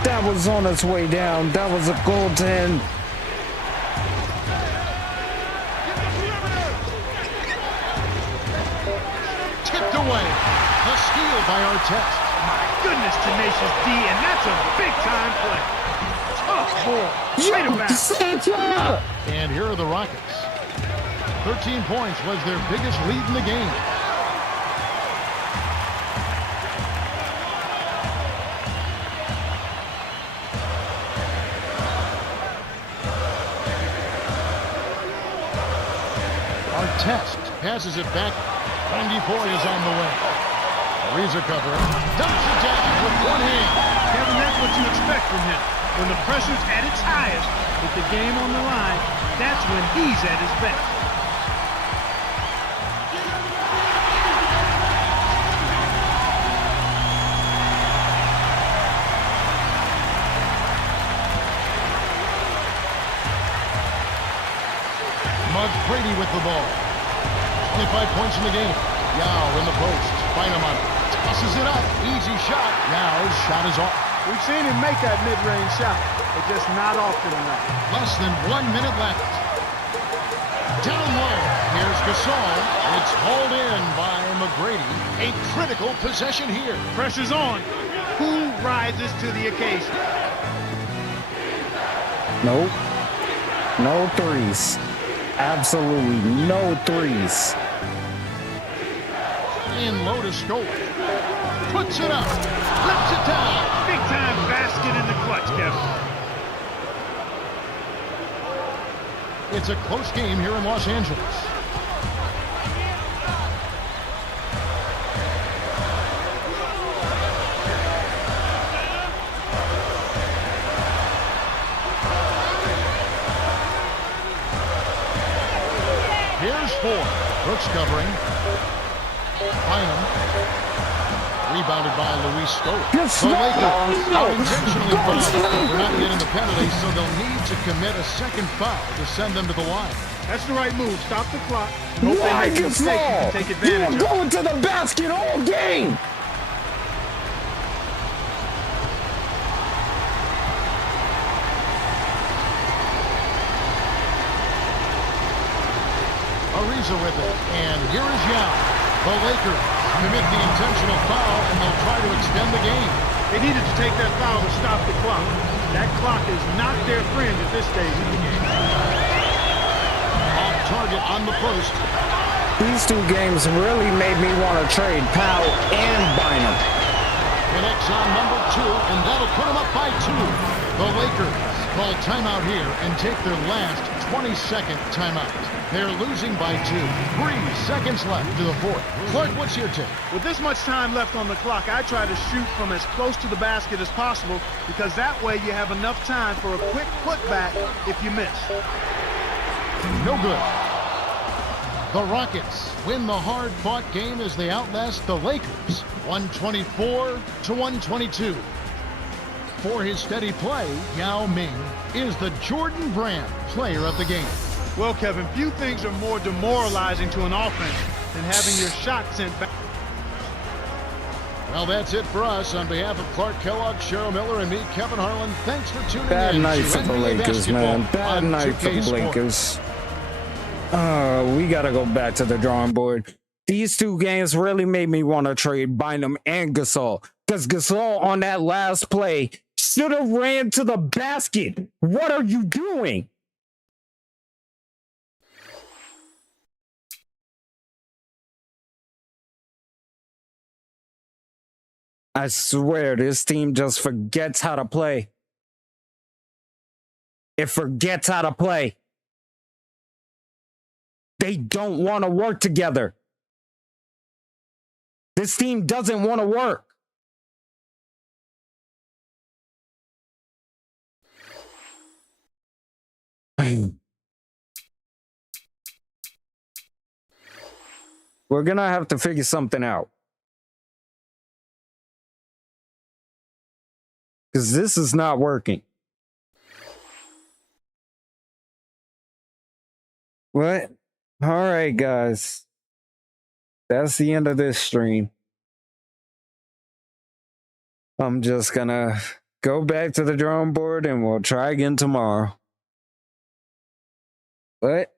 That was on its way down. That was a goaltend. Tipped away. A steal by Artest. My goodness, tenacious D, and that's a big-time play. Tough ball. Way to bounce. And here are the Rockets. 13 points was their biggest lead in the game. Artest passes it back. Randy Foy is on the way. Ariza covering. Dumps it down with one hand. Kevin, that's what you expect from him. When the pressure's at its highest, with the game on the line, that's when he's at his best. Brady with the ball. 25 points in the game. Yao in the post. Bynum on it. Tosses it up. Easy shot. Yao's shot is off. We've seen him make that mid-range shot, but just not often enough. Less than 1 minute left. Down low. Here's Gasol. It's hauled in by McGrady. A critical possession here. Pressure's on. Who rises to the occasion? Nope. No threes. Absolutely no threes. In low to scope. Puts it up. Flips it down. Big-time basket in the clutch, Kevin. It's a close game here in Los Angeles. Here's 4. Brooks covering. Bynum. Rebounded by Luis Scope. The Lakers are intentionally fouled. They're not getting the penalty, so they'll need to commit a second foul to send them to the line. That's the right move. Stop the clock. Hope they Why, make a mistake you can take You advantage were of. going to the basket all game. Ariza with it, and here is Yao. The Lakers commit the intentional foul, and they'll try to extend the game. They needed to take that foul to stop the clock. That clock is not their friend at this stage of the game. Off target on the post. These two games really made me want to trade Powell and Bynum. Connects on number 2, and that'll put them up by 2. The Lakers call timeout here and take their last 22nd timeout. They're losing by 2. 3 seconds left to the fourth. Clark, what's your take? With this much time left on the clock, I try to shoot from as close to the basket as possible because that way you have enough time for a quick putback if you miss. No good. The Rockets win the hard-fought game as they outlast the Lakers, 124-122. For his steady play, Yao Ming is the Jordan Brand player of the game. Well, Kevin, few things are more demoralizing to an offense than having your shot sent back. Well, that's it for us. On behalf of Clark Kellogg, Cheryl Miller, and me, Kevin Harlan, thanks for tuning Bad in. night to for the NBA Lakers, Basketball man. Bad on night for 2K the Sports. Lakers. We got to go back to the drawing board. These two games really made me want to trade Bynum and Gasol. Because Gasol on that last play should have ran to the basket. What are you doing? I swear this team just forgets how to play. It forgets how to play. They don't want to work together. This team doesn't want to work. We're gonna have to figure something out. Because this is not working. What? All right, guys. That's the end of this stream. I'm just gonna go back to the drawing board and we'll try again tomorrow. But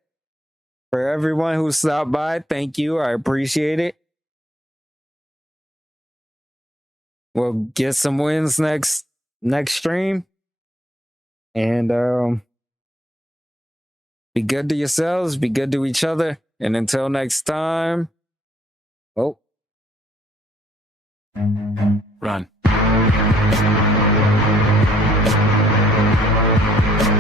for everyone who stopped by, thank you. I appreciate it. We'll get some wins next stream. And be good to yourselves, be good to each other. And until next time. Oh. Run.